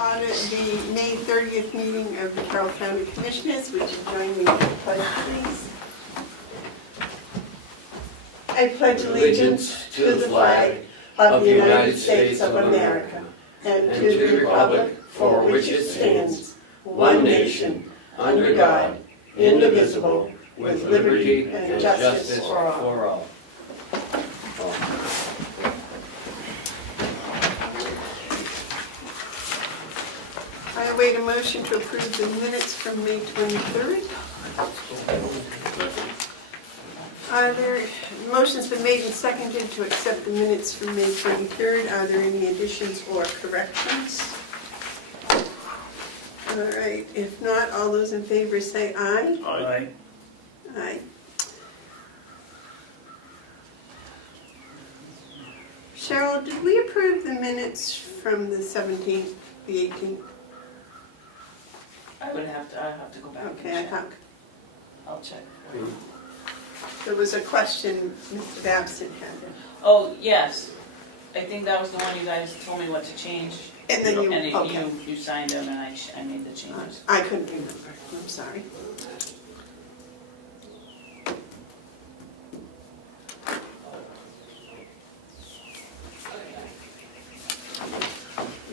Audit the May 30th meeting of the Carroll County Commissioners. Would you join me in the pledge, please? I pledge allegiance to the flag of the United States of America and to the republic for which it stands, one nation, under God, indivisible, with liberty and justice for all. I await a motion to approve the minutes from May 23rd. Motion's been made and seconded to accept the minutes from May 23rd. Are there any additions or corrections? All right, if not, all those in favor say aye. Aye. Aye. Cheryl, did we approve the minutes from the 17th, the 18th? I'll have to go back. Okay, I thought I'll check. there was a question Mr. Babson had. Oh, yes. I think that was the one you guys told me what to change. And then you, And okay. you signed them and I made the changes. I couldn't remember, I'm sorry.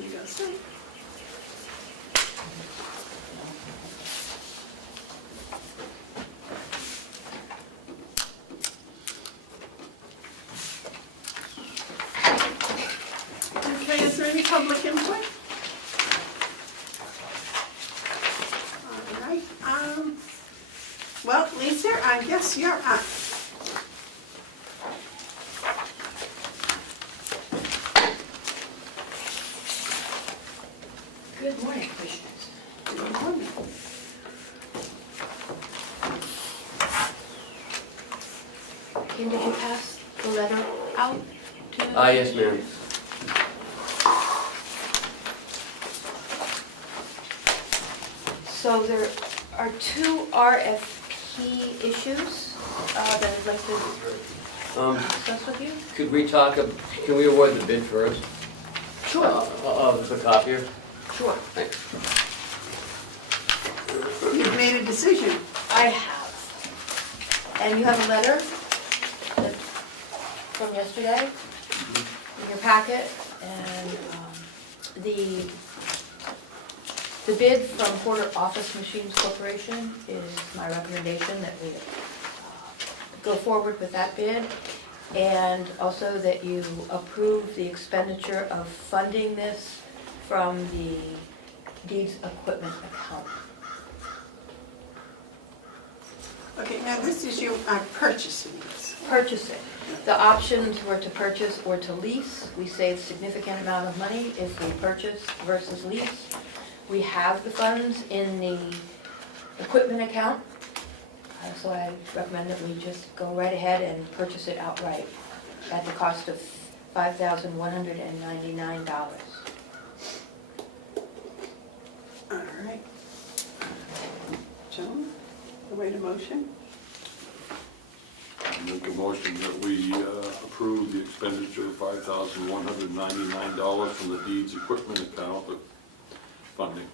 You go, sir. Okay, is there any public input? All right, well, Lisa, I guess you're up. Good morning, Commissioners. Good morning. Kim, did you pass the letter out to? Yes, ma'am. So there are two RFP issues that I'd like to discuss with you. Could we talk, can we award the bid first? Sure. Of the copier? Sure. Thanks. You've made a decision. I have. And you have a letter from yesterday in your packet, and the bid from Porter Office Machines Corporation is my recommendation that we go forward with that bid, and also that you approve the expenditure of funding this from the deeds equipment account. Okay, now this is you are purchasing this. Purchasing. The options were to purchase or to lease. We save significant amount of money if we purchase versus lease. We have the funds in the equipment account, so I recommend that we just go right ahead and purchase it outright at the cost of $5,199. All right. Joan, await a motion. Make a motion that we approve the expenditure of $5,199 from the deeds equipment account of funding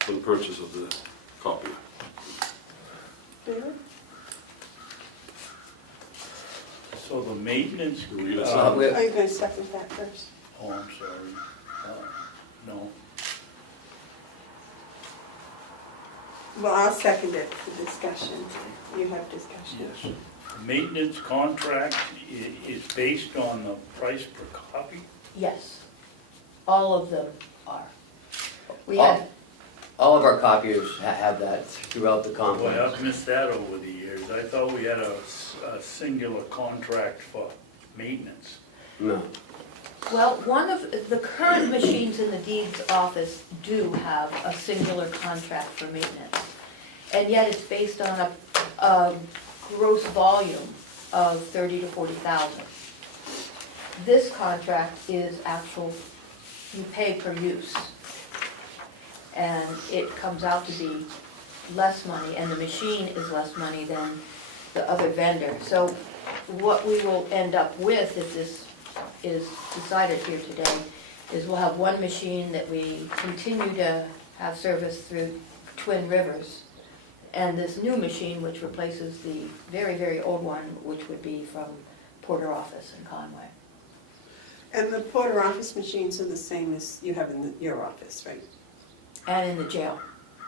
for the purchase of the copier. David? So the maintenance, Do we get a Uh, second? we- Are you going to second that first? oh, I'm sorry, no. Well, I'll second it for discussion. You have discussion. Yes. The maintenance contract is based on the price per copy? Yes, all of them are. We had, All of our copiers have that throughout the Boy, complex. I've missed that over the years. I thought we had a singular contract for maintenance. No. well, one of the current machines in the deeds office do have a singular contract for maintenance. And yet it's based on a gross volume of 30 to 40,000. This contract is actual, you pay per use. And it comes out to be less money, and the machine is less money than the other vendor. So what we will end up with, if this is decided here today, is we'll have one machine that we continue to have service through Twin Rivers, and this new machine which replaces the very, very old one, which would be from Porter Office in Conway. And the Porter office machines are the same as you have in your office, right? And in the jail.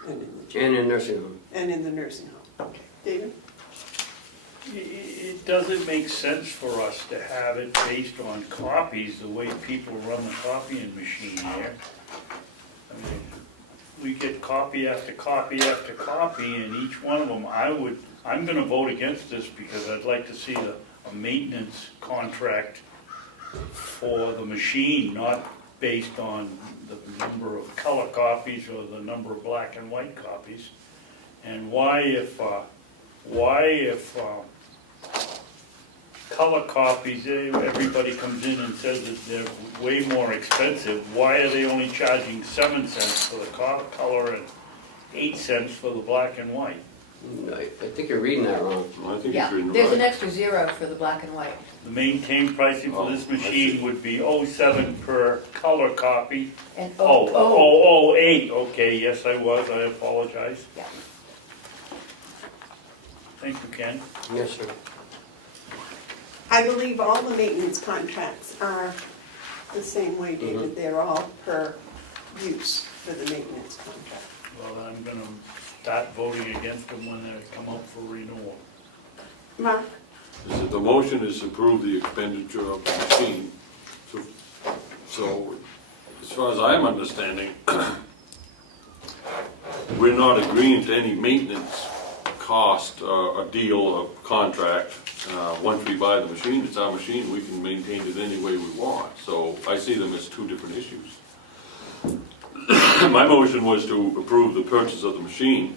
And in the jail. And in nursing home. And in the nursing home. Okay. David? It doesn't make sense for us to have it based on copies, the way people run the copying machine here. I mean, we get copy after copy after copy, and each one of them, I'm gonna vote against this because I'd like to see a maintenance contract for the machine, not based on the number of color copies or the number of black and white copies. And why if color copies, everybody comes in and says that they're way more expensive, why are they only charging 7 cents for the color and 8 cents for the black and white? I think you're reading that wrong. I think Yeah, you're reading there's an right. extra 0 for the black and white. The maintained pricing for this Oh, I machine see. would be 07 per color copy. And Oh, 08, okay, yes I was, I apologize. Yeah. Thank you, Ken. Yes, sir. I believe all the maintenance contracts are the same way, David. They're all per use for the maintenance contract. Well, I'm gonna start voting against them when they come up for renewal. Mark? Is that the motion is to approve the expenditure of the machine. So, as far as I'm understanding, we're not agreeing to any maintenance cost, a deal, or contract. Once we buy the machine, it's our machine, we can maintain it any way we want. So I see them as two different issues. My motion was to approve the purchase of the machine.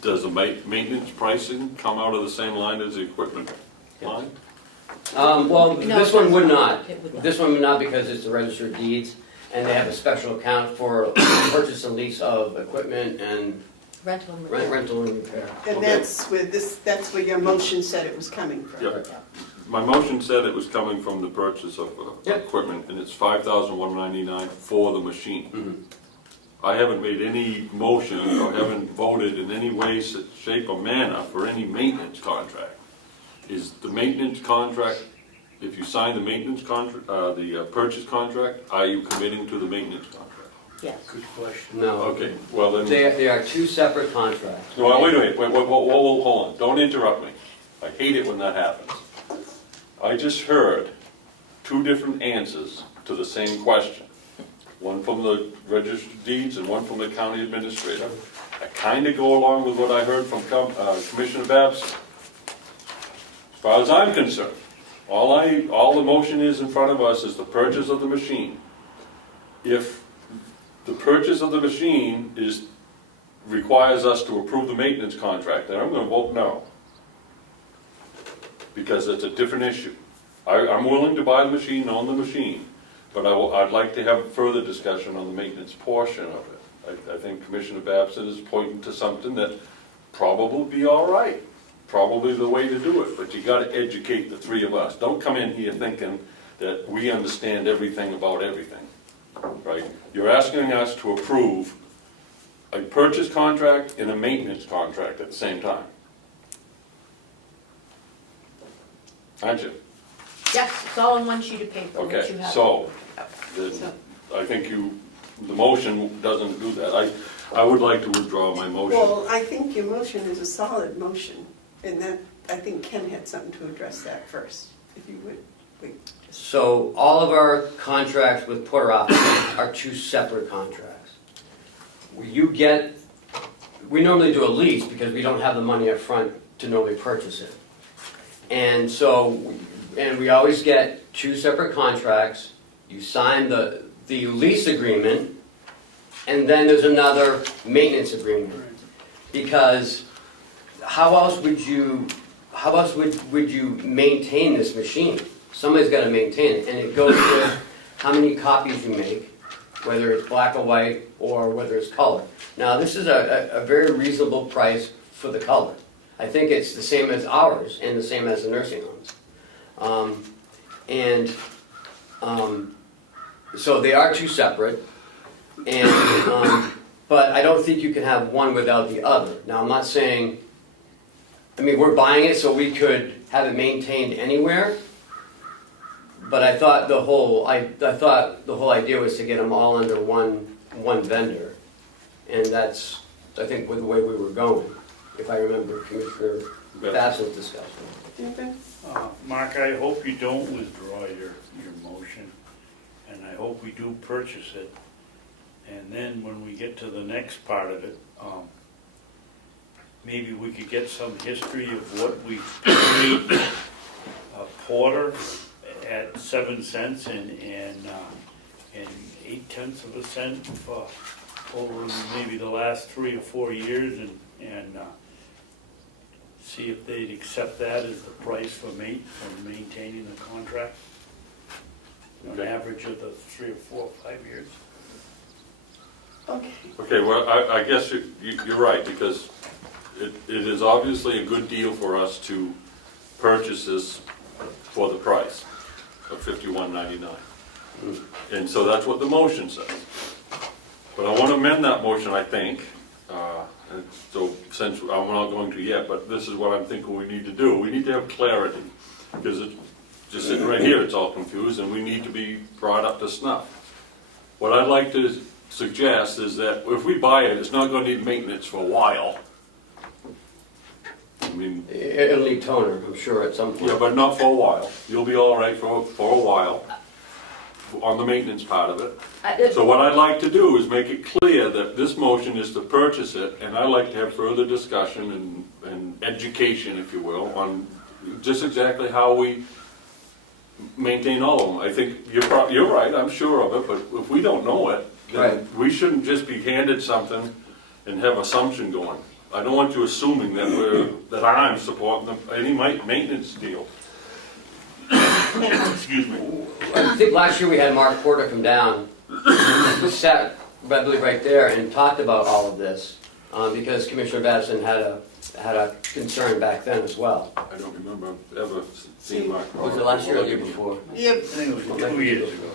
Does the maintenance pricing come out of the same line as the equipment line? Well, No, this one would it not. would not. This one would not because it's the Registry of Deeds, and they have a special account for purchase and lease of equipment and Rental and repair. rental and repair. And Okay. that's where your motion said it was coming from. Yeah. My motion said it was coming from the purchase of Yep. equipment, and it's $5,199 for the machine. Mhm. I haven't made any motion or haven't voted in any way, shape, or manner for any maintenance contract. Is the maintenance contract, if you sign the maintenance contract, the purchase contract, are you committing to the maintenance contract? Yes. Good question. No. Okay, well then. They are two separate contracts. No, wait a minute, hold on, don't interrupt me. I hate it when that happens. I just heard two different answers to the same question. One from the Registry of Deeds and one from the county administrator. I kind of go along with what I heard from Commissioner Babson. As far as I'm concerned, all the motion is in front of us is the purchase of the machine. If the purchase of the machine requires us to approve the maintenance contract, then I'm going to vote no. Because it's a different issue. I'm willing to buy the machine, own the machine, but I'd like to have further discussion on the maintenance portion of it. I think Commissioner Babson is pointing to something that probably be all right, probably the way to do it, but you got to educate the three of us. Don't come in here thinking that we understand everything about everything, right? You're asking us to approve a purchase contract and a maintenance contract at the same time. Aren't you? Yes, it's all in one sheet of paper, which you Okay, have. so, I think the motion doesn't do that. I would like to withdraw my motion. Well, I think your motion is a solid motion, and that, I think Ken had something to address that first, if you would, wait. So all of our contracts with Porter Office are two separate contracts. We normally do a lease because we don't have the money up front to normally purchase it. And we always get two separate contracts. You sign the lease agreement, and then there's another maintenance agreement. Because how else would you maintain this machine? Somebody's got to maintain it, and it goes with how many copies you make, whether it's black or white or whether it's color. Now, this is a very reasonable price for the color. I think it's the same as ours and the same as the nursing homes. And So they are two separate, and, but I don't think you can have one without the other. Now, I'm not saying, I mean, we're buying it so we could have it maintained anywhere, but I thought the whole idea was to get them all under one vendor, and that's, I think, the way we were going, if I remember Commissioner Bassett's discussion. Mark, I hope you don't withdraw your motion, and I hope we do purchase it. And then when we get to the next part of it, maybe we could get some history of what we paid Porter at 7 cents and 0.8 of a cent for over maybe the last 3 or 4 years, and see if they'd accept that as the price for maintaining the contract on average of the 3 or 4 or 5 years. Okay. Okay, well, I guess you're right, because it is obviously a good deal for us to purchase this for the price of $51.99. And so that's what the motion says. But I want to amend that motion, I think. And so since I'm not going to yet, but this is what I'm thinking we need to do. We need to have clarity, because it's just sitting right here, it's all confused, and we need to be brought up to snuff. What I'd like to suggest is that if we buy it, it's not going to need maintenance for a while. I mean, It'll need toner, I'm sure, at some point. yeah, but not for a while. You'll be all right for a while on the maintenance part of it. So what I'd like to do is make it clear that this motion is to purchase it, and I'd like to have further discussion and education, if you will, on just exactly how we maintain all of them. I think you're right, I'm sure of it, but if we don't know it, then Right. we shouldn't just be handed something and have assumption going. I don't want you assuming that I'm supporting any maintenance deal. Excuse me. I think last year we had Mark Porter come down, sat, I believe, right there and talked about all of this, because Commissioner Babson had a concern back then as well. I don't remember ever seeing Mark. Was it last year or the year before? Yep. I think it was 2 years ago.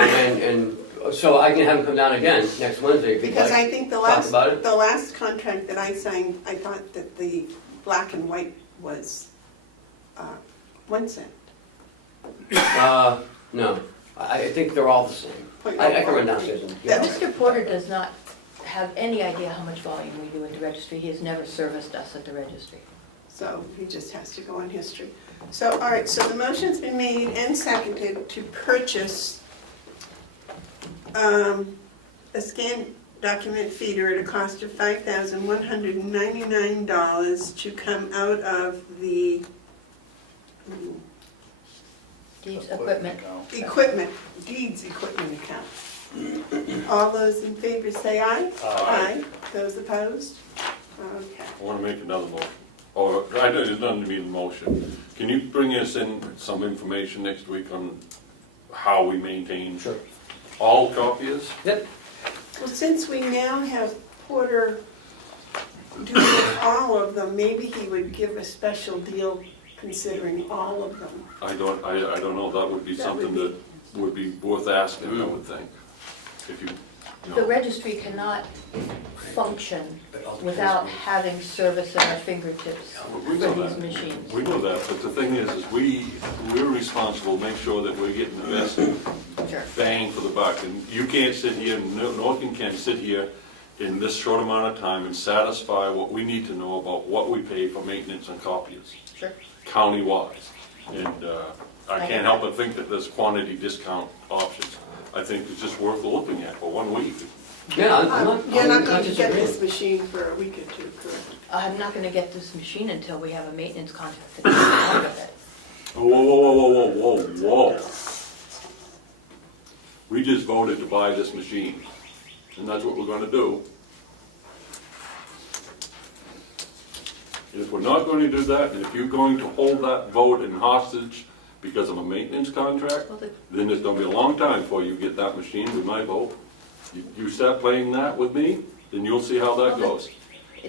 And so I can have him come down again next Wednesday if you'd Because like. I think the talk about it? last contract that I signed, I thought that the black and white was 1 cent. No, I think they're all the same. I can run downstairs and. Yeah. Mr. Porter does not have any idea how much volume we do at the registry. He has never serviced us at the registry. So he just has to go on history. So, all right, so the motion's been made and seconded to purchase a scanned document feeder at a cost of $5,199 to come out of the Deeds, equipment. deeds equipment account. All those in favor say aye. Aye. Those opposed? Okay. I want to make another motion. Or, I know it doesn't mean a motion. Can you bring us in some information next week on how we maintain Sure. all copiers? Yep. Well, since we now have Porter doing all of them, maybe he would give a special deal considering all of them. I don't know, that would be That something would that would be worth asking, I would think. If you The know. registry cannot function without having service at our fingertips We know for these that. machines. We know that, but the thing is we're responsible to make sure that we're getting the best Sure. bang for the buck. And you can't sit here, nor can sit here in this short amount of time and satisfy what we need to know about what we pay for maintenance and copiers, Sure. county-wide. And I can't help but think that there's quantity discount options. I think it's just worth looking at for 1 week. Yeah, I'm not. You're not I'm going to get disagreeing. this machine for a week or two, correct? I'm not gonna get this machine until we have a maintenance contract to come out of it. Whoa. We just voted to buy this machine, and that's what we're gonna do. If we're not going to do that, and if you're going to hold that vote in hostage because of a maintenance contract, Well, then it's gonna be a long time before you get that machine with my vote. You start playing that with me, then you'll see how that goes.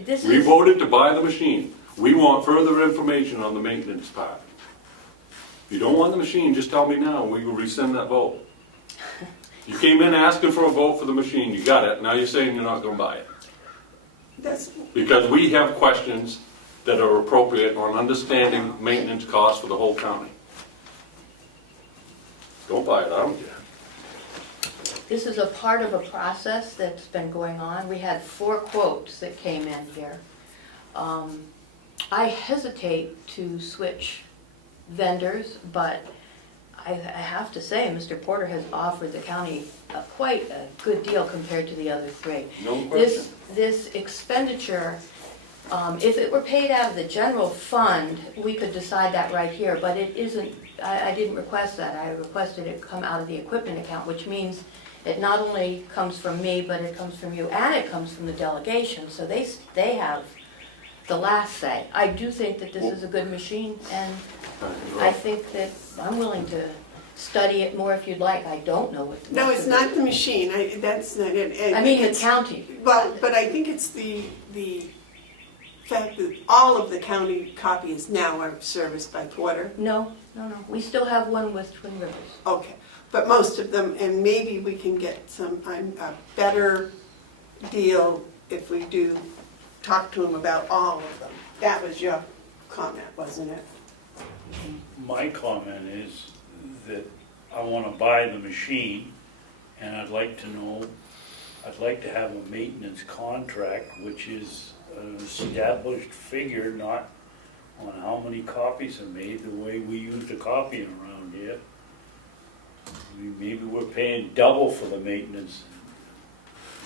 This We is, voted to buy the machine. We want further information on the maintenance part. If you don't want the machine, just tell me now, and we will rescind that vote. You came in asking for a vote for the machine, you got it, now you're saying you're not gonna buy it. That's, Because we have questions that are appropriate on understanding maintenance costs for the whole county. Don't buy it, I don't care. This is a part of a process that's been going on. We had 4 quotes that came in here. I hesitate to switch vendors, but I have to say, Mr. Porter has offered the county quite a good deal compared to the other 3. No question. This expenditure, if it were paid out of the general fund, we could decide that right here, but it isn't, I didn't request that. I requested it come out of the equipment account, which means it not only comes from me, but it comes from you, and it comes from the delegation, so they have the last say. I do think that this is a good machine, and I think that I'm willing to study it more if you'd like. I don't know what the no, rest it's of not the machine, that's not it. I mean, the county. Well, but I think it's the fact that all of the county copies now are serviced by Porter. No. We still have one with Twin Rivers. Okay, but most of them, and maybe we can get a better deal if we do talk to them about all of them. That was your comment, wasn't it? My comment is that I wanna buy the machine, and I'd like to have a maintenance contract, which is an established figure, not on how many copies are made, the way we use the copying around here. Maybe we're paying double for the maintenance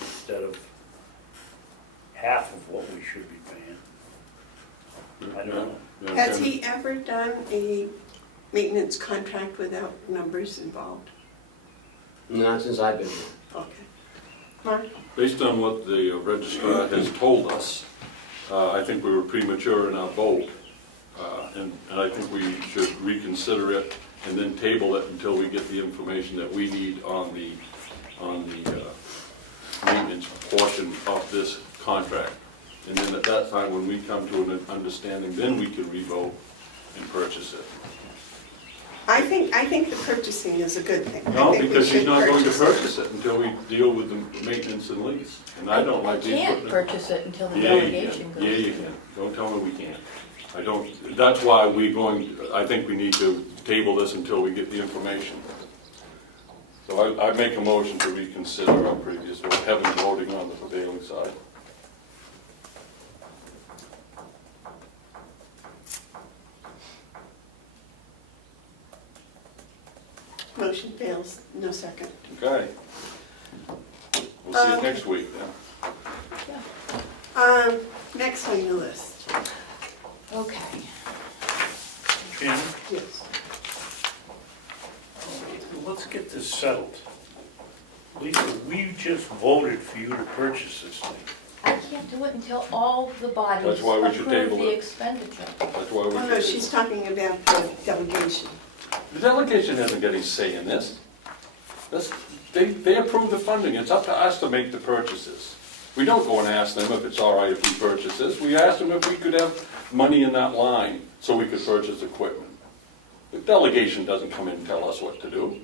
instead of half of what we should be paying. I don't know. Has he ever done a maintenance contract without numbers involved? Not since I've been here. Okay. Mark? Based on what the registrar has told us, I think we were premature in our vote. And I think we should reconsider it and then table it until we get the information that we need on the maintenance portion of this contract. And then at that time, when we come to an understanding, then we can revote and purchase it. I think the purchasing is a good thing. I No, think we because he's should not going to it. purchase it until we deal with the maintenance and lease. And I don't like these. Can't purchase it until the Yeah, you delegation can. goes. Yeah, you can. Don't tell me we can't. I don't, that's why I think we need to table this until we get the information. So I make a motion to reconsider our previous vote, having voting on the prevailing side. Motion fails, no second. Okay. We'll see you next week then. Next on your list. Okay. Jim, Yes. let's get this settled. Lisa, we just voted for you to purchase this thing. I can't do it until all the bodies That's why we should approve table the it. expenditure. That's why Oh, no, she's talking about the delegation. The delegation hasn't got any say in this. They approve the funding, it's up to us to make the purchases. We don't go and ask them if it's all right if we purchase this, we ask them if we could have money in that line so we could purchase equipment. The delegation doesn't come in and tell us what to do.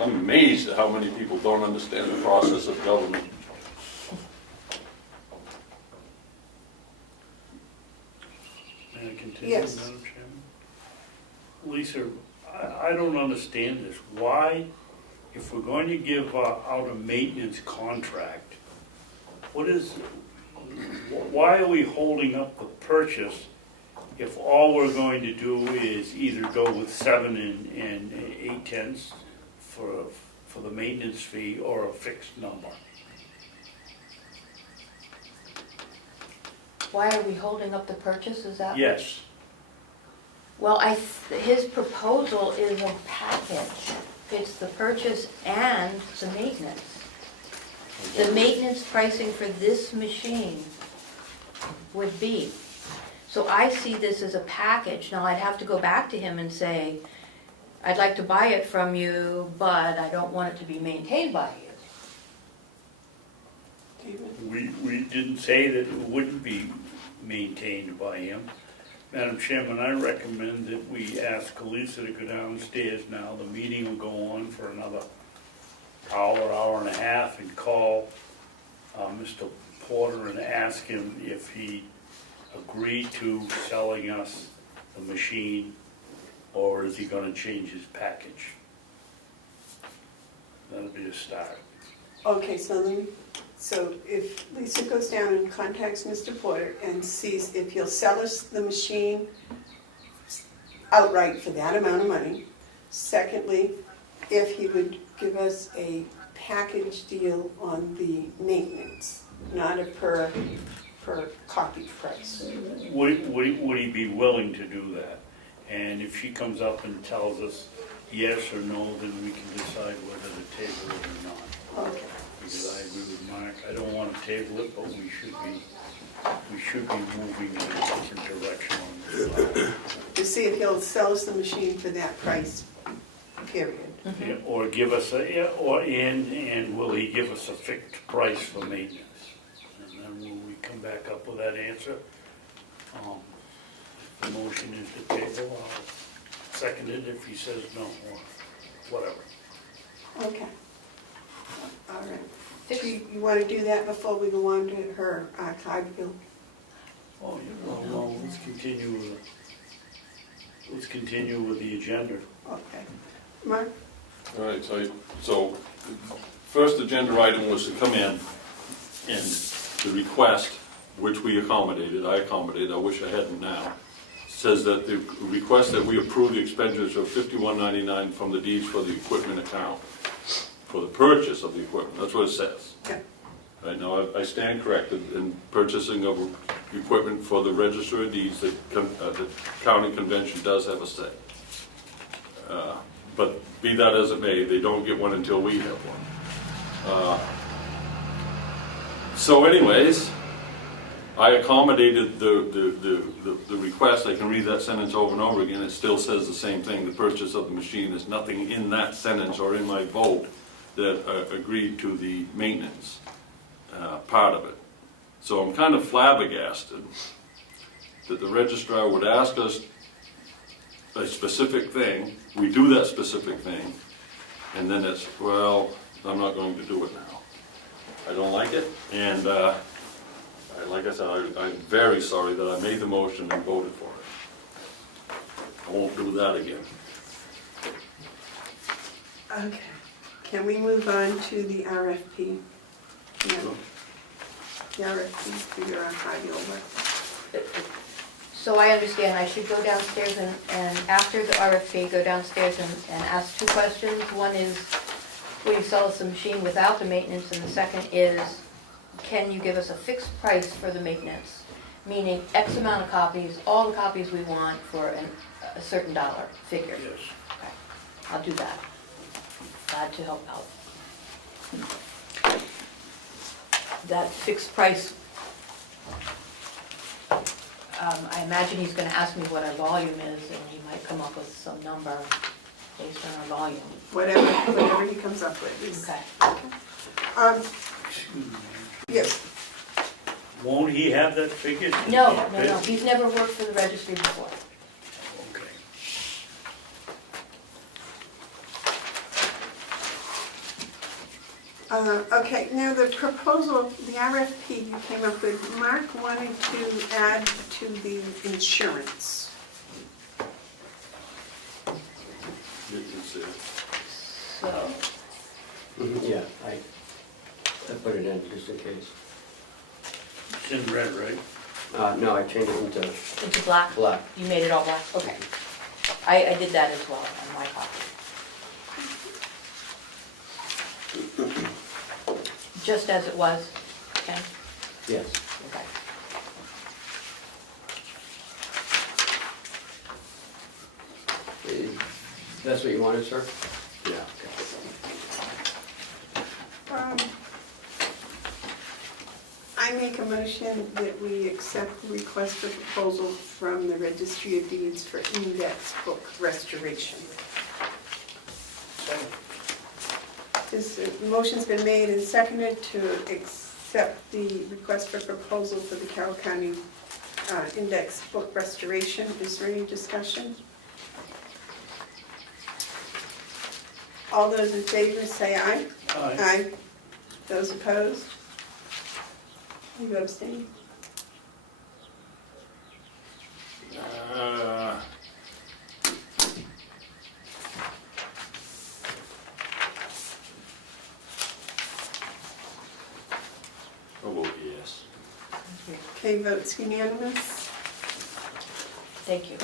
I'm amazed at how many people don't understand the process of government. May I continue, Yes. Madam Chairman? Lisa, I don't understand this. Why, if we're going to give out a maintenance contract, why are we holding up the purchase if all we're going to do is either go with 7 and 8/10 for the maintenance fee or a fixed number? Why are we holding up the purchase, is that? Yes. Well, his proposal is a package. It's the purchase and the maintenance. The maintenance pricing for this machine would be. So I see this as a package. Now, I'd have to go back to him and say, I'd like to buy it from you, but I don't want it to be maintained by you. David? We didn't say that it wouldn't be maintained by him. Madam Chairman, I recommend that we ask Lisa to go downstairs now. The meeting will go on for another hour, hour and a half, and call Mr. Porter and ask him if he agreed to selling us the machine, or is he gonna change his package? That'll be a start. Okay, so if Lisa goes down and contacts Mr. Porter and sees if he'll sell us the machine outright for that amount of money. Secondly, if he would give us a package deal on the maintenance, not a per copy price. Would he be willing to do that? And if she comes up and tells us yes or no, then we can decide whether to table it or not. Okay. Because I agree with Mark, I don't want to table it, but we should be moving in a different direction on this. To see if he'll sell us the machine for that price, period. Yeah, or give us and will he give us a fixed price for maintenance? And then when we come back up with that answer, if the motion is to table, I'll second it if he says no, or whatever. Okay. All right. Do you want to do that before we go on to her archival? Oh, yeah, well, let's continue with the agenda. Okay. Mark? All right, so first agenda item was to come in and the request, which we accommodated, I wish I hadn't now, says that the request that we approve the expenditures of $51.99 from the deeds for the equipment account, for the purchase of the equipment, that's what it says. Yeah. Right now, I stand corrected in purchasing of equipment for the Registry of Deeds, the county convention does have a say. But be that as it may, they don't get one until we have one. So anyways, I accommodated the request. I can read that sentence over and over again. It still says the same thing. The purchase of the machine. There's nothing in that sentence or in my vote that agreed to the maintenance part of it. So I'm kind of flabbergasted that the registrar would ask us a specific thing, we do that specific thing, and then it's, well, I'm not going to do it now. I don't like it, and like I said, I'm very sorry that I made the motion and voted for it. I won't do that again. Okay. Can we move on to the RFP? No. The RFP for your archival work. So I understand I should go downstairs and after the RFP, go downstairs and ask two questions. One is, will you sell us the machine without the maintenance? And the second is, can you give us a fixed price for the maintenance? Meaning X amount of copies, all the copies we want for a certain dollar figure. Yes. Okay, I'll do that. Glad to help out. That fixed price, I imagine he's going to ask me what our volume is, and he might come up with some number based on our volume. Whatever he comes up with. Okay. Yes. Won't he have that figure? No. He's never worked for the registry before. Okay. Okay, now the proposal, the RFP you came up with, Mark wanted to add to the insurance. You can see it. So, Yeah, I put it in just in case. It's in red, right? No, I changed it into into black? black. You made it all black? Okay. I did that as well on my copy. Just as it was, Ken? Yes. Okay. That's what you wanted, sir? Yeah. I make a motion that we accept the request for proposal from the Registry of Deeds for index book restoration. This motion's been made and seconded to accept the request for proposal for the Carroll County index book restoration. Is there any discussion? All those in favor say aye. Aye. Aye. Those opposed? You abstain? I'll vote yes. Okay, votes unanimous. Thank you.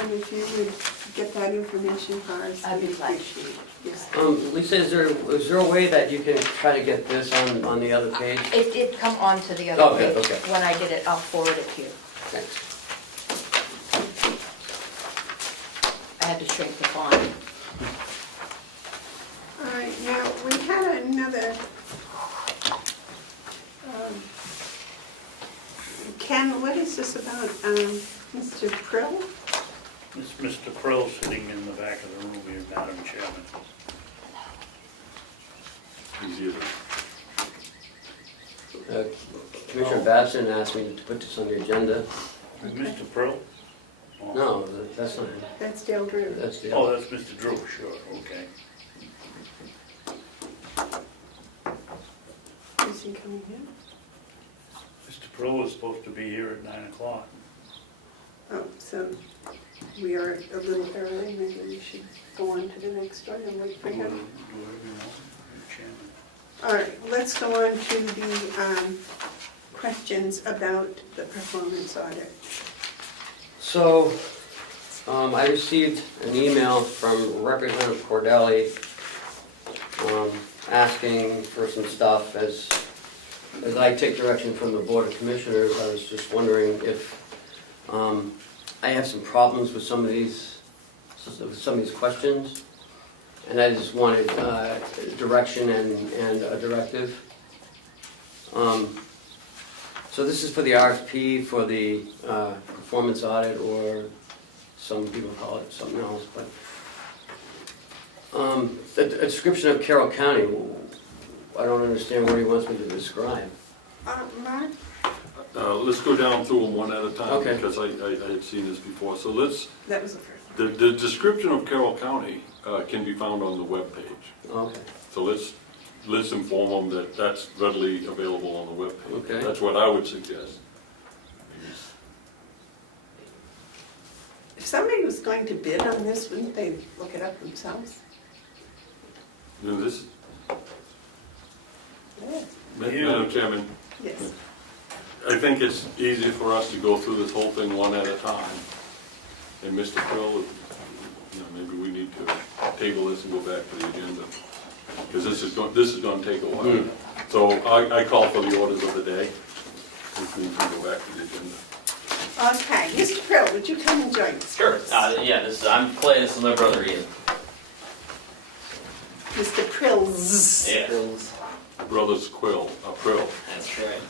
And if you would get that information for us, I'd be we'd glad. appreciate it. Yes. Lisa, is there a way that you can try to get this on the other page? It did come onto the other Okay, page. okay. When I get it, I'll forward it to you. Thanks. I had to shrink the font. All right, now, we had another, Ken, what is this about, Mr. Prille? It's Mr. Prille sitting in the back of the room here, Madam Chairman. He's either. Commissioner Babson asked me to put this on the agenda. Mr. Prille? Oh. No, that's not him. That's Dale Drew. That's the Oh, that's Mr. Drew, sure, okay. Is he coming in? Mr. Prille was supposed to be here at 9 o'clock. Oh, so we are a little early, maybe we should go on to the next one and wait for Do him. whatever you want, Chairman. All right, let's go on to the questions about the performance audit. So, I received an email from Representative Cordelli asking for some stuff. As I take direction from the Board of Commissioners, I was just wondering if I have some problems with some of these questions, and I just wanted direction and a directive. So this is for the RFP for the performance audit, or some people call it something else, but a description of Carroll County. I don't understand what he wants me to describe. Mark? Let's go down through them one at a time, Okay. because I had seen this before. So That was the first one. the description of Carroll County can be found on the webpage. Okay. So let's inform them that that's readily available on the webpage. Okay. That's what I would suggest. If somebody was going to bid on this, wouldn't they look it up themselves? You know, this, Yeah. Madam Chairman, Yes. I think it's easy for us to go through this whole thing one at a time. And Mr. Prille, maybe we need to table this and go back to the agenda, because this is going to take a while. So I call for the orders of the day, if we can go back to the agenda. Okay, Mr. Prille, would you come and join us? Sure. Yeah, I'm Clay. This is my brother Ian. Mr. Prille's. Yeah, Brothers Prille. that's right.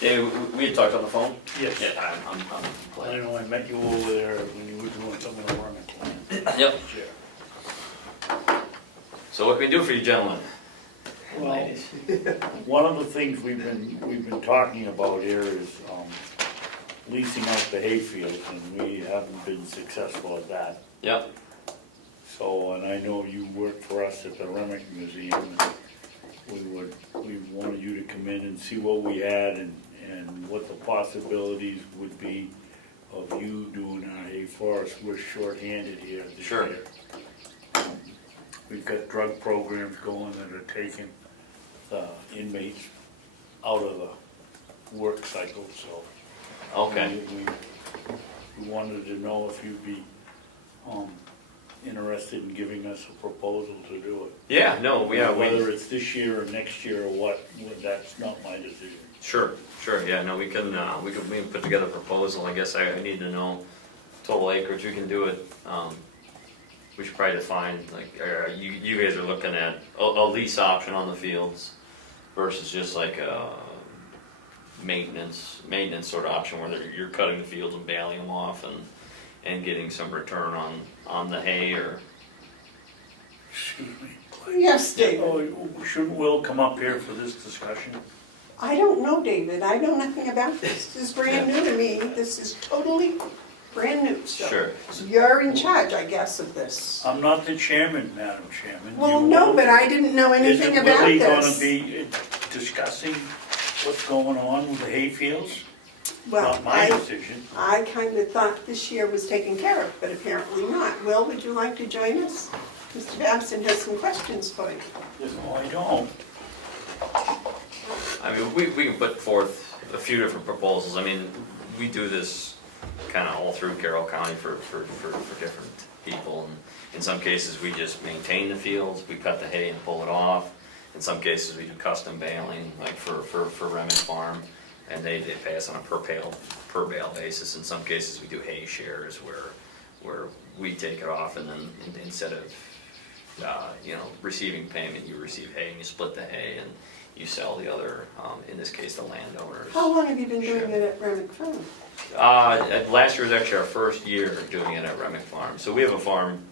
Yeah, we had talked on the phone. Yes. Yeah, I'm I Clay. know, I met you over there when you were doing some of the Remick land. Yep. Sure. So what can we do for you, gentlemen? And Well, ladies? one of the things we've been talking about here is leasing out the hayfields, and we haven't been successful at that. Yep. So, and I know you worked for us at the Remick Museum, and we wanted you to come in and see what we had and what the possibilities would be of you doing our hay for us. We're short-handed here this Sure. year. We've got drug programs going that are taking the inmates out of the work cycle, so. Okay. We wanted to know if you'd be interested in giving us a proposal to do it. Yeah. No. Whether it's this year or next year or what, that's not my decision. Sure. Yeah. No. We can put together a proposal. I guess I need to know total acreage. We can do it. We should probably define, like, you guys are looking at a lease option on the fields versus just like a maintenance sort of option where you're cutting the fields and baling them off and getting some return on the hay, or. Excuse me. Yes, David. Oh, shouldn't Will come up here for this discussion? I don't know, David, I know nothing about this. This is brand new to me, this is totally brand new, so. Sure. You're in charge, I guess, of this. I'm not the chairman, Madam Chairman. Well, You no, are. but I didn't know anything about Is it really gonna this. be discussing what's going on with the hayfields? Well, Not my decision. I kind of thought this year was taken care of, but apparently not. Will, would you like to join us? Mr. Babson has some questions for you. No, I don't. I mean, we can put forth a few different proposals. I mean, we do this kind of all through Carroll County for different people. And in some cases, we just maintain the fields, we cut the hay and pull it off. In some cases, we do custom baling, like for Remick Farm, and they pay us on a per bale basis. In some cases, we do hay shares where we take it off, and then instead of receiving payment, you receive hay and you split the hay and you sell the other, in this case, the landowners. How long have you been doing Sure. it at Remick Farm? Last year was actually our first year doing it at Remick Farm. So we have a farm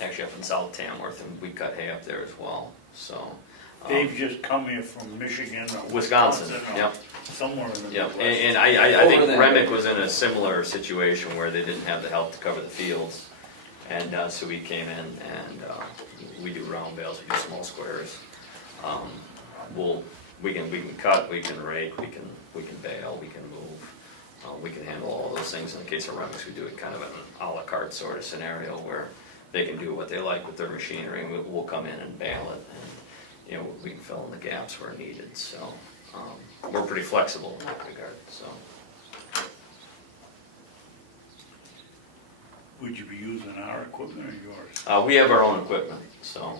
actually up in South Tamworth, and we cut hay up there as well, so. They've just come here from Michigan or Wisconsin, or yep. somewhere in the Yep, Midwest. and I think Over there. Remick was in a similar situation where they didn't have the help to cover the fields. And so we came in and we do round bales, we do small squares. We can cut, we can rake, we can bale, we can move. We can handle all those things. In the case of Remick, we do it kind of in an a la carte sort of scenario where they can do what they like with their machinery, and we'll come in and bale it. And, we can fill in the gaps where needed, so we're pretty flexible in that regard, so. Would you be using our equipment or yours? We have our own equipment, so,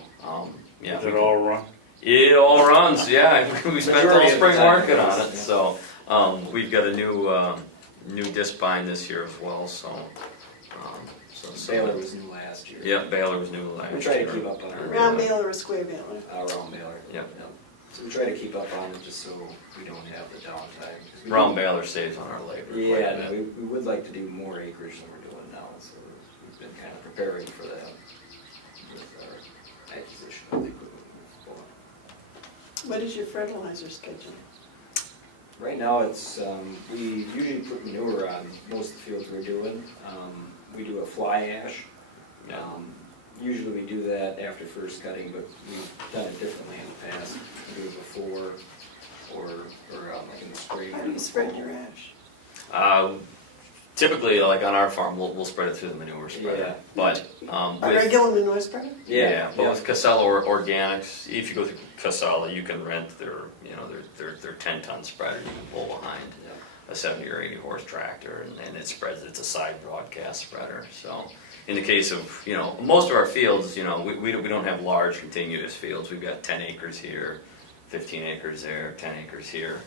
yeah. Is we it can- all run? It all runs, yeah, we spent the whole Majority of the spring time, working on yes, it, yeah. so, we've got a new disc bind this year as well, so. Baylor was new last year. Yeah, Baylor was new last year. We try to keep up on our Round baler or square baler? round Baylor. Yep. So we try to keep up on it just so we don't have the downtime. 'Cause we Round do- Baylor saves on our labor quite a Yeah, bit. no, we would like to do more acreage than we're doing now, so we've been kind of preparing for that with our acquisition of the equipment we've bought. What is your fertilizer schedule? Right now, it's, we usually put manure on most of the fields we're doing. We do a fly ash. Yeah. Usually we do that after first cutting, but we've done it differently in the past. We do it before, or like in the spring. How do you spread your ash? Typically, like on our farm, we'll spread it through the manure spreader, Yeah. but, A with, regular manure spreader? yeah, but with Casella or Organics, if you go through Casella, you can rent their 10-ton spreader, you can pull behind a 70 or 80 horse tractor, and it spreads. It's a side broadcast spreader. So, in the case of most of our fields, we don't have large contiguous fields. We've got 10 acres here, 15 acres there, 10 acres here.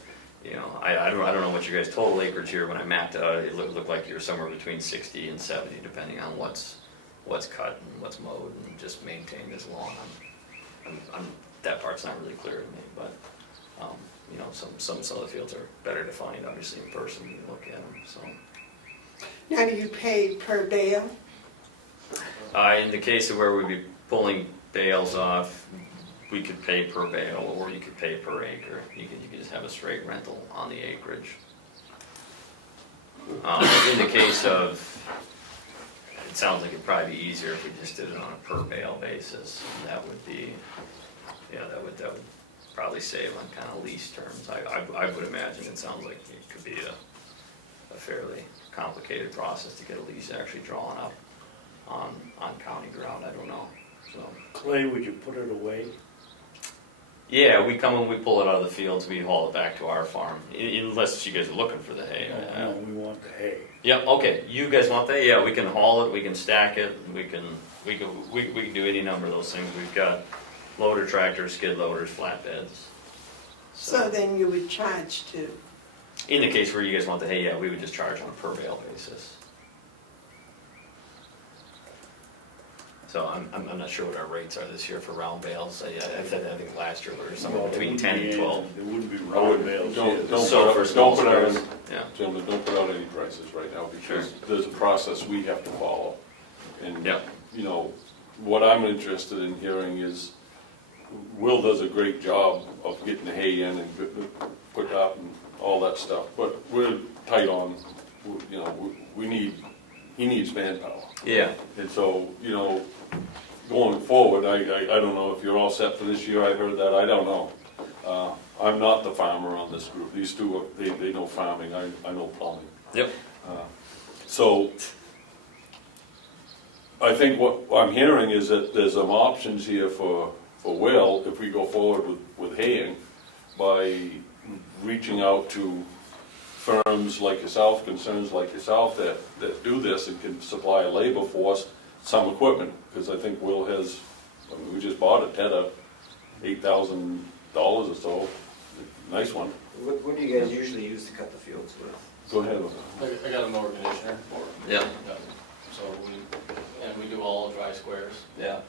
I don't know what your guys' total acreage here. When I mapped out, it looked like you're somewhere between 60 and 70, depending on what's cut and what's mowed and just maintained as lawn. That part's not really clear to me, but. Some of the fields are better defined, obviously, in person when you look at them, so. Now, do you pay per bale? In the case of where we'd be pulling bales off, we could pay per bale, or you could pay per acre. You could just have a straight rental on the acreage. In the case of, it sounds like it'd probably be easier if we just did it on a per bale basis. That would be, that would probably save on kind of lease terms. I would imagine it sounds like it could be a fairly complicated process to get a lease actually drawn up on county ground. I don't know. So Clay, would you put it away? yeah, we come and we pull it out of the fields. We haul it back to our farm, unless you guys are looking for the hay. No, we want the hay. Yep. Okay. You guys want that? Yeah, we can haul it. We can stack it. We can do any number of those things. We've got loader tractors, skid loaders, flatbeds. So then you would charge to, In the case where you guys want the hay, yeah, we would just charge on a per bale basis. So I'm not sure what our rates are this year for round bales. I think last year we were somewhere between 10 and 12. It wouldn't be I round would, bales. don't So for small put out, squares, yeah. Gentlemen, don't put out any prices right now, because Sure. there's a process we have to follow. And, Yep. what I'm interested in hearing is, Will does a great job of getting the hay in and put up and all that stuff, but we're tight on, you know, he needs manpower. Yeah, And so, you know, going forward, I don't know if you're all set for this year, I heard that, I don't know. I'm not the farmer on this group, these two, they know farming, I know plumbing. yep, So, I think what I'm hearing is that there's some options here for Will, if we go forward with haying, by reaching out to firms like yourself, concerns like yourself that do this and can supply a labor force, some equipment, because I think Will has, I mean, we just bought a Tedder, $8,000 or so, nice one. What do you guys usually use to cut the fields with? Go ahead. I got a mower conditioner for it. yeah, So we do all dry squares. yeah,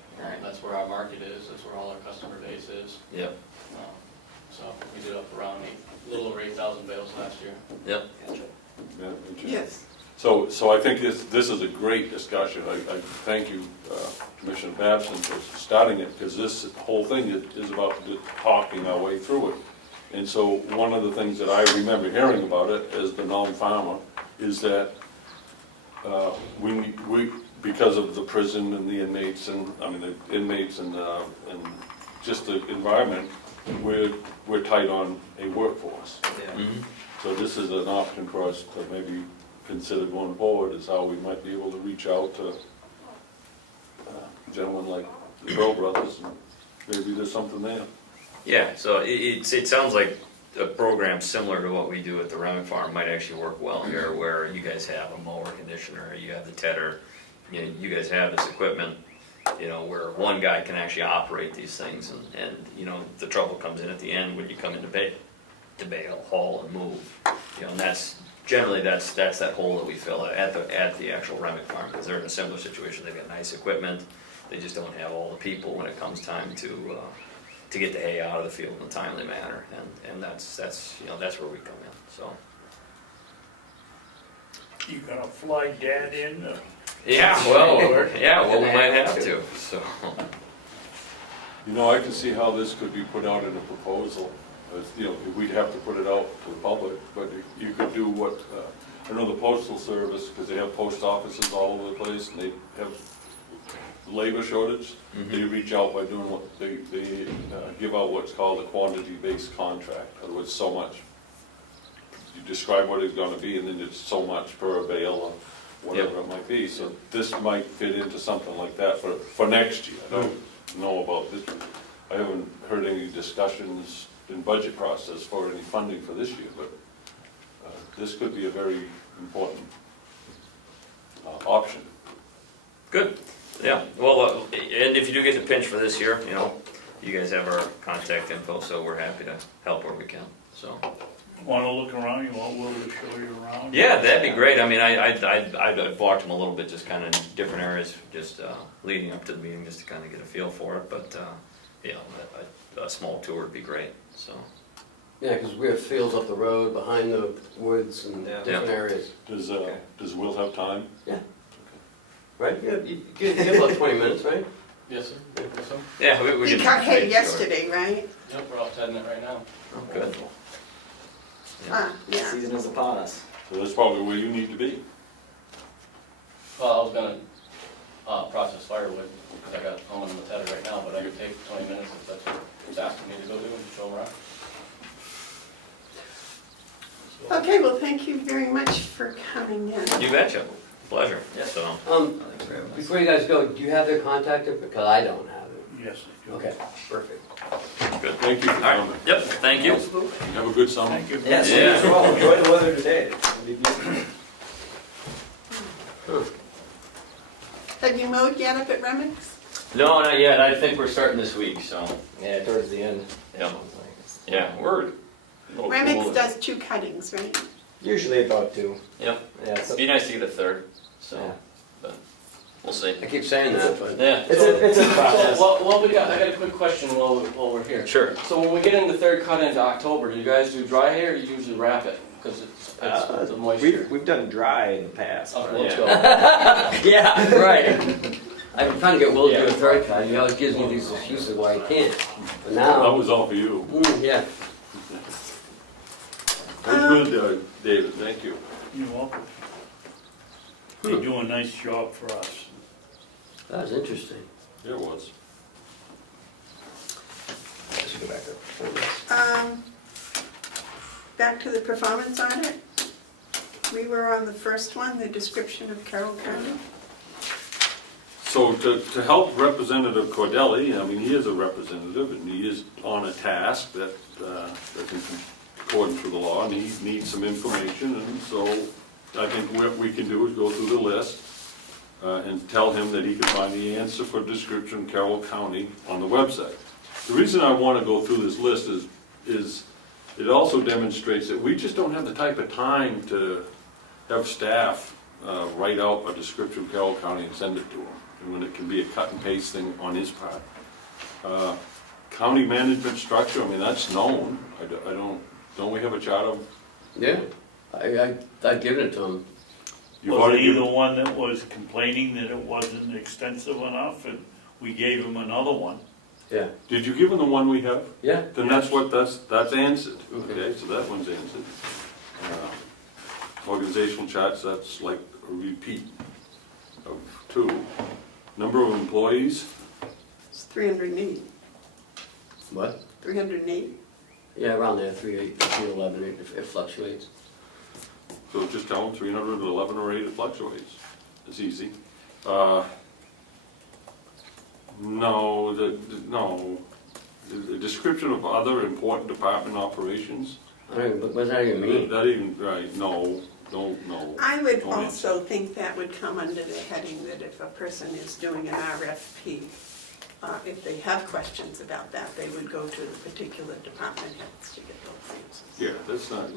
That's where our market is, that's where all our customer base is. yep, So we did up around a little over 8,000 bales last year. yep. Gotcha. Yeah, interesting. Yes. So I think this is a great discussion. I thank you, Commissioner Babson, for starting it, because this whole thing is about talking our way through it. And so one of the things that I remember hearing about it as the non-farmer is that we because of the prison and the inmates and, I mean, the inmates and just the environment, we're tight on a workforce. Yeah. Mhm. So this is an option for us to maybe consider going forward, is how we might be able to reach out to gentlemen like the Prille brothers, and maybe there's something there. Yeah, so it sounds like a program similar to what we do at the Remick farm might actually work well here, where you guys have a mower conditioner, you have the tedder, you know, you guys have this equipment, you know, where one guy can actually operate these things, and you know, the trouble comes in at the end when you come in to bale, haul, and move, you know, and that's generally that's that hole that we fill at the actual Remick farm, because they're in a similar situation. They've got nice equipment, they just don't have all the people when it comes time to get the hay out of the field in a timely manner, and that's you know, that's where we come in. So You gonna fly Dad in? well, we might have to. So You know, I can see how this could be put out in a proposal. You know, we'd have to put it out to the public, but you could do what, I know the Postal Service, because they have post offices all over the place, and they have labor shortage. They reach out by doing what, they give out what's called a quantity-based contract. In other words, so much. You describe what it's gonna be, and then it's so much per bale or whatever it might be. So this might fit into something like that for next year. I don't know about this. I haven't heard any discussions in budget process for any funding for this year, but this could be a very important option. good. Yeah. Well, and if you do get the pinch for this year, you know, you guys have our contact info, so we're happy to help where we can. So. Wanna look around, you want Will to show you around? Yeah, that'd be great. I mean, I'd walked them a little bit, just kind of different areas, just leading up to the meeting, just to kind of get a feel for it. But you know, a small tour would be great. So. Yeah, because we have fields up the road, behind the woods and different areas. Does Will have time? Yeah. Right? Yeah, you give about 20 minutes, right? Yes, sir. Yes, sir. Yeah, we You can cut hay make sure. yesterday, right? Yep, we're off heading it right now. Oh, good. Yeah. Season is upon us. So that's probably where you need to be. Well, I was gonna process firewood, because I got home in the tether right now, but I could take 20 minutes if that's what he's asking me to go do and show him around. Okay, well, thank you very much for coming in. You betcha. Pleasure. So. Before you guys go, do you have their contact info? Because I don't have it. Yes, I do. Okay, perfect. Good. Thank you for All right. coming. Yep. Thank you. Have a good summer. Thank you. Yes, Yeah. you as well. Enjoy the weather today. It'll be beautiful. Have you mowed yet up at Remick's? No, not yet. I think we're starting this week. So. Yeah, towards the end. Yeah. Yeah. We're. Remick's does 2 cuttings, right? Usually about 2. Yep. Yeah, It'd be nice to get a third. So. Yeah. But we'll see. I keep saying that, but Yeah. it's a process. So, well, I got a quick question while we're here. Sure. So when we get into third cut into October, do you guys do dry hay or do you usually wrap it? Because it's the moisture. We've done dry in the past. Okay, let's Yeah. go. yeah, right. I've been trying to get Will to do a third cut. He always gives me these excuses why he can't. But That now, was all for you. yeah. That's good, David, thank you. You're welcome. They do a nice job for us. That was interesting. There was. Let's go back up. Back to the performance audit. We were on the first one, the description of Carroll County. So to help Representative Cordelli, I mean, he is a representative and he is on a task that's in accordance with the law and he needs some information, and so I think what we can do is go through the list and tell him that he can find the answer for description Carroll County on the website. The reason I want to go through this list is it also demonstrates that we just don't have the type of time to have staff write out a description of Carroll County and send it to him, and when it can be a cut and paste thing on his part. County management structure, I mean, that's known. Don't we have a chart of? Yeah, I've given it to him. You've Was already he the given- one that was complaining that it wasn't extensive enough, and we gave him another one? Yeah, Did you give him the one we have? yeah. Then that's answered, Okay. okay, so that one's answered. Organizational charts, that's like a repeat of 2. Number of employees, It's 308. What? 308. Yeah, around there, 311, it fluctuates. so just tell them 311 or 8, it fluctuates. It's easy. No, the description of other important department operations. I don't even, what does that even mean? That even, right, no. I would Don't answer. also think that would come under the heading that if a person is doing an RFP, if they have questions about that, they would go to the particular department heads to get those answers. Yeah, that's not,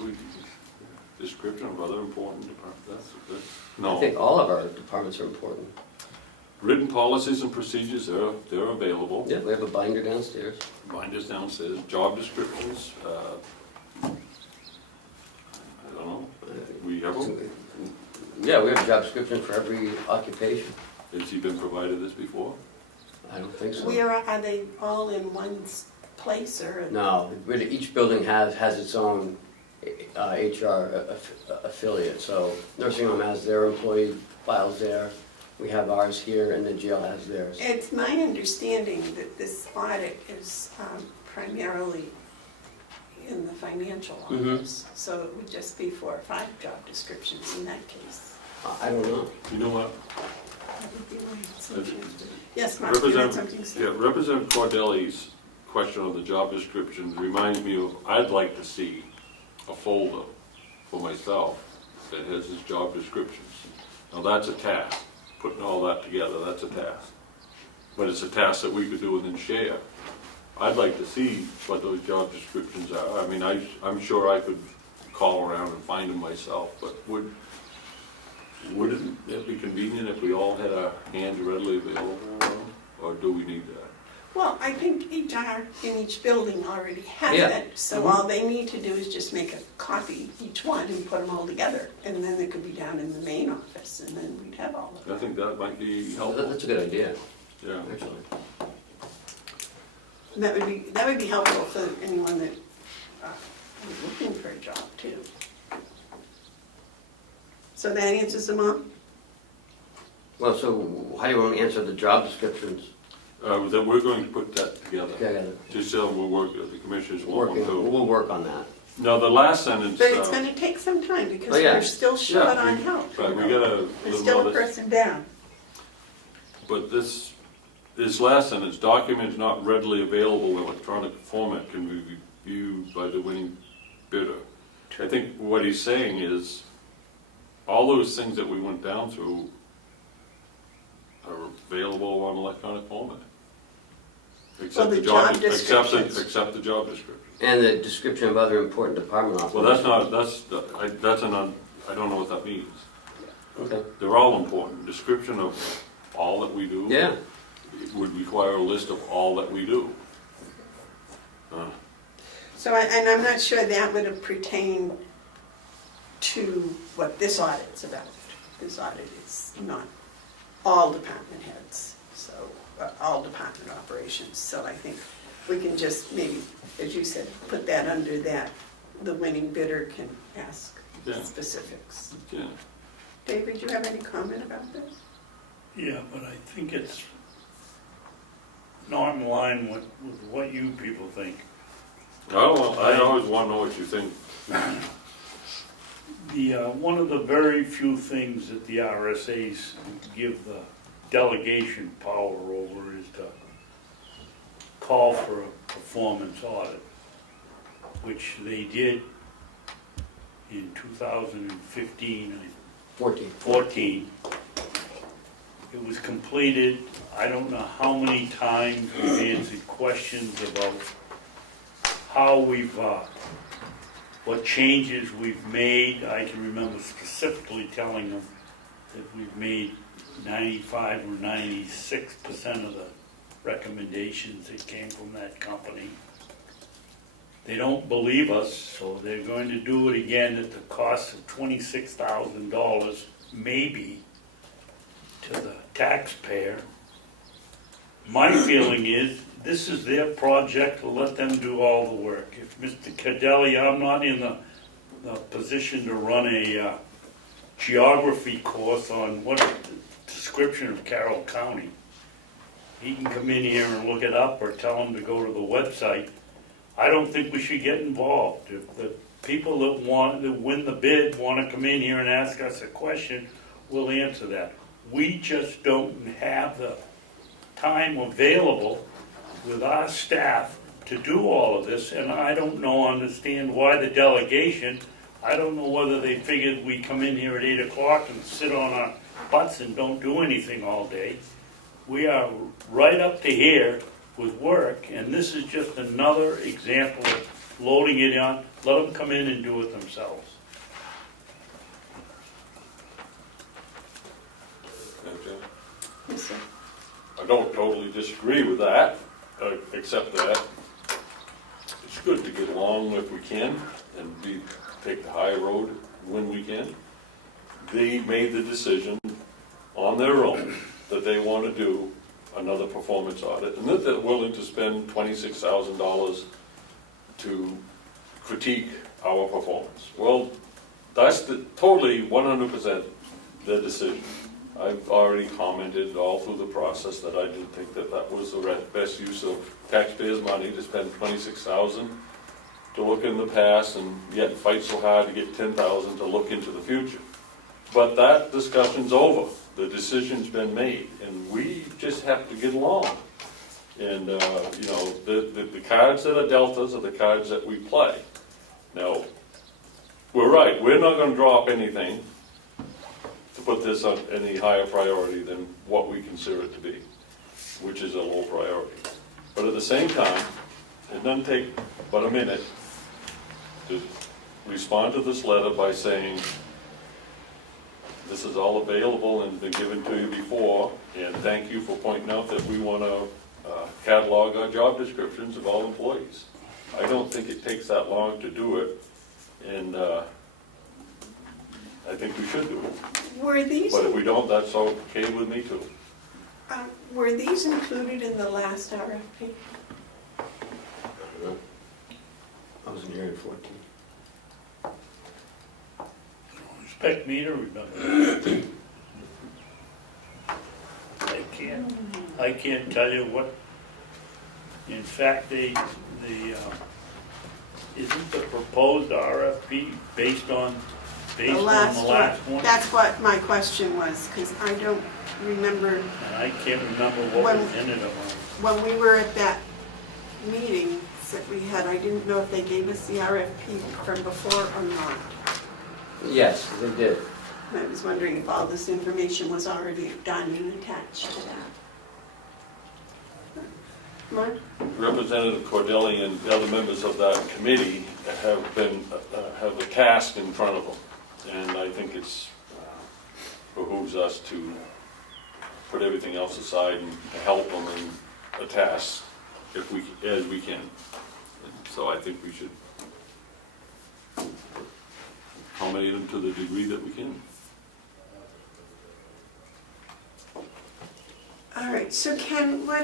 description of other important departments, that's, I think no. all of our departments are important. Written policies and procedures, they're available. Yeah, we have a binder downstairs. Binders downstairs, job descriptions, I don't know, we have them. Yeah, we have a job description for every occupation. Has he been provided this before? I don't think so. Where are they all in one place or? No, really, each building has its own HR affiliate, so nursing home has their employee files there, we have ours here, and the jail has theirs. It's my understanding that this audit is primarily in the financial Mhm. office, so it would just be 4 or 5 job descriptions in that case. I don't know. You know what? That would be my assumption. Yes, Mark, you had something to say? Yeah, Representative Cordelli's question on the job description reminds me of, I'd like to see a folder for myself that has his job descriptions. Now, that's a task. Putting all that together, that's a task. But it's a task that we could do and then share. I'd like to see what those job descriptions are. I mean, I'm sure I could call around and find them myself, but wouldn't it be convenient if we all had our hands readily available, or do we need that? Well, I think HR in each building already has Yeah. it, so all they need to do is just make a copy, each one, and put them all together. And then they could be down in the main office, and then we'd have all of I them. think that might be helpful, That's a good idea, yeah. actually. And that would be helpful for anyone that is looking for a job too. So that answers them all? Well, so how do you want to answer the job descriptions? That we're going to put that together. Okay, I got it. Just so we'll work, the commissioners will want to. We'll work on that. Now, the last sentence. But it's gonna take some time because Oh, yeah. we're still short Yeah, on we- help. Right, you we know. got a There's little still more a person down. But this last sentence, documents not readily available in electronic format can be reviewed by the winning bidder. I think what he's saying is, all those things that we went down through are available on electronic format. Except the the job, job descriptions. except the job description. And the description of other important department officers. Well, that's not, I don't know what that means. Okay. They're all important. Description of all that we do. Yeah. Would require a list of all that we do. So, and I'm not sure that would have pertained to what this audit's about. This audit is not all department heads, so, all department operations. So I think we can just maybe, as you said, put that under that the winning bidder can ask Yeah. specifics. Yeah. David, do you have any comment about this? Yeah, but I think it's not in line with what you people think. I always want to know what you think. One of the very few things that the RSAs give the delegation power over is to call for a performance audit, which they did in 2015, 14. It was completed. I don't know how many times we've answered questions about how we've, what changes we've made. I can remember specifically telling them that we've made 95 or 96% of the recommendations that came from that company. They don't believe us, so they're going to do it again at the cost of $26,000, maybe, to the taxpayer. My feeling is, this is their project, let them do all the work. If Mr. Cordelli, I'm not in the position to run a geography course on what description of Carroll County. He can come in here and look it up or tell him to go to the website. I don't think we should get involved. If the people that win the bid want to come in here and ask us a question, we'll answer that. We just don't have the time available with our staff to do all of this, and I don't understand why the delegation, I don't know whether they figured we come in here at 8 o'clock and sit on our butts and don't do anything all day. We are right up to here with work, and this is just another example of loading it on. Let them come in and do it themselves. Okay. Yes, sir. I don't totally disagree with that, except that it's good to get along if we can and take the high road when we can. They made the decision on their own that they want to do another performance audit and that they're willing to spend $26,000 to critique our performance. Well, that's totally 100% their decision. I've already commented all through the process that I didn't think that that was the best use of taxpayers' money to spend $26,000 to look in the past and yet fight so hard to get $10,000 to look into the future. But that discussion's over. The decision's been made, and we just have to get along. And the cards that are dealt us are the cards that we play. Now, we're right. We're not going to drop anything to put this on any higher priority than what we consider it to be, which is a low priority. But at the same time, it doesn't take but a minute to respond to this letter by saying, this is all available and been given to you before, and thank you for pointing out that we want to catalog our job descriptions of all employees. I don't think it takes that long to do it, and I think we should do it. Were these, But if we don't, that's okay with me too. were these included in the last RFP? I wasn't here in 14. Expect me to remember. I can't tell you what, in fact, isn't the proposed RFP based on the last one? That's what my question was, because I don't remember, And I can't remember what was in it among. when we were at that meeting that we had, I didn't know if they gave us the RFP from before or not. Yes, they did. I was wondering if all this information was already done and attached to that. Mark? Representative Cordelli and the other members of that committee have a task in front of them. And I think it's behooves us to put everything else aside and help them in a task as we can. So I think we should accommodate them to the degree that we can. All right, so Ken, what,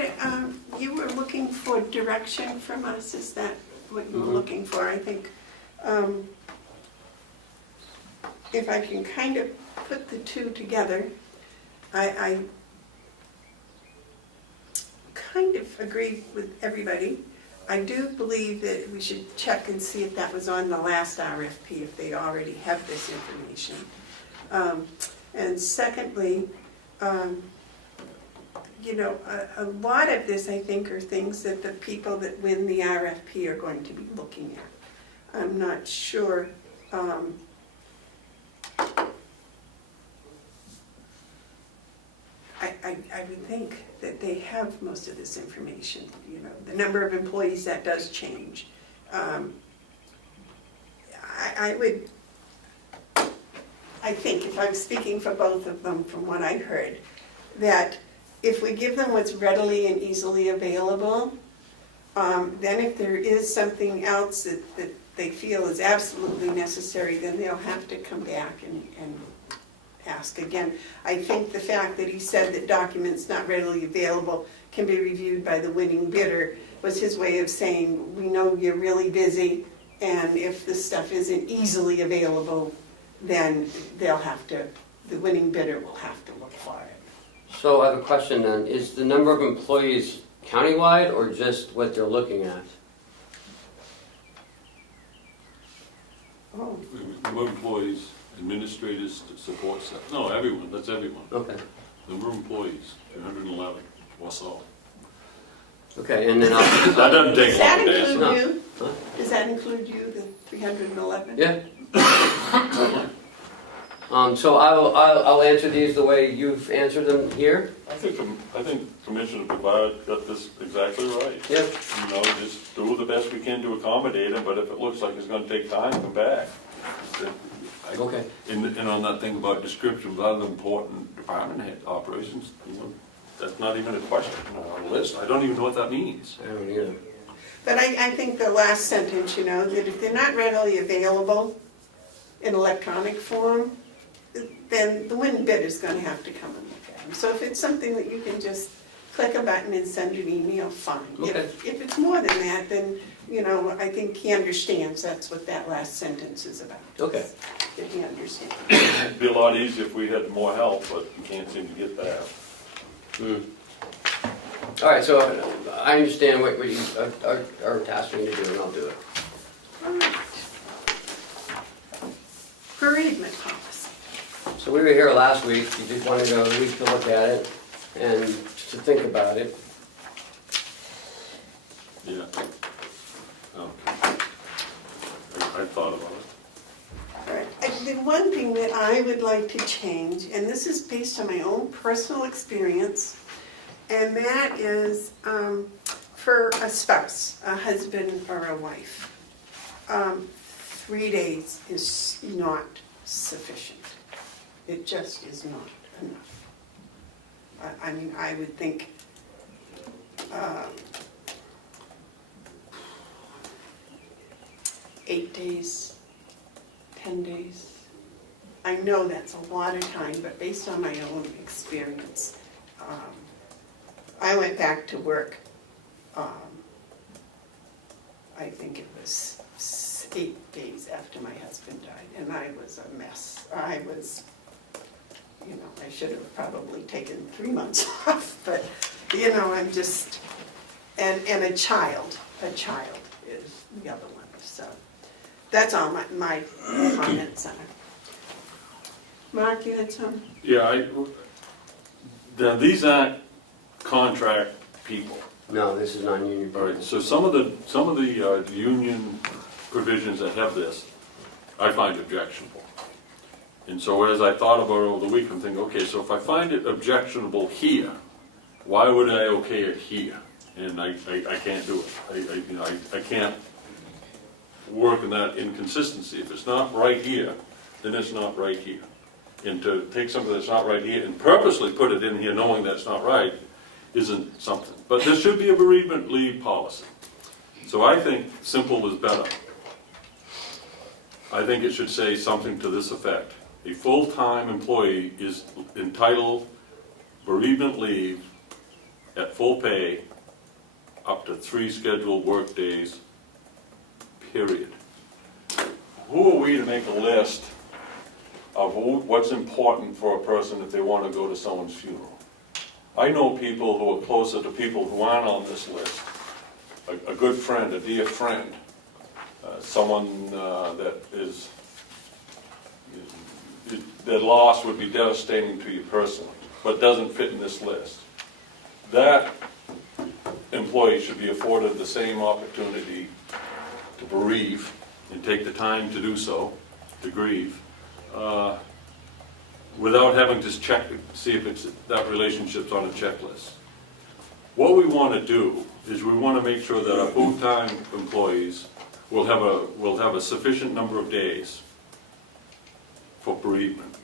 you were looking for direction from us, is that what you were looking for? I think If I can kind of put the two together, I kind of agree with everybody. I do believe that we should check and see if that was on the last RFP, if they already have this information. And secondly, you know, a lot of this, I think, are things that the people that win the RFP are going to be looking at. I'm not sure. I would think that they have most of this information. You know, the number of employees, that does change. I think, if I'm speaking for both of them from what I heard, that if we give them what's readily and easily available, then if there is something else that they feel is absolutely necessary, then they'll have to come back and ask again. I think the fact that he said that documents not readily available can be reviewed by the winning bidder was his way of saying, we know you're really busy, and if this stuff isn't easily available, then they'll have to, the winning bidder will have to look for it. So I have a question then. Is the number of employees countywide or just what they're looking at? Oh, Number of employees, administrators, support staff. No, everyone, that's everyone. Okay. Number of employees, 311, what's all? Okay, and then That doesn't take does a that long to include answer. you? Huh? Does that include you, the 311? Yeah. So I'll answer these the way you've answered them here. I think Commissioner Brevard got this exactly right. Yep. You know, just do the best we can to accommodate him, but if it looks like it's gonna take time, come back. Okay. And on that thing about descriptions, other important department head operations, you know, that's not even a question on our list. I don't even know what that means. I don't either. But I think the last sentence, you know, that if they're not readily available in electronic form, then the winning bid is going to have to come and look at them. So if it's something that you can just click a button and send an email, fine. Okay. If it's more than that, then, you know, I think he understands that's what that last sentence is about. Okay. That he understands. It'd be a lot easier if we had more help, but we can't seem to get that. All right, so I understand what you are tasking me to do, and I'll do it. All right. Bereavement policy. So we were here last week. You just wanted a week to look at it and to think about it. Yeah. Okay. I thought about it. All right. The one thing that I would like to change, and this is based on my own personal experience, and that is for a spouse, a husband or a wife. 3 days is not sufficient. It just is not enough. I mean, I would think 8 days, 10 days. I know that's a lot of time, but based on my own experience, I went back to work, I think it was 8 days after my husband died, and I was a mess. I was, you know, I should have probably taken 3 months off, but, you know, I'm just, and a child is the other one, so that's all my comments on it. Mark, you had some? Yeah, these aren't contract people. No, this is non-union. All right, so some of the union provisions that have this, I find objectionable. And so as I thought about it over the week, I'm thinking, okay, so if I find it objectionable here, why would I okay it here? And I can't do it. I can't work in that inconsistency. If it's not right here, then it's not right here. And to take something that's not right here and purposely put it in here knowing that's not right isn't something. But there should be a bereavement leave policy. So I think simple is better. I think it should say something to this effect. A full-time employee is entitled bereavement leave at full pay up to 3 scheduled work days, period. who are we to make a list of what's important for a person if they want to go to someone's funeral? I know people who are closer to people who aren't on this list. A good friend, a dear friend, someone that their loss would be devastating to you personally, but doesn't fit in this list. That employee should be afforded the same opportunity to bereave and take the time to do so, to grieve, without having to check, see if that relationship's on a checklist. What we want to do is we want to make sure that our full-time employees will have a sufficient number of days for bereavement.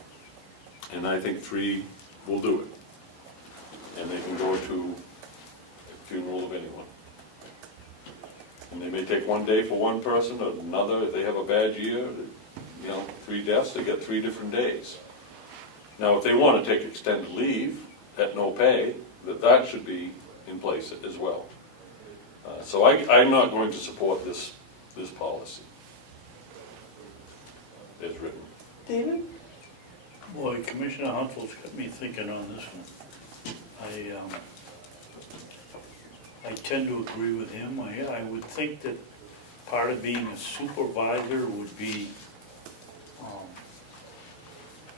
And I think 3 will do it. And they can go to the funeral of anyone. And they may take 1 day for one person, or another, if they have a bad year, 3 deaths, they get 3 different days. Now, if they want to take extended leave at no pay, that should be in place as well. So I'm not going to support this policy as written. David? Boy, Commissioner Hounsell's got me thinking on this one. I tend to agree with him. I would think that part of being a supervisor would be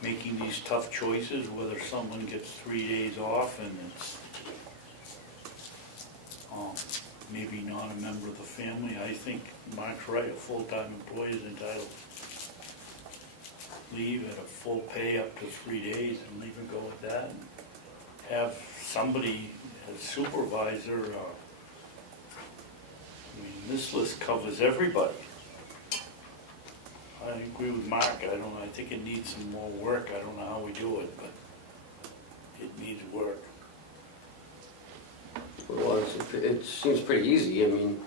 making these tough choices, whether someone gets 3 days off and it's maybe not a member of the family. I think Mark's right, a full-time employee is entitled to leave at a full pay up to 3 days and leave and go with that. And have somebody as supervisor, this list covers everybody. I agree with Mark. I think it needs some more work. I don't know how we do it, but it needs work. Well, it seems pretty easy. I mean,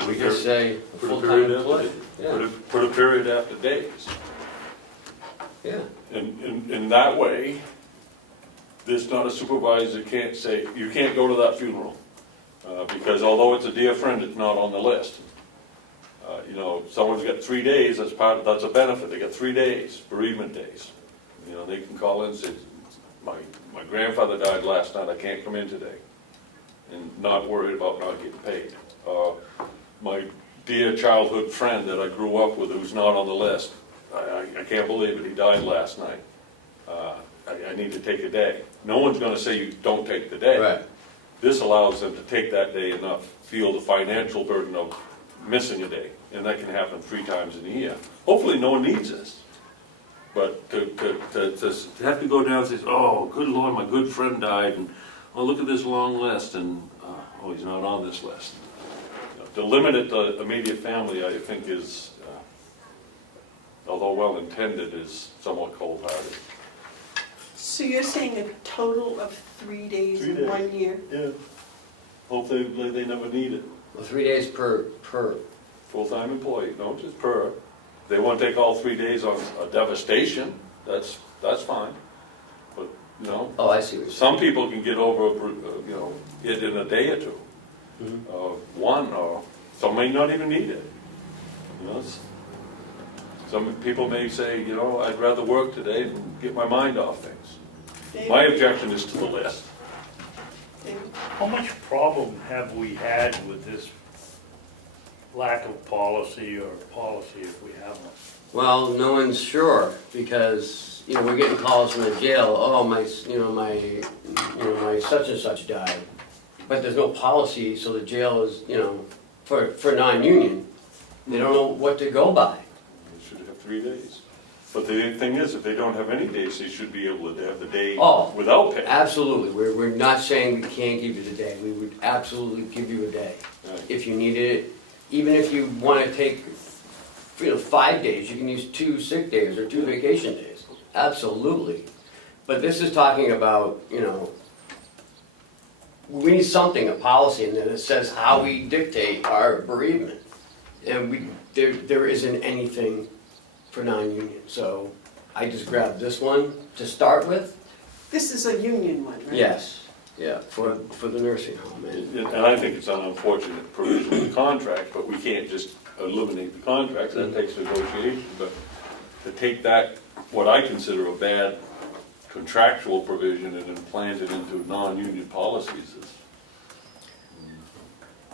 we Put a just say a Put a full-time period employee. after, Yeah, put a period after days. yeah. And in that way, there's not a supervisor that can't say, you can't go to that funeral. Because although it's a dear friend, it's not on the list. Someone's got 3 days, that's a benefit, they got 3 days, bereavement days. They can call in and say, my grandfather died last night, I can't come in today. And not worried about not getting paid. My dear childhood friend that I grew up with who's not on the list, I can't believe it, he died last night. I need to take a day. No one's gonna say you don't take the day. Right. This allows them to take that day and not feel the financial burden of missing a day. And that can happen 3 times in a year. Hopefully no one needs this. But to have to go down and say, oh, good Lord, my good friend died, and oh, look at this long list, and oh, he's not on this list. To limit it to immediate family, I think is, although well-intended, is somewhat cold-hearted. So you're saying a total of 3 days in 1 year? Yeah. Hopefully they never need it. Well, 3 days per. Full-time employee, no, just per. If they want to take all 3 days on a devastation, that's fine. But, Oh, I see what you're saying. some people can get over, it in a day or 2. One, or some may not even need it. Some people may say, I'd rather work today and get my mind off things. David? My objection is to the list. David? How much problem have we had with this lack of policy or policy if we have one? Well, no one's sure because we're getting calls from the jail. Oh, my such and such died, but there's no policy, so the jail is for non-union. They don't know what to go by. They should have 3 days. But the thing is, if they don't have any days, they should be able to have the day without pay. Absolutely, we're not saying we can't give you the day. We would absolutely give you a day Right. if you needed it. Even if you want to take 5 days, you can use 2 sick days or 2 vacation days. Absolutely. But this is talking about, we need something, a policy in there that says how we dictate our bereavement. And there isn't anything for non-union. So I just grabbed this one to start with. This is a union one, right? Yes, yeah, for the nursing home. And I think it's an unfortunate provision of the contract, but we can't just eliminate the contracts, that takes negotiation, but to take that, what I consider a bad contractual provision and implant it into non-union policies is.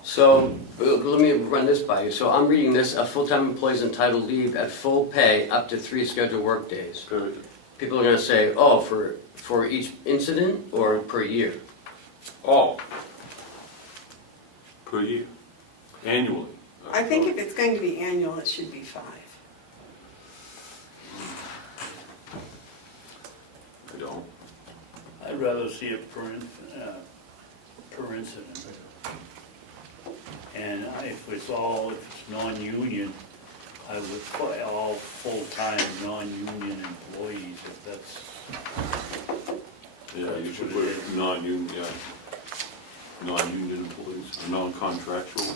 So, let me run this by you. So I'm reading this, a full-time employee's entitled leave at full pay up to 3 scheduled work days. Period. People are gonna say, oh, for each incident or per year? Oh. Per year, annually. I think if it's going to be annual, it should be 5. I don't. I'd rather see it per incident. And if it's non-union, I would put all full-time non-union employees, if that's. Yeah, you should put non-union, yeah. Non-union employees, or non-contractual.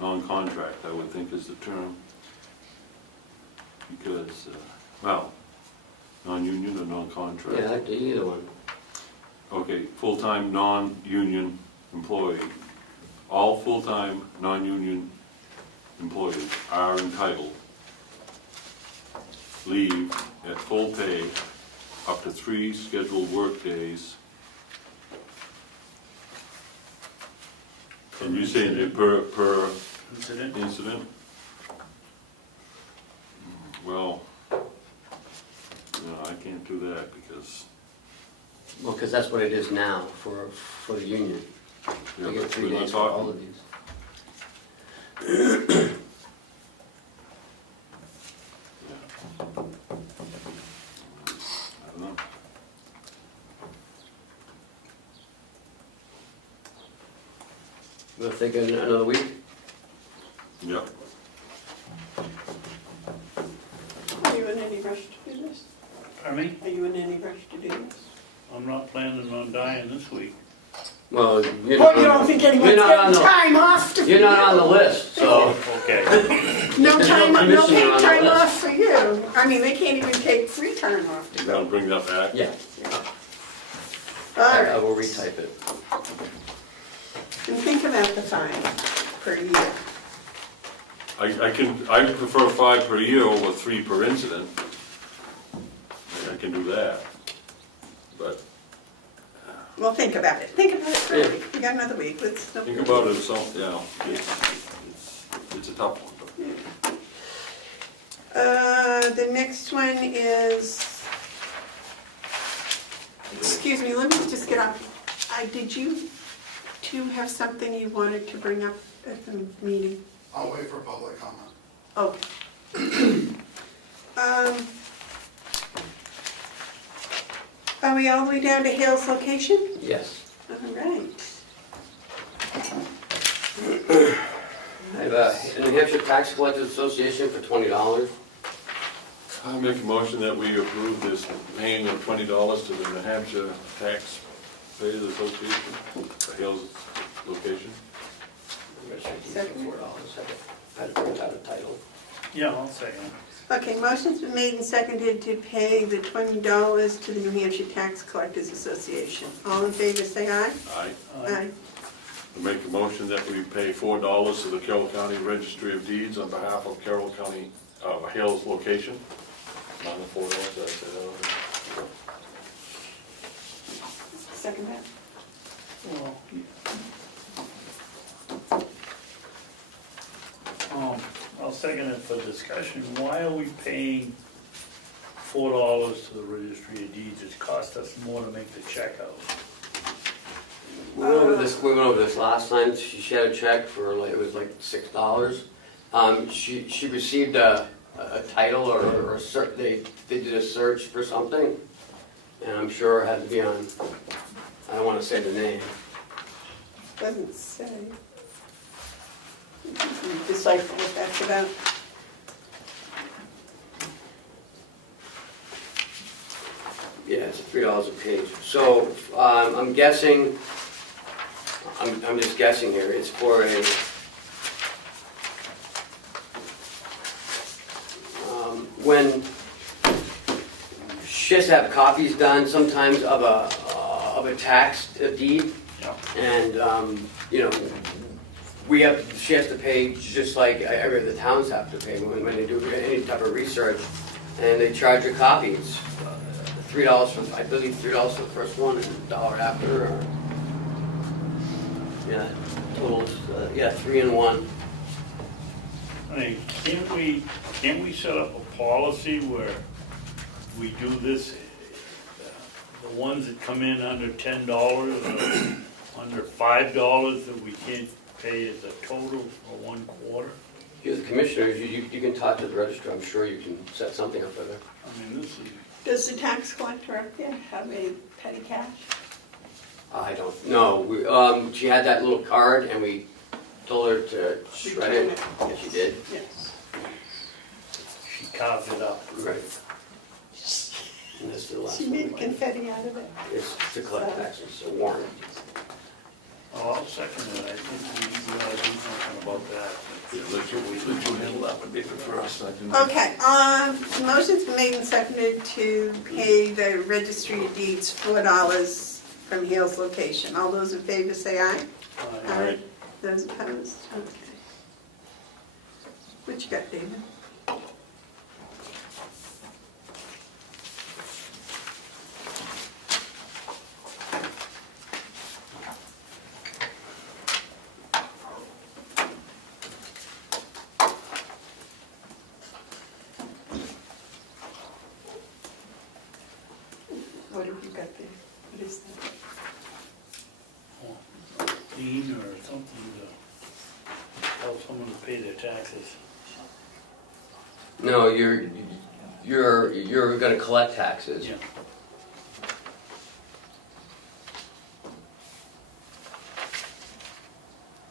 Non-contract, I would think is the term. Because, well, non-union or non-contract? Yeah, either one. Okay, full-time non-union employee. All full-time non-union employees are entitled leave at full pay up to 3 scheduled work days. And you saying that per incident? Well, no, I can't do that because. Well, because that's what it is now for the union. Yeah, They get but 3 we're not days for all talking. of these. I don't know. We're thinking another week? Yep. Are you in any rush to do this? Pardon me? Are you in any rush to do this? I'm not planning on dying this week. Well, you're Well, not, you don't think anyone's you're not on getting the- time off to you're not on the list, so. Okay. No There's no time, no commissioner paid on the time list. off for you. I mean, they can't even take free time off to You go. gotta bring that back. Yeah, All I right, will retype it. and think about the fine per year. I prefer 5 per year over 3 per incident. I can do that. But Well, think about it. Think about it for a week. We got another week. Let's. think about it as something, you know, it's a tough one. The next one is, excuse me, let me just get up. Did you two have something you wanted to bring up at the meeting? I'll wait for public comment. Okay. Are we all the way down to Hales Location? Yes. All right. I have a New Hampshire Tax Collectors Association for $20. I make a motion that we approve this paying of $20 to the New Hampshire Taxpayers Association, the Hales Location. Second. $4. I had to print out a title. Yeah, I'll say it. Okay, motion's been made and seconded to pay the $20 to the New Hampshire Tax Collectors Association. All in favor, say aye. Aye. Aye. I make a motion that we pay $4 to the Carroll County Registry of Deeds on behalf of Carroll County, Hales Location. Not the $4, I said that. Second that. Well, I'll second it for discussion. Why are we paying $4 to the Registry of Deeds? It cost us more to make the check out. We went over this last time. She had a check for like, it was like $6. She received a title or they did a search for something, and I'm sure it had to be on, I don't want to say the name. Doesn't say. Decipher what that's about. Yeah, it's $3 a page. So I'm guessing, I'm just guessing here, it's for a, when she has to have copies done sometimes of a tax deed, Yeah. and, you know, she has to pay just like every the towns have to pay when they do any type of research, and they charge her copies. $3 for, I believe $3 for the first one and $1 after, or, yeah, total, yeah, 3 and 1. I mean, can't we set up a policy where we do this, the ones that come in under $10 or under $5 that we can't pay as a total for 1 quarter? You're the commissioners, you can talk to the registrar, I'm sure you can set something up with her. I mean, this is, Does the tax collector up there have a petty cash? I don't know, she had that little card and we told her to shred Return it. it. Yeah, she did. Yes. she carved it up. Right. And this is the last She one. made confetti out of it. It's to collect taxes, so warrant. Oh, I'll second it, I think we ought to do something about that. Let you handle that one, David, for us. I can- Okay, motion's been made and seconded to pay the Registry of Deeds $4 from Hales Location. All those in favor say aye. Aye. Those opposed? Okay. What you got, David? What have you got there? What is that? Lien or something to help someone to pay their taxes. No, you're gonna collect taxes. Yeah.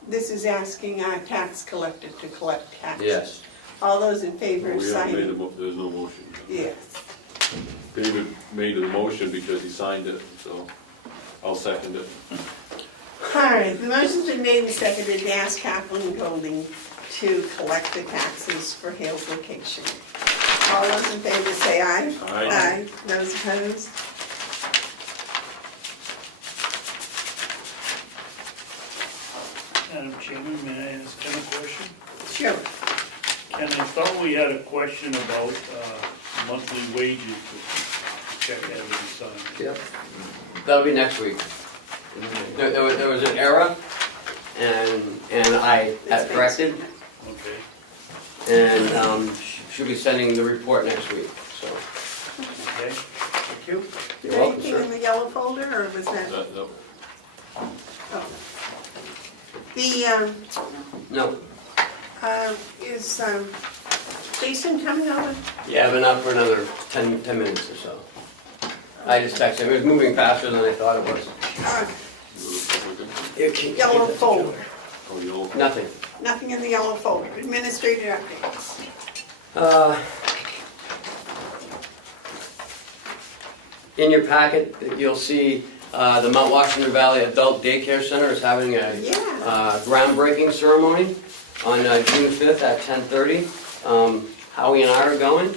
This is asking our tax collector to collect taxes. Yes. All those in favor of We haven't made signing? there's no motion. Yes. David made the motion because he signed it, so I'll second it. All right, the motion's been made and seconded to ask Kaplan Golding to collect the taxes for Hales Location. All those in favor say aye. Aye. Those opposed? Madam Chairman, may I ask Ken a question? Sure. Ken, I thought we had a question about monthly wages that the check had to be signed. Yep. That'll be next week. There was an error, and I had corrected, Okay. and she'll be sending the report next week, so. Okay, thank you. Is You're there welcome, anything sir. in the yellow folder, or was that? No. Oh. The, No, is Jason coming over? yeah, I've been up for another 10 minutes or so. I just texted him, it was moving faster than I thought it was. Yellow folder. Oh, you'll. Nothing. Nothing in the yellow folder. Administrative updates. In your packet, you'll see the Mount Washington Valley Adult Daycare Center is having a Yeah. groundbreaking ceremony on June 5th at 10:30. Howie and I are going.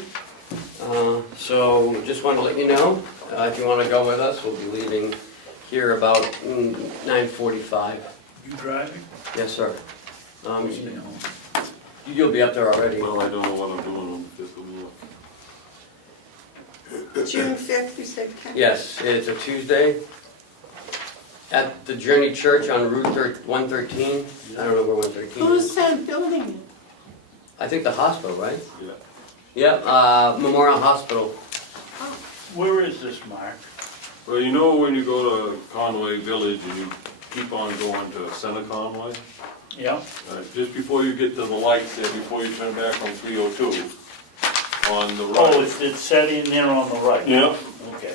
So just wanted to let you know, if you want to go with us, we'll be leaving here about 9:45. You driving? Yes, sir. Stay home. You'll be up there already. Well, I don't know what I'm doing on the 5th of the month. June 5th, you said, Ken? Yes, it's a Tuesday at the Journey Church on Route 113. I don't know where 113 is. Who's building it? I think the hospital, right? Yeah. Yep, Memorial Hospital. Where is this, Mark? Well, you know when you go to Conway Village and you keep on going to Center Conway? Yeah. Just before you get to the lights there, before you turn back on 302, on the right. Oh, it's set in there on the right? Yeah. Okay.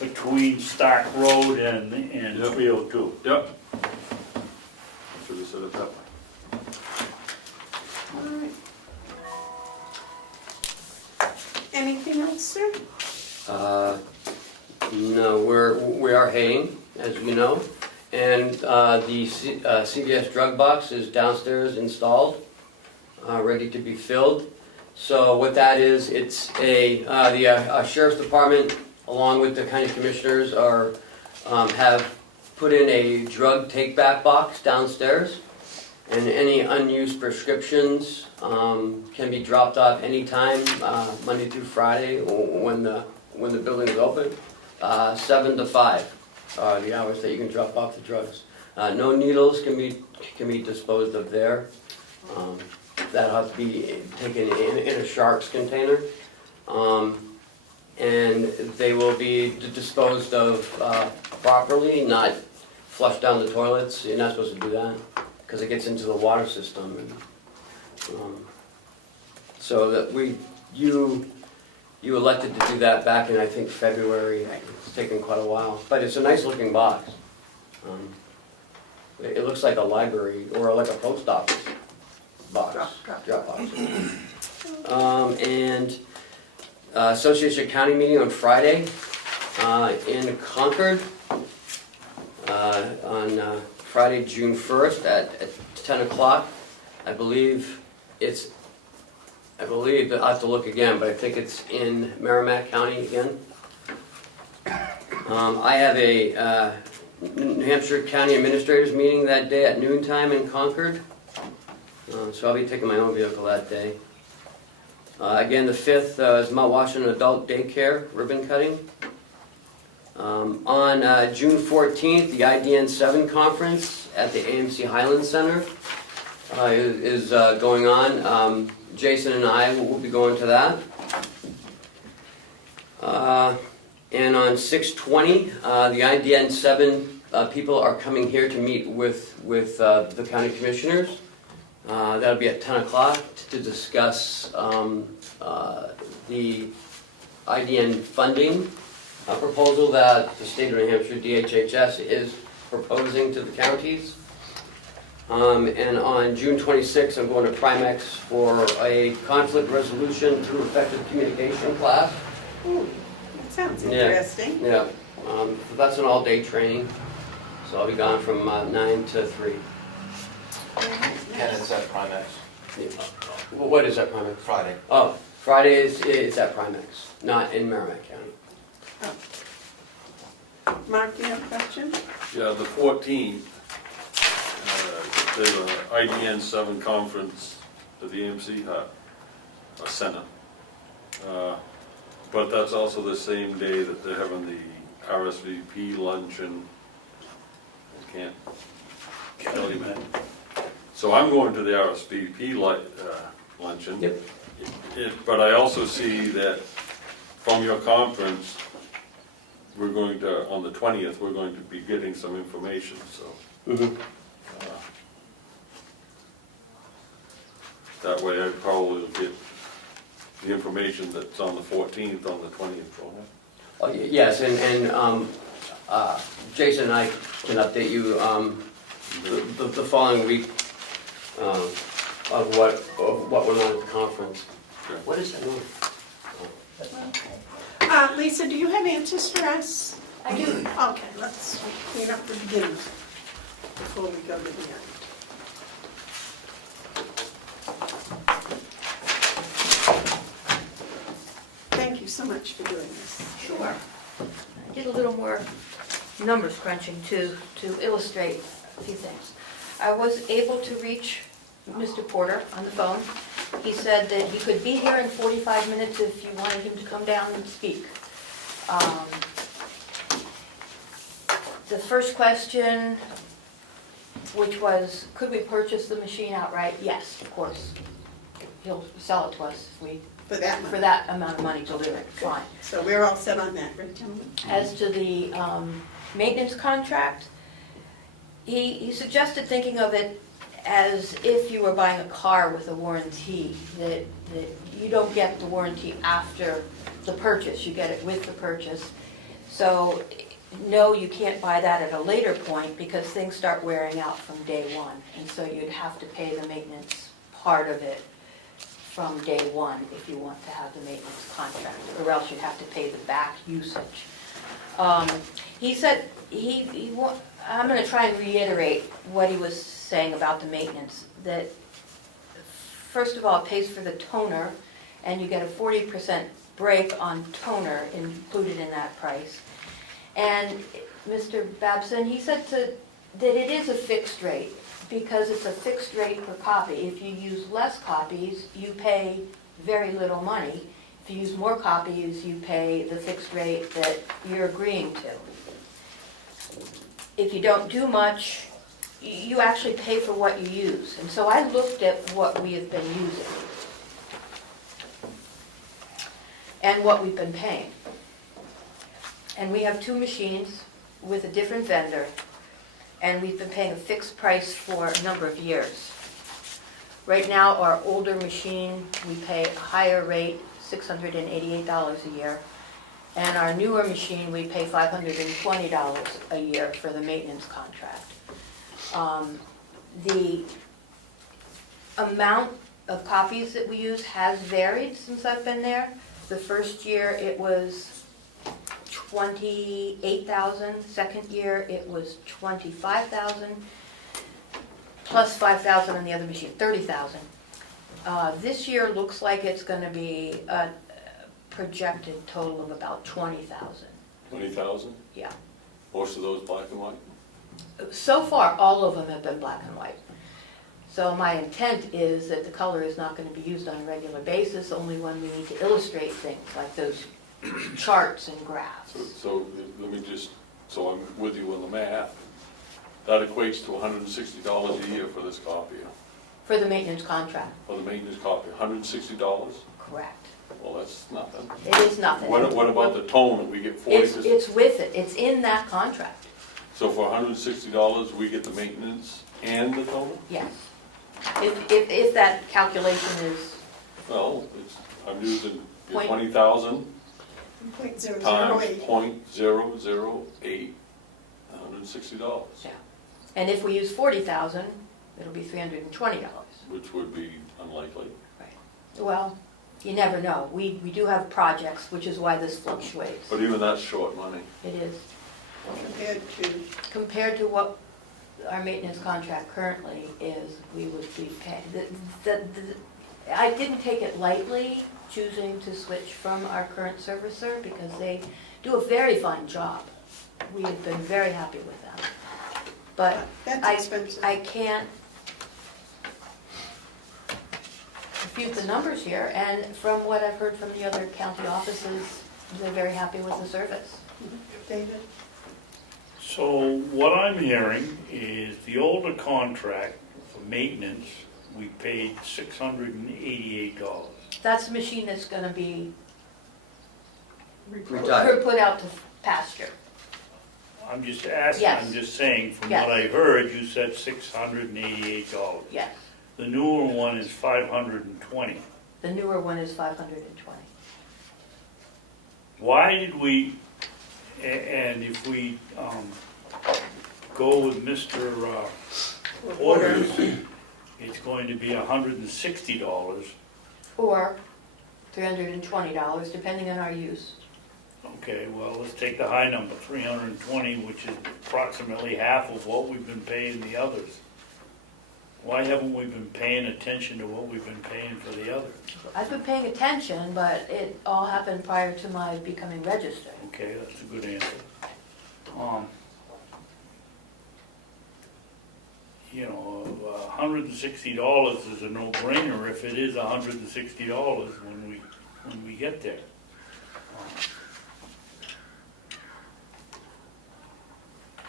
Between Stark Road and Yep. 302. Yep. Should have said it that way. All right. Anything else, sir? No, we are haying, as you know, and the CVS drug box is downstairs installed, ready to be filled. So what that is, it's the Sheriff's Department, along with the County Commissioners, have put in a drug take-back box downstairs, and any unused prescriptions can be dropped off anytime, Monday through Friday, when the building is open. 7 to 5 are the hours that you can drop off the drugs. No needles can be disposed of there. That'll have to be taken in a sharps container. And they will be disposed of properly, not flushed down the toilets. You're not supposed to do that because it gets into the water system. And, so that you elected to do that back in, I think, February. It's taken quite a while, but it's a nice looking box. It looks like a library or like a post office box, drop box. And Association County meeting on Friday in Concord on Friday, June 1st at 10 o'clock. I believe, I'll have to look again, but I think it's in Merrimack County again. I have a New Hampshire County Administrators meeting that day at noontime in Concord. So I'll be taking my own vehicle that day. Again, the 5th is Mount Washington Adult Daycare ribbon cutting. On June 14th, the IDN 7 conference at the AMC Highland Center is going on. Jason and I will be going to that. And on 6/20, the IDN 7 people are coming here to meet with the county commissioners. That'll be at 10 o'clock to discuss the IDN funding proposal that the state of New Hampshire DHHS is proposing to the counties. And on June 26th, I'm going to Primex for a conflict resolution through effective communication class. Ooh, that sounds interesting. Yeah, that's an all-day training, so I'll be gone from 9 to 3. And it's at Primex, What is that, Primex? Friday. Oh, Friday is at Primex, not in Merrimack County. Mark, do you have a question? Yeah, the 14th, there's an IDN 7 conference at the AMC Center. But that's also the same day that they're having the RSVP luncheon. I can't tell you, man. So I'm going to the RSVP luncheon. Yep. But I also see that from your conference, we're going to, on the 20th, we're going to be getting some information, so. Mm-hmm. That way I probably will get the information that's on the 14th, on the 20th. Oh, yes, and Jason and I can update you the following week of what went on at the conference. Sure. What is that? Lisa, do you have answers for us? I do. Okay, let's clean up the beginning before we go to the end. Thank you so much for doing this. Sure. I did a little more numbers crunching to illustrate a few things. I was able to reach Mr. Porter on the phone. He said that he could be here in 45 minutes if you wanted him to come down and speak. The first question, which was, could we purchase the machine outright? Yes, of course. He'll sell it to us if we, For that for month. that amount of money to do it, fine. So we're all set on that, right, gentlemen? As to the maintenance contract, he suggested thinking of it as if you were buying a car with a warranty, that you don't get the warranty after the purchase, you get it with the purchase. So, no, you can't buy that at a later point because things start wearing out from day one. And so you'd have to pay the maintenance part of it from day one if you want to have the maintenance contract, or else you'd have to pay the back usage. He said, I'm going to try and reiterate what he was saying about the maintenance, that first of all, it pays for the toner, and you get a 40% break on toner included in that price. And Mr. Babson, he said that it is a fixed rate, because it's a fixed rate per copy. If you use less copies, you pay very little money. If you use more copies, you pay the fixed rate that you're agreeing to. If you don't do much, you actually pay for what you use. And so I looked at what we have been using and what we've been paying. And we have 2 machines with a different vendor, and we've been paying a fixed price for a number of years. Right now, our older machine, we pay a higher rate, $688 a year. And our newer machine, we pay $520 a year for the maintenance contract. The amount of copies that we use has varied since I've been there. The first year it was 28,000, second year it was 25,000, plus 5,000 on the other machine, 30,000. This year looks like it's going to be a projected total of about 20,000. 20,000? Yeah. Most of those black and white? So far, all of them have been black and white. So my intent is that the color is not going to be used on a regular basis, only when we need to illustrate things like those charts and graphs. So let me just, so I'm with you on the math. That equates to $160 a year for this copier. For the maintenance contract, For the maintenance copier, $160? correct. Well, that's nothing. It is nothing. What about the tone? We get 40%? It's with it, it's in that contract, So for $160, we get the maintenance and the total? yes. If that calculation is, Well, I'm using Point- 20,000 .008. times .008, $160, yeah. And if we use 40,000, it'll be $320. which would be unlikely. Well, you never know. We do have projects, which is why this fluctuates. But even that's short money. It is. Compared to Compared to what our maintenance contract currently is, we would be paying. I didn't take it lightly choosing to switch from our current servicer because they do a very fine job. We have been very happy with them. But That's expensive. I can't refute the numbers here, and from what I've heard from the other county offices, they're very happy with the service. David? So what I'm hearing is the older contract for maintenance, we paid $688. That's the machine that's gonna be Retired. put out to pasture. I'm just asking, Yes. I'm just saying, from Yes. what I heard, you said $688. Yes, The newer one is $520. the newer one is 520. Why did we, and if we go with Mr. Porter's, it's going to be $160. Or $320, depending on our use. Okay, well, let's take the high number, 320, which is approximately half of what we've been paying the others. Why haven't we been paying attention to what we've been paying for the others? I've been paying attention, but it all happened prior to my becoming registered. Okay, that's a good answer. You know, $160 is a no-brainer if it is $160 when we get there.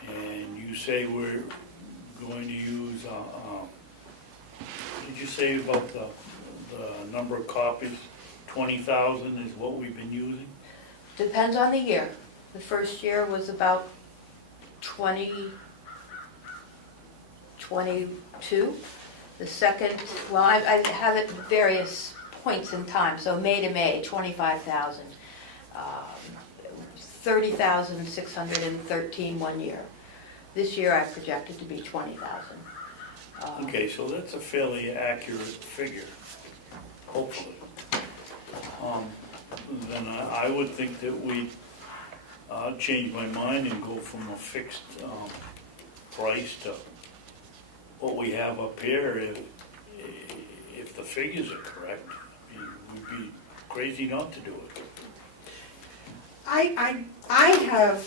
And you say we're going to use, did you say about the number of copies? 20,000 is what we've been using? Depends on the year. The first year was about 22. The second, well, I have it at various points in time, so May to May, 25,000. 30,613 one year. This year I projected to be 20,000. Okay, so that's a fairly accurate figure, hopefully. Then I would think that we change my mind and go from a fixed price to what we have up here if the figures are correct. I mean, we'd be crazy not to do it. I have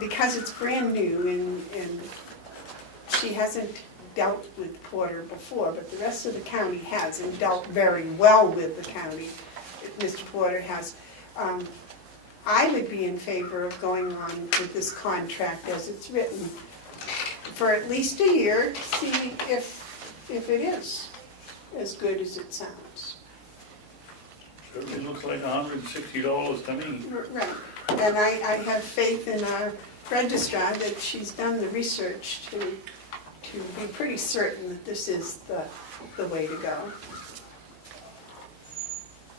because it's brand new and she hasn't dealt with Porter before, but the rest of the county has and dealt very well with the county. Mr. Porter has. I would be in favor of going on with this contract as it's written for at least a year to see if it is as good as it sounds. Certainly looks like $160 to me. Right, and I have faith in our registrar that she's done the research to be pretty certain that this is the way to go.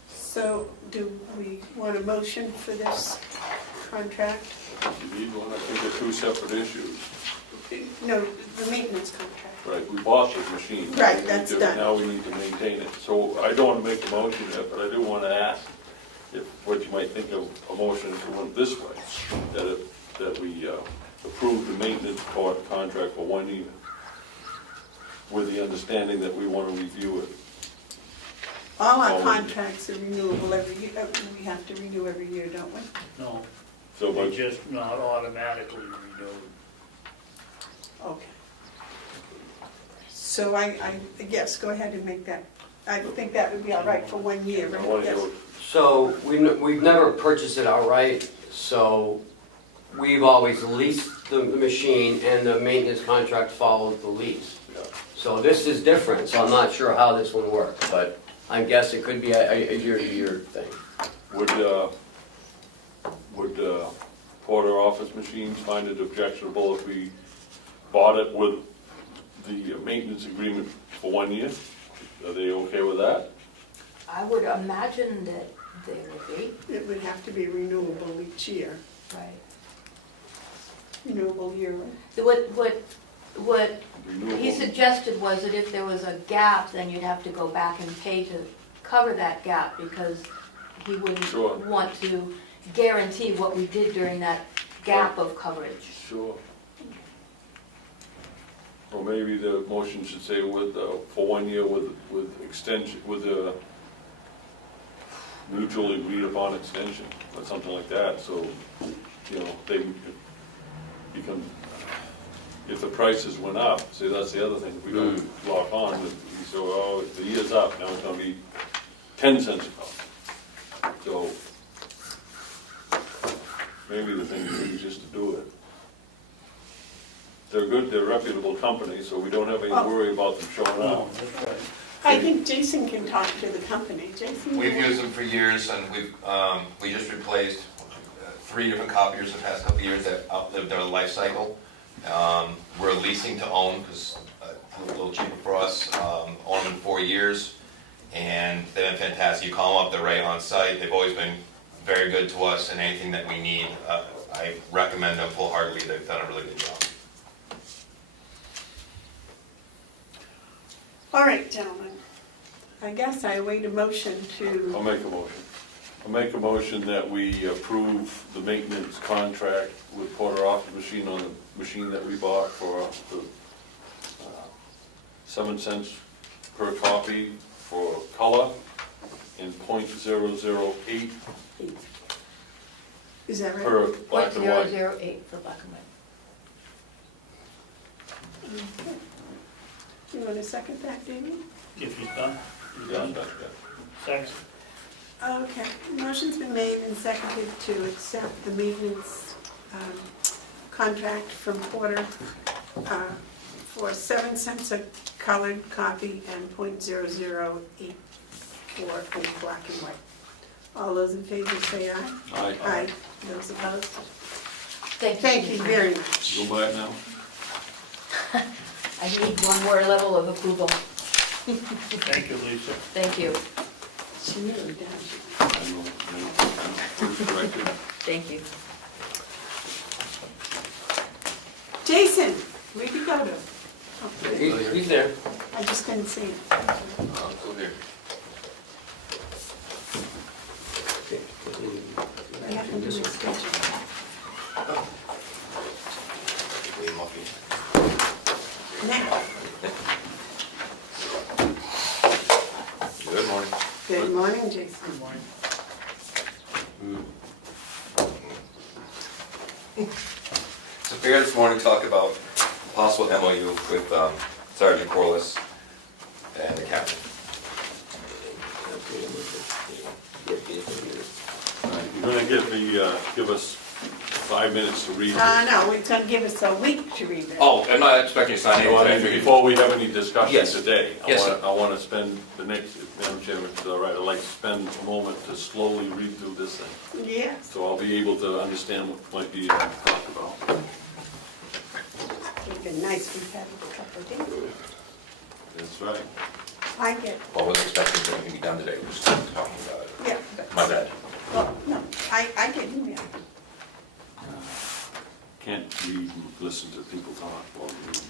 So, do we want a motion for this contract? You need one, I think they're two separate issues. No, the maintenance contract. Right, we bought the machine. Right, that's done. Now we need to maintain it. So I don't want to make a motion yet, but I do want to ask if, what you might think of a motion to went this way, that we approve the maintenance contract for 1 year with the understanding that we want to review it. All our contracts are renewable every year. We have to renew every year, don't we? No, So, they're but just not automatically renewed. Okay. So yes, go ahead and make that. I think that would be all right for 1 year, I right? want to Yes. go, So we've never purchased it outright, so we've always leased the machine and the maintenance contract follows the lease. yeah. So this is different, so I'm not sure how this one works, but I guess it could be a year-to-year thing. Would Porter office machines find it objectionable if we bought it with the maintenance agreement for 1 year? Are they okay with that? I would imagine that they would be, It would have to be renewable each year, right. renewable yearly. What he Renewable? suggested was that if there was a gap, then you'd have to go back and pay to cover that gap because he wouldn't Sure. want to guarantee what we did during that gap of coverage. Sure. Or maybe the motion should say with, for 1 year with extension, with a mutually agreed upon extension, or something like that, so, you know, they become, if the prices went up, see, that's the other thing, if we don't lock on, we say, oh, the year's up, now it's gonna be 10 cents a cup. So, maybe the thing is just to do it. They're good, they're a reputable company, so we don't have any worry about them showing No, up. that's right. I think Jason can talk to the company. Jason? We've used them for years, and we just replaced 3 different copiers the past couple of years that outlived their life cycle. We're leasing to own, because it's a little cheaper for us, own them in 4 years, and they've been fantastic. You call them up, they're right on site. They've always been very good to us, and anything that we need, I recommend them full-heartedly. They've done a really good job. All right, gentlemen. I guess I await a motion to, I'll make a motion. I'll make a motion that we approve the maintenance contract with Porter Office Machine on the machine that we bought for the 7 cents per copy for color and .008 is that right? per black and white. 0.008 for black and white. Okay. You want to second that, David? If he's done, he's Yeah, done. that's good. Second. Okay, motion's been made and seconded to accept the maintenance contract from Porter for 7 cents a colored copy and .008 for black and white. All those in favor say aye. Aye. Aye. Those opposed? Thank you. Thank you very much. Go back now? I need one more level of approval. Thank you, Lisa. Thank you. She really does. I know. Who's corrected? Thank you. Jason, where'd you go to? Oh, He's there. I just couldn't see him. Go here. What happened to my schedule? Now, Good morning. good morning, Jason. So we're here this morning to talk about possible MOU with Sergeant Corliss and the captain. You're gonna give us 5 minutes to read. No, it's gonna give us a week to read it. Oh, I'm not expecting you to sign So, I mean, anything. before we have any discussion Yes. today, Yes, sir. I wanna spend the next, if Madam Chairman, it's all right, I'd like to spend a moment to slowly read through this thing. Yes. So I'll be able to understand what might be talked about. It'd been nice if we had a couple of days. That's right. I get, Well, I wasn't expecting anything to be done today, we're just talking about it. yeah, but, My bad. well, no, I get email. Can't read and listen to people talk while we read.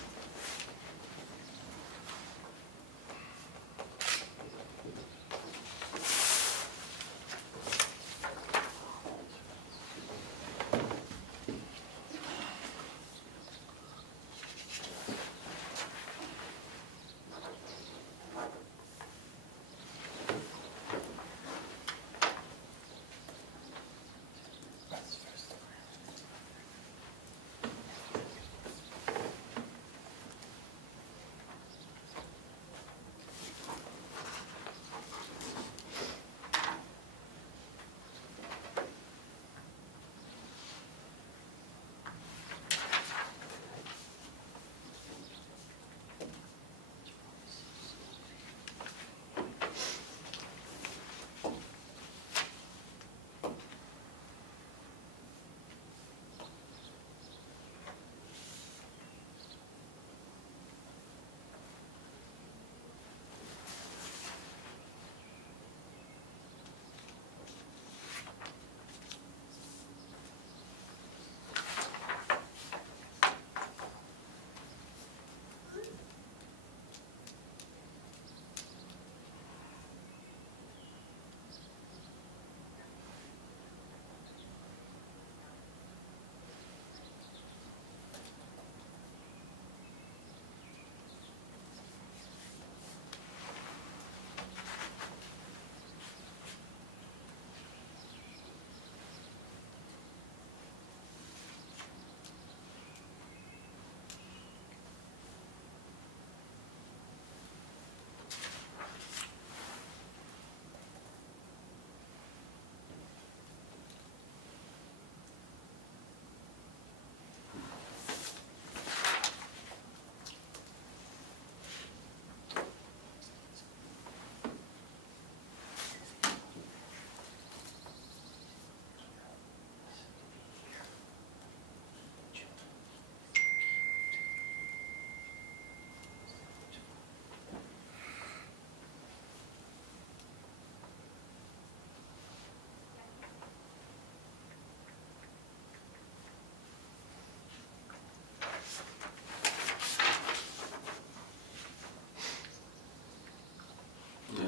Yeah.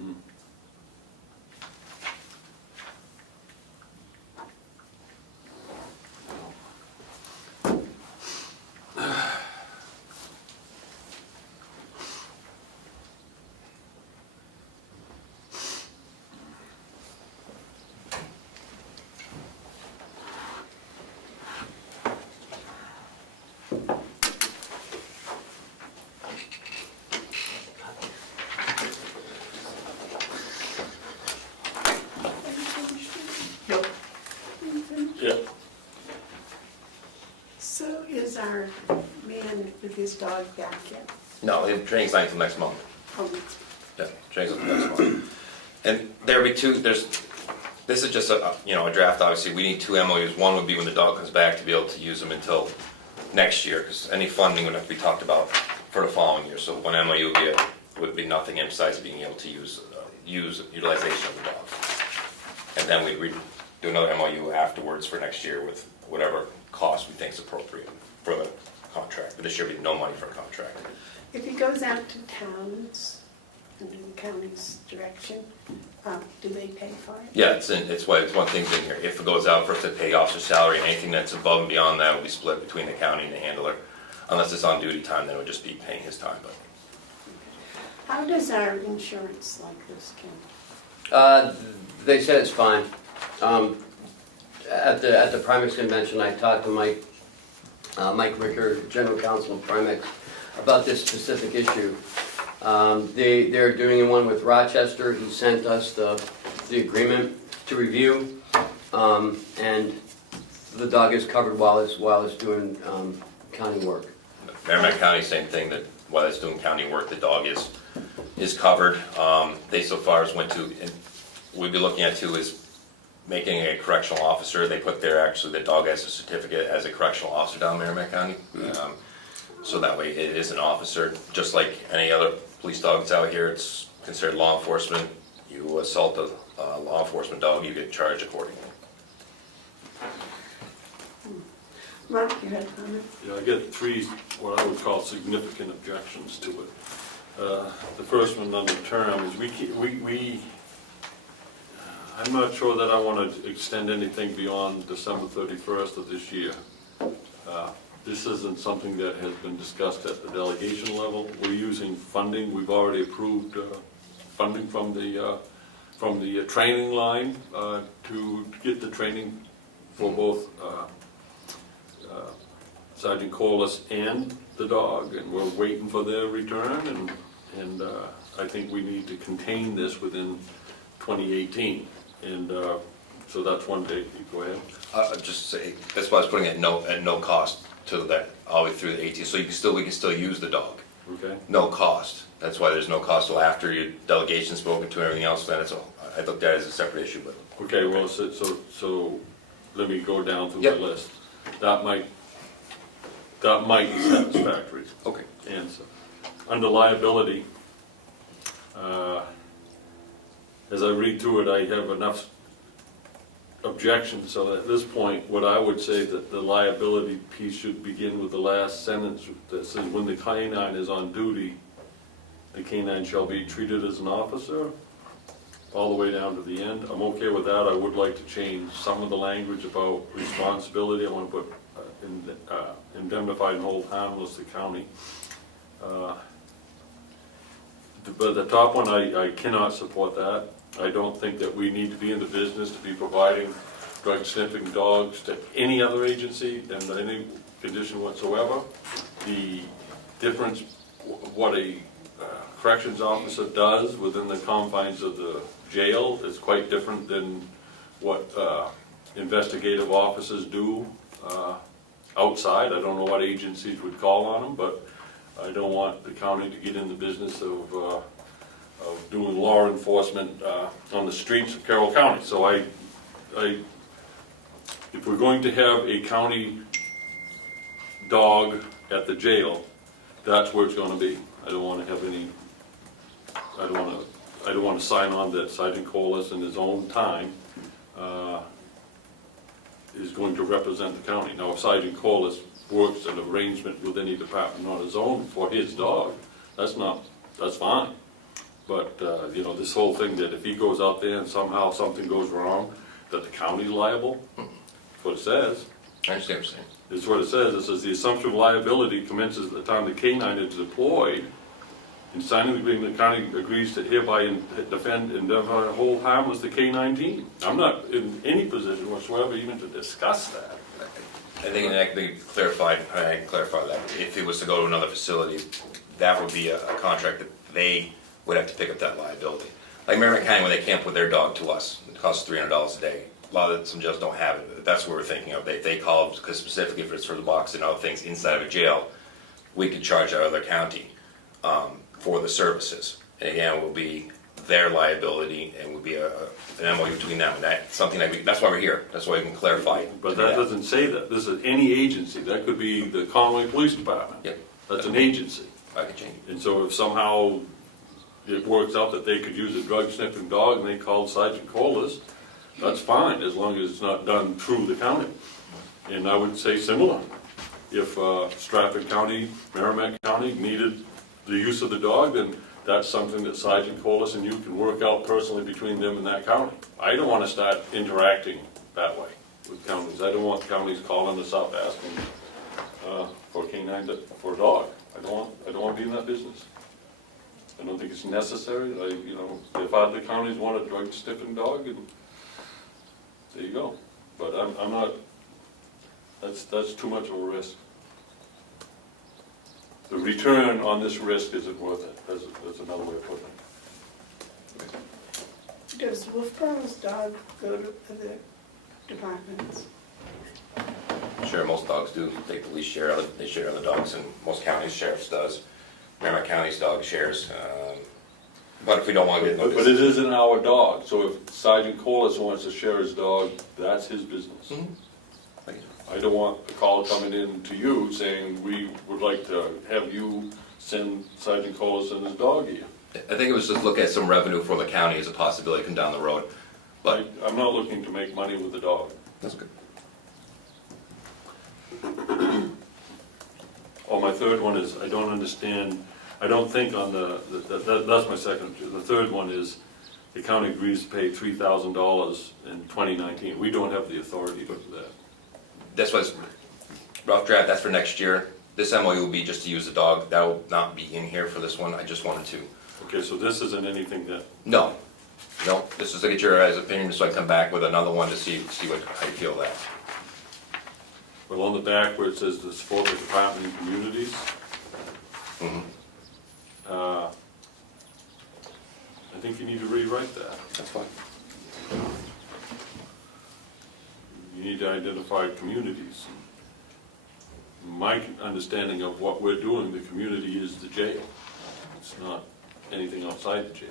Mm. Yeah. So is our man with his dog back yet? No, the training's not until next month. Oh, Yeah, training's until next month. And there'll be two, this is just a draft, obviously, we need two MOUs. One would be when the dog comes back to be able to use them until next year, because any funding would have to be talked about for the following year. So one MOU would be nothing emphasized being able to use utilization of the dogs. And then we'd do another MOU afterwards for next year with whatever cost we think is appropriate for the contract. But this year, we have no money for a contract. if he goes out to towns, under the county's direction, do they pay for it? Yeah, it's one thing's in here. If it goes out for us to pay officer salary, anything that's above and beyond that will be split between the county and the handler. Unless it's on duty time, then it would just be paying his time, but. How does our insurance like this, Ken? They said it's fine. At the Primex convention, I talked to Mike Ricker, General Counsel of Primex, about this specific issue. They're doing one with Rochester. He sent us the agreement to review, and the dog is covered while it's doing county work. Merrimack County, same thing, that while it's doing county work, the dog is covered. They so far as went to, and we'd be looking at too is making a correctional officer. They put there, actually, the dog has a certificate as a correctional officer down in Merrimack County. So that way it is an officer, just like any other police dogs out here. It's considered law enforcement. You assault a law enforcement dog, you get charged accordingly. Mark, you had a comment? Yeah, I get three, what I would call significant objections to it. The first one on the term is I'm not sure that I want to extend anything beyond December 31st of this year. This isn't something that has been discussed at the delegation level. We're using funding. We've already approved funding from the training line to get the training for both Sergeant Corliss and the dog, and we're waiting for their return, and I think we need to contain this within 2018, and so that's one date. Go ahead. Just say, that's why I was putting it at no cost to that, all the way through the 18, so we can still use the dog. Okay. No cost. That's why there's no cost till after your delegation spoken to and everything else, then it's all, I looked at it as a separate issue, but. Okay, well, so let me go down through Yep. my list. That might be satisfactory. Okay. Answer. Under liability, as I read through it, I have enough objections, so at this point, what I would say that the liability piece should begin with the last sentence that says, when the canine is on duty, the canine shall be treated as an officer, all the way down to the end. I'm okay with that. I would like to change some of the language about responsibility. I want to put indemnify and hold harmless the county. But the top one, I cannot support that. I don't think that we need to be in the business to be providing drug sniffing dogs to any other agency in any condition whatsoever. The difference, what a corrections officer does within the confines of the jail is quite different than what investigative officers do outside. I don't know what agencies would call on them, but I don't want the county to get in the business of doing law enforcement on the streets of Carroll County. So if we're going to have a county dog at the jail, that's where it's going to be. I don't want to have any. I don't want to sign on that Sergeant Corliss in his own time is going to represent the county. Now, if Sergeant Corliss works an arrangement with any department on his own for his dog, that's fine. But, this whole thing that if he goes out there and somehow something goes wrong, that the county's liable, that's what it says. I understand what you're saying. It's what it says. It says the assumption of liability commences at the time the canine is deployed. In signing the agreement, the county agrees to hereby defend and hold harmless the canine team. I'm not in any position whatsoever even to discuss that. I think that can be clarified, I can clarify that. If it was to go to another facility, that would be a contract that they would have to pick up that liability. Like Merrimack County, when they camp with their dog to us, it costs $300 a day. A lot of some jails don't have it. That's what we're thinking of. They call, because specifically if it's for the box and other things inside of a jail, we could charge our other county for the services. And again, it will be their liability and would be an MOU between them. And that's something that's why we're here. That's why we can clarify. But that doesn't say that. This is any agency. That could be the Conway Police Department. Yep. That's an agency. I can change it. And so if somehow it works out that they could use a drug sniffing dog and they called Sergeant Corliss, that's fine, as long as it's not done through the county. And I would say similar. If Stratford County, Merrimack County needed the use of the dog, then that's something that Sergeant Corliss and you can work out personally between them and that county. I don't want to start interacting that way with counties. I don't want counties calling us up asking for a canine, for a dog. I don't want to be in that business. I don't think it's necessary. If other counties want a drug sniffing dog, and there you go. But I'm not, that's too much of a risk. The return on this risk isn't worth it, that's another way of putting it. Does Wolfborough's dog go to other departments? Sure, most dogs do. They police share, they share other dogs, and most counties, sheriffs does. Remick County's dog shares. But if we don't want to get But noticed. it isn't our dog, so if Sergeant Corliss wants to share his dog, that's his business. Mhm. I don't want a call coming in to you saying, we would like to have you send Sergeant Corliss and his dog here. I think it was just look at some revenue for the county as a possibility come down the road. But I'm not looking to make money with the dog. that's good. Oh, my third one is, I don't understand, I don't think on that's my second. The third one is, the county agrees to pay $3,000 in 2019. We don't have the authority to do that. That's what's rough draft, that's for next year. This MOU will be just to use the dog. That will not be in here for this one. I just wanted to. Okay, so this isn't anything that, No, this is to get your guys' opinion, so I come back with another one to see how you feel that. well, on the back where it says to support the department and communities, Mhm. I think you need to rewrite that. That's fine. You need to identify communities. My understanding of what we're doing, the community is the jail. It's not anything outside the jail.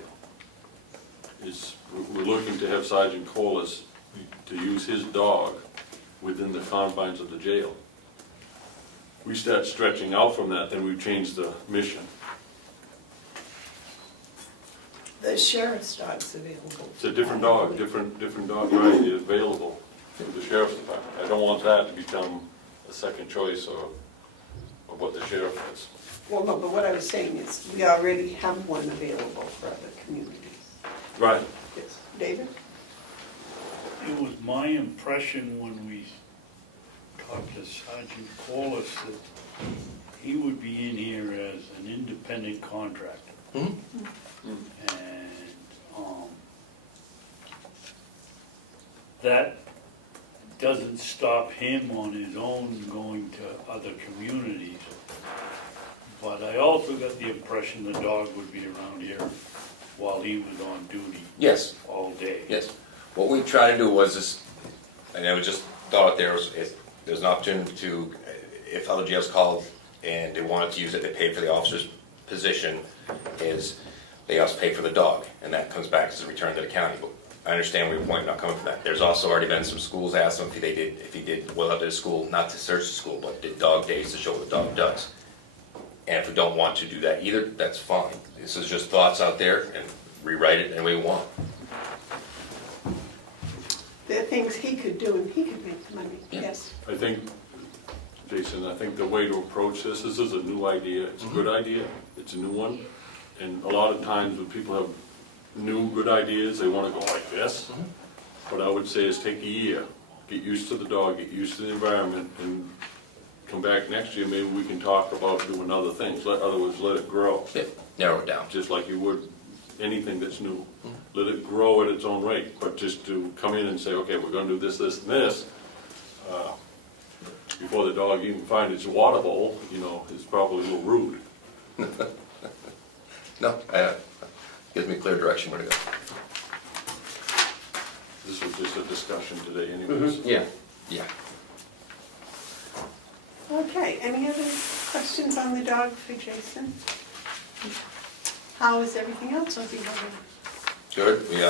We're looking to have Sergeant Corliss to use his dog within the confines of the jail. We start stretching out from that, then we change the mission. The sheriff's dog's available. It's a different dog, different dog, right, is available to the sheriff's department. I don't want that to become a second choice of what the sheriff is. Well, no, but what I was saying is, we already have one available for other communities. Right. Yes. David? It was my impression when we talked to Sergeant Corliss that he would be in here as an independent contractor. Mhm. And that doesn't stop him on his own going to other communities. But I also got the impression the dog would be around here while he was on duty Yes. all day. Yes. What we tried to do was this, and I was just thought there's an opportunity to, if other jails called and they wanted to use it, they paid for the officer's position, is they also pay for the dog, and that comes back as a return to the county. But I understand where your point not coming from that. There's also already been some schools asked him if he did well up to the school, not to search the school, but did dog days to show what the dog does. And if we don't want to do that either, that's fine. This is just thoughts out there, and rewrite it any way we want. There are things he could do and he could make money, Yeah. yes. I think, Jason, I think the way to approach this is a new idea. It's a good idea. It's a new one. And a lot of times when people have new good ideas, they want to go like this. What I would say is take a year, get used to the dog, get used to the environment, and come back next year, maybe we can talk about doing other things. Otherwise, let it grow. Yeah, narrow it down. Just like you would anything that's new. Let it grow at its own rate. But just to come in and say, okay, we're going to do this, this, and this, before the dog even finds its water bowl, is probably a little rude. No, gives me clear direction where to go. This was just a discussion today anyways. Yeah. Yeah. Okay, any other questions on the dog for Jason? How is everything else, Ossipee? Good. We,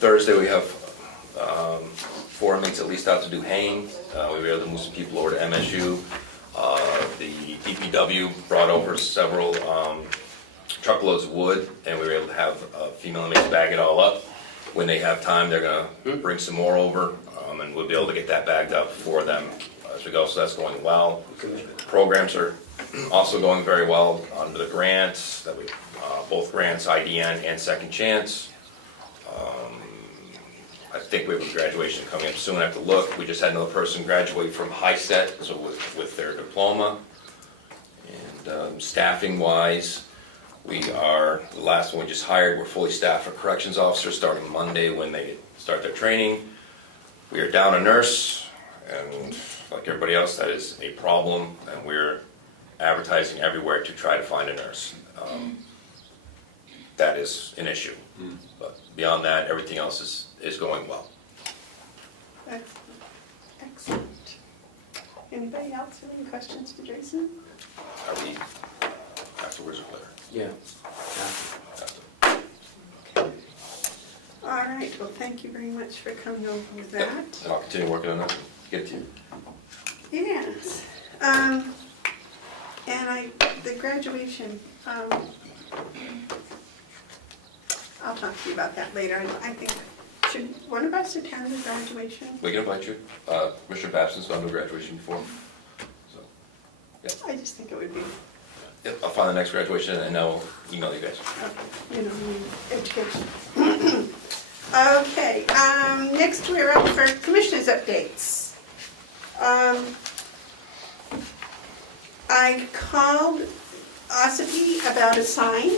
Thursday we have 4 inmates at least out to do haying. We were able to move some people over to MSU. The DPW brought over several truckloads of wood, and we were able to have female inmates bag it all up. When they have time, they're gonna bring some more over, and we'll be able to get that bagged up for them as we go, so that's going well. Programs are also going very well under the grants, that we, both grants, IDN and Second Chance. I think we have a graduation coming up soon. I have to look. We just had another person graduate from high set, so with their diploma. And Staffing wise, the last one we just hired, we're fully staffed for corrections officers starting Monday when they start their training. We are down a nurse, and like everybody else, that is a problem, and we're advertising everywhere to try to find a nurse. That is an issue. But beyond that, everything else is going well. Excellent. Anybody else have any questions for Jason? Are we afterwards or later? Yeah. All right, well, thank you very much for coming over with that. And I'll continue working on that, get it to you. Yes. And the graduation, I'll talk to you about that later. I think, should one of us attend the graduation? We can invite you. Mr. Babson's gone to graduation before. So, I just think it would be, yep, I'll find the next graduation and I'll email you guys. you know, education. Okay, next we're up for commissioners' updates. I called Ossipee about a sign.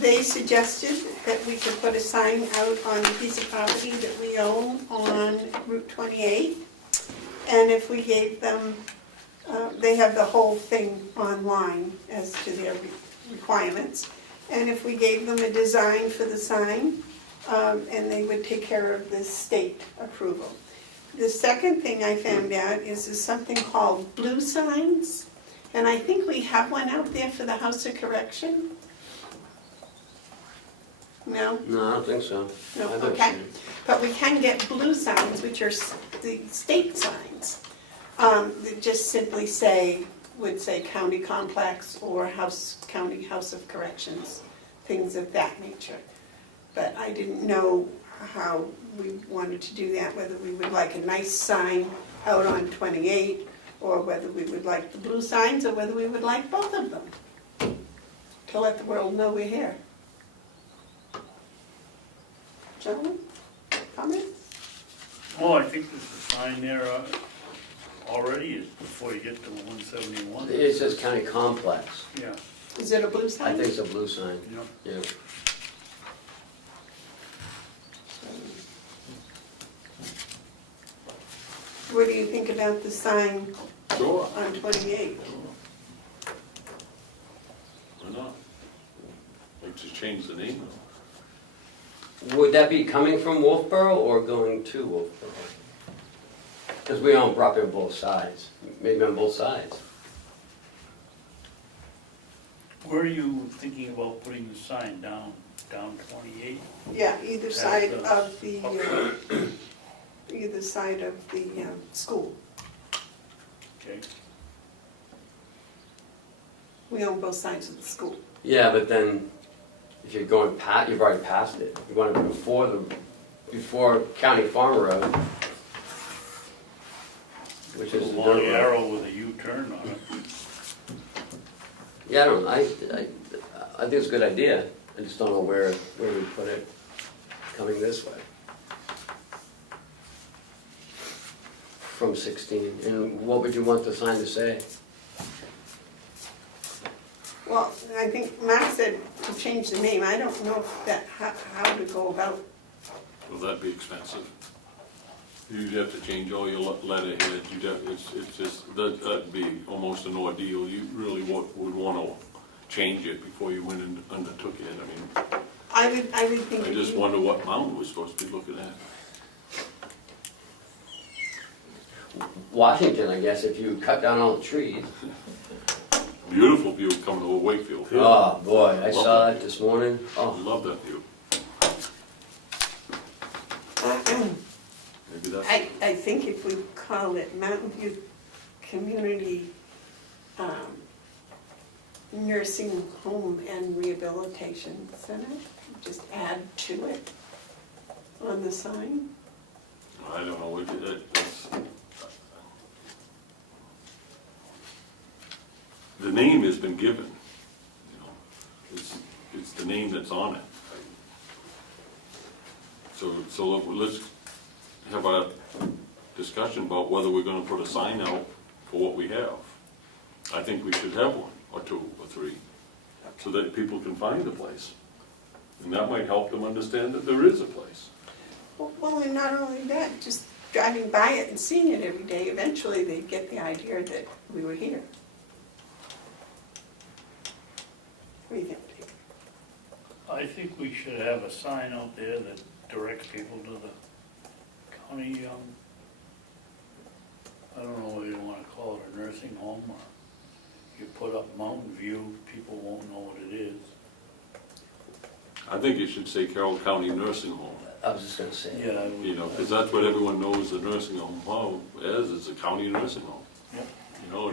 They suggested that we could put a sign out on a piece of property that we own on Route 28. And if we gave them, they have the whole thing online as to their requirements. And if we gave them a design for the sign, and they would take care of the state approval. The second thing I found out is there's something called blue signs. And I think we have one out there for the House of Correction. No? No, I don't think so. No, I've never okay. seen it. But we can get blue signs, which are the state signs, that just simply would say county complex or county house of corrections, things of that nature. But I didn't know how we wanted to do that, whether we would like a nice sign out on 28, or whether we would like the blue signs, or whether we would like both of them, to let the world know we're here. Gentlemen, comment? Oh, I think there's a sign there already, is before you get to 171. It says county complex. Yeah, Is it a blue sign? I think it's a blue sign, yeah. yeah. What do you think about the sign Sure. on 28? Why not? Like, just change the name. Would that be coming from Wolfboro or going to Wolfboro? Because we own property on both sides, maybe on both sides. Where are you thinking about putting the sign down 28? Yeah, either side the- of the, either side of the school. Okay. We own both sides of the school. Yeah, but then if you're going past, you've already passed it. You want it before County Farm Road, which A is the long dirt road. arrow with a U-turn on it. Yeah, I think it's a good idea. I just don't know where we put it coming this way. From 16. And what would you want the sign to say? Well, I think Mark said to change the name. I don't know if that, how to go about. Will that be expensive? You'd have to change all your letterheads, it's just, that'd be almost an ordeal. You really would want to change it before you went and undertook it. I mean, I would think. I just wonder what mountain we're supposed to be looking at. Washington, I guess, if you cut down all the trees. Beautiful view coming over Wakefield. Oh, boy, I saw it this morning. I Oh, love that view. Maybe that's, I think if we call it Mountain View Community Nursing Home and Rehabilitation Center, just add to it on the sign. I don't know, the name has been given, you know, it's the name that's on it. So let's have a discussion about whether we're gonna put a sign out for what we have. I think we should have one or 2 or 3, so that people can find a place. And that might help them understand that there is a place. Well, and not only that, just driving by it and seeing it every day, eventually they'd get the idea that we were here. What do you think, Dave? I think we should have a sign out there that directs people to the county, I don't know what you wanna call it, a nursing home, or you put up Mountain View, people won't know what it is. I think it should say Carroll County Nursing Home, I was just gonna say. Yeah, I would- you know, because that's what everyone knows the nursing home is, it's a county nursing home. Yep. You know,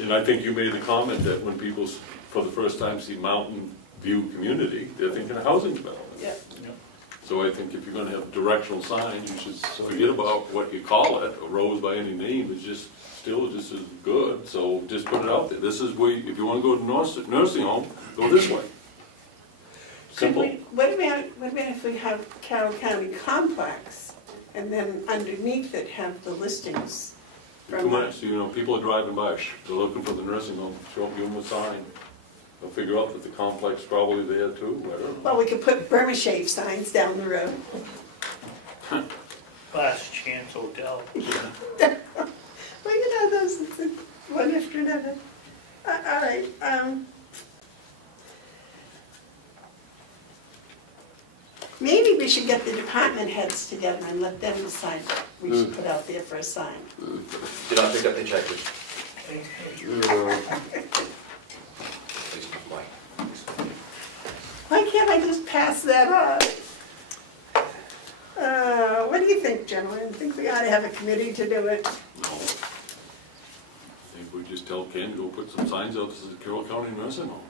and I think you made the comment that when people, for the first time, see Mountain View Community, they're thinking of housing development. Yeah. So I think if you're gonna have directional signs, you should forget about what you call it, a road by any name is just, still just as good, so just put it out there. This is where, if you wanna go to nursing home, go this way. Simple. What about if we have Carroll County Complex, and then underneath it have the listings? Too from much, you know, people are driving by, they're looking for the nursing home, show them, give them a sign. They'll figure out that the complex is probably there too, I don't know. Well, we could put Burma Shave signs down the road. Last Chance Hotel. Well, you know, those, one after another. All right, maybe we should get the department heads together and let them decide what we should put out there for a sign. Did not pick up the checklist. Why can't I just pass that on? What do you think, gentlemen? Think we ought to have a committee to do it? No. I think we just tell Ken to go put some signs out, this is Carroll County Nursing Home.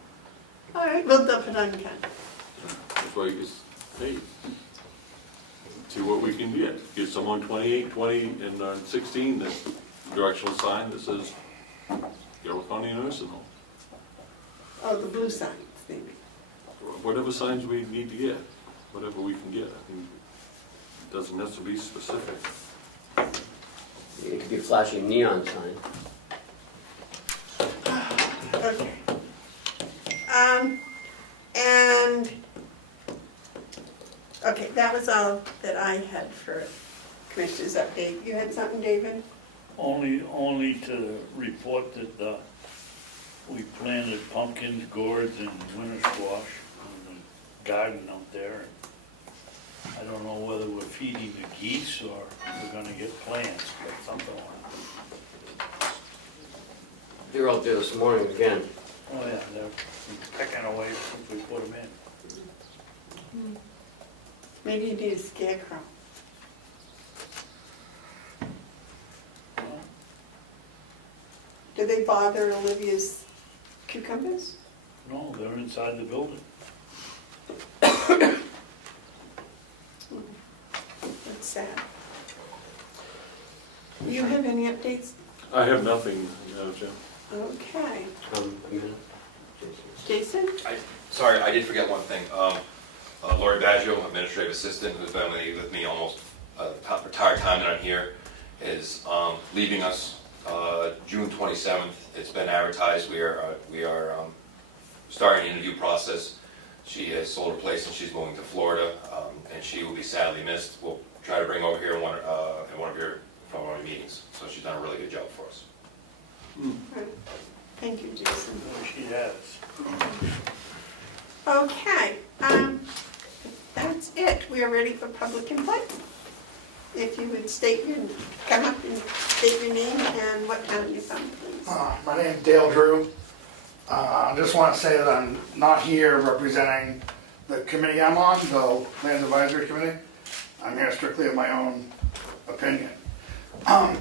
All right, we'll dump it on Ken. That's why it's, hey, see what we can get. Get some on 28, 20, and 16, that directional sign that says Carroll County Nursing Home. Oh, the blue signs, maybe. Whatever signs we need to get, whatever we can get. I think it doesn't have to be specific. It could be a flashing neon sign. Okay. And, okay, that was all that I had for Commissioner's update. You had something, David? Only to report that we planted pumpkins, gourds, and winter squash in the garden out there. I don't know whether we're feeding the geese or we're gonna get plants, but something like that. They were out there this morning again. Oh yeah, they're pecking away since we put them in. Maybe you need a scarecrow. Do they bother Olivia's cucumbers? No, they're inside the building. That's sad. Do you have any updates? I have nothing, Madam Chair. Okay. A minute. Jason? Sorry, I did forget one thing. Lori Baggio, administrative assistant, who's been with me almost the entire time that I'm here, is leaving us June 27th. It's been advertised. We are starting the interview process. She has sold her place and she's moving to Florida, and she will be sadly missed. We'll try to bring her over here in one of your meetings. So she's done a really good job for us. Right. Thank you, Jason. She has. Okay, that's it. We are ready for public input. If you would come up and state your name and what town you're from, please. My name's Dale Drew. I just want to say that I'm not here representing the committee I'm on, the Land Advisory Committee. I'm here strictly of my own opinion. I'm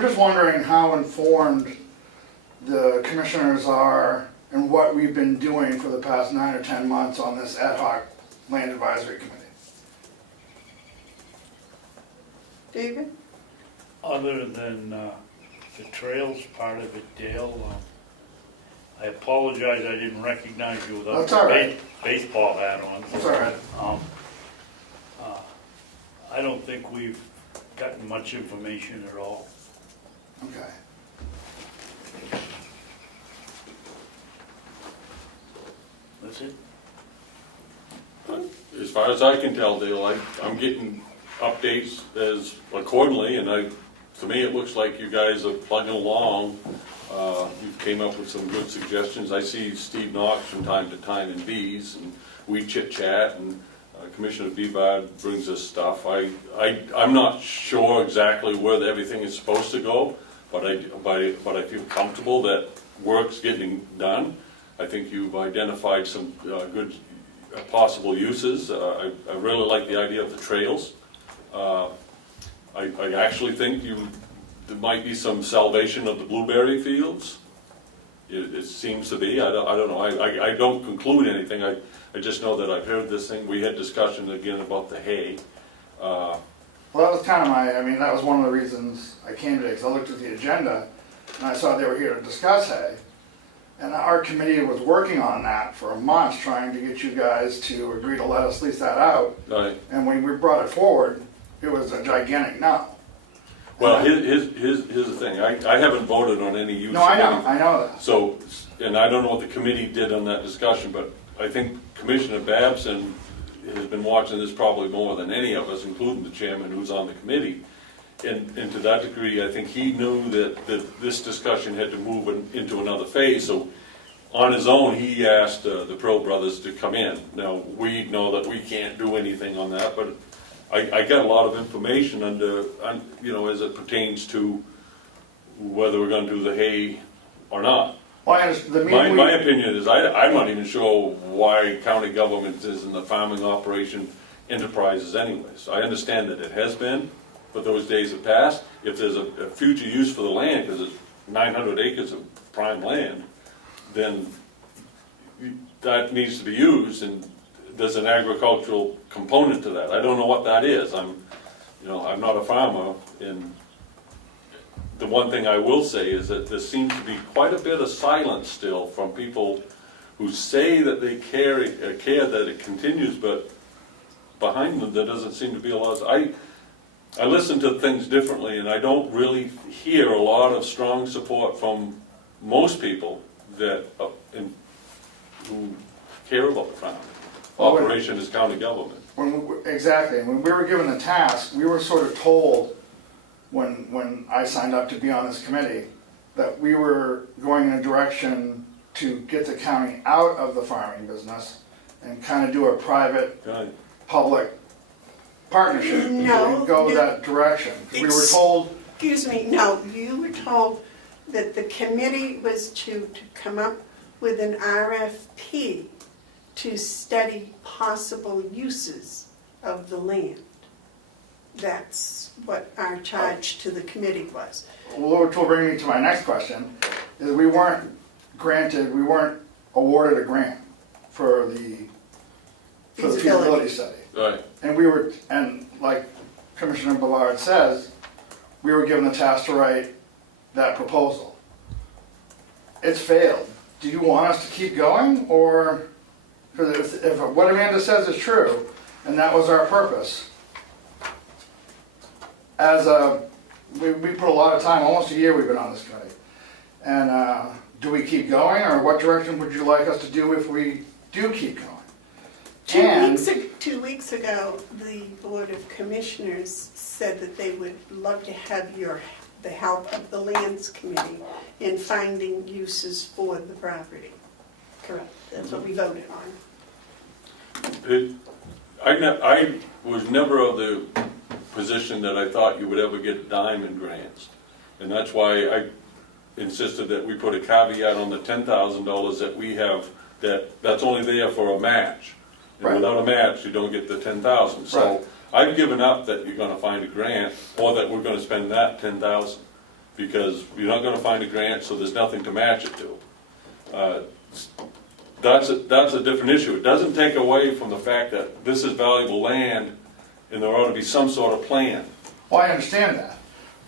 just wondering how informed the commissioners are and what we've been doing for the past 9 or 10 months on this ad hoc Land Advisory Committee. David? Other than the trails part of it, Dale, I apologize I didn't recognize you without That's all right. baseball hat on. That's all right. I don't think we've gotten much information at all. Okay. That's it? As far as I can tell, Dale, I'm getting updates as accordingly, and to me, it looks like you guys are plugging along. You came up with some good suggestions. I see Steve Knox from time to time in B's, and we chit-chat, and Commissioner Bevard brings us stuff. I'm not sure exactly where everything is supposed to go, but I feel comfortable that work's getting done. I think you've identified some good possible uses. I really like the idea of the trails. I actually think there might be some salvation of the blueberry fields. It seems to be. I don't know. I don't conclude anything. I just know that I've heard this thing. We had discussion again about the hay. Well, that was kind of that was one of the reasons I came today, because I looked at the agenda and I saw they were here to discuss hay. And our committee was working on that for a month, trying to get you guys to agree to let us lease that out. Right. And when we brought it forward, it was a gigantic no. Well, here's the thing. I haven't voted on any use. No, I know that. So, and I don't know what the committee did on that discussion, but I think Commissioner M-Babson has been watching this probably more than any of us, including the chairman who's on the committee. And to that degree, I think he knew that this discussion had to move into another phase. So on his own, he asked the Prille brothers to come in. Now, we know that we can't do anything on that, but I got a lot of information as it pertains to whether we're going to do the hay or not. Well, My opinion is I'm not even sure why county government is in the farming operation enterprises anyways. I understand that it has been, but those days have passed. If there's a future use for the land, because it's 900 acres of prime land, then that needs to be used, and there's an agricultural component to that. I don't know what that is. I'm not a farmer, and the one thing I will say is that there seems to be quite a bit of silence still from people who say that they care that it continues, but behind them there doesn't seem to be a lot of... I listen to things differently, and I don't really hear a lot of strong support from most people that who care about the farm. Operation is county government. Exactly. When we were given the task, we were sort of told when I signed up to be on this committee that we were going in a direction to get the county out of the farming business and kind of do a private, public partnership. No. And go that direction. We were told... Excuse me, no, you were told that the committee was to come up with an RFP to study possible uses of the land. That's what our charge to the committee was. Well, which will bring me to my next question, is we weren't awarded a grant for the feasibility study. Right. And like Commissioner Ballard says, we were given the task to write that proposal. It's failed. Do you want us to keep going, or, because if what Amanda says is true, and that was our purpose, we put a lot of time, almost a year we've been on this committee, and do we keep going, or what direction would you like us to do if we do keep going? 2 weeks ago, the Board of Commissioners said that they would love to have the help of the Lands Committee in finding uses for the property. Correct, that's what we voted on. I was never of the position that I thought you would ever get diamond grants. And that's why I insisted that we put a caveat on the $10,000 that we have, that's only there for a match. And Right. without a match, you don't get the 10,000. So Right. I've given up that you're gonna find a grant, or that we're gonna spend that 10,000. Because you're not gonna find a grant, so there's nothing to match it to. That's a different issue. It doesn't take away from the fact that this is valuable land, and there ought to be some sort of plan. Well, I understand that.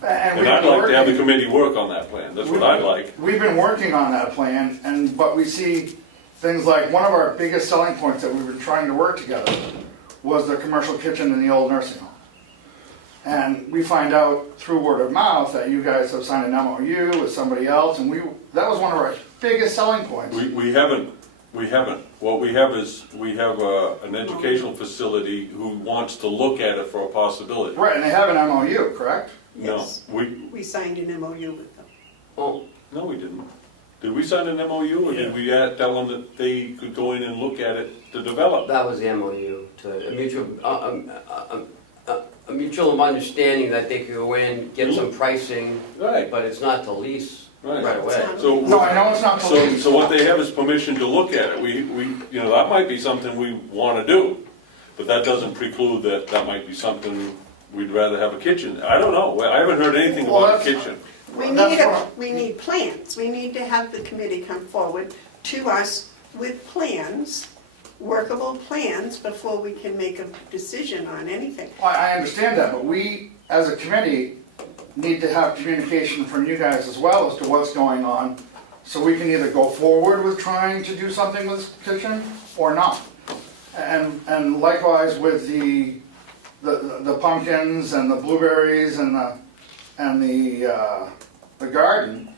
And I'd like to have the committee work on that plan. That's what I'd like. We've been working on that plan, but we see things like, one of our biggest selling points that we've been trying to work together was the commercial kitchen in the old nursing home. And we find out through word of mouth that you guys have signed an MOU with somebody else, and that was one of our biggest selling points. We haven't. What we have is, we have an educational facility who wants to look at it for a possibility. Right, and they have an MOU, correct? No, Yes. we, signed an MOU with them. Oh, no, we didn't. Did we sign an MOU, or did we tell them that they could go in and look at it to develop? that was the MOU, to a mutual understanding that they could go in, get some pricing, Right, but it's not to lease right. right away. So, No, I know it's not the so, lease. so what they have is permission to look at it. We, you know, that might be something we wanna do, but that doesn't preclude that that might be something we'd rather have a kitchen. I don't know, I haven't heard anything Well, about a that's- kitchen. We need plans. We need to have the committee come forward to us with plans, workable plans, before we can make a decision on anything. I understand that, but we, as a committee, need to have communication from you guys as well as to what's going on, so we can either go forward with trying to do something with this kitchen or not. And likewise with the pumpkins and the blueberries and the garden,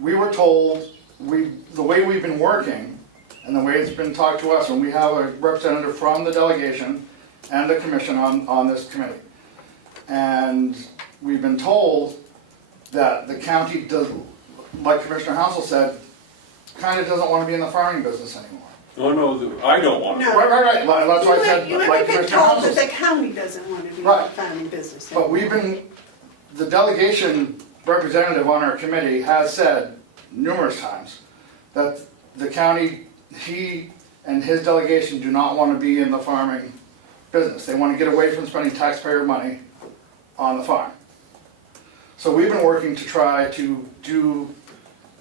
we were told, the way we've been working and the way it's been talked to us, and we have a representative from the delegation and the commission on this committee. And we've been told that the county does, like Commissioner Hounsell said, kind of doesn't want to be in the farming business anymore. No, I don't want to. No. Right, that's why I said, You like never get Commissioner told Hounsell that said. the county doesn't want to be in the Right. farming business. But we've been, the delegation representative on our committee has said numerous times that the county, he and his delegation do not want to be in the farming business. They want to get away from spending taxpayer money on the farm. So we've been working to try to do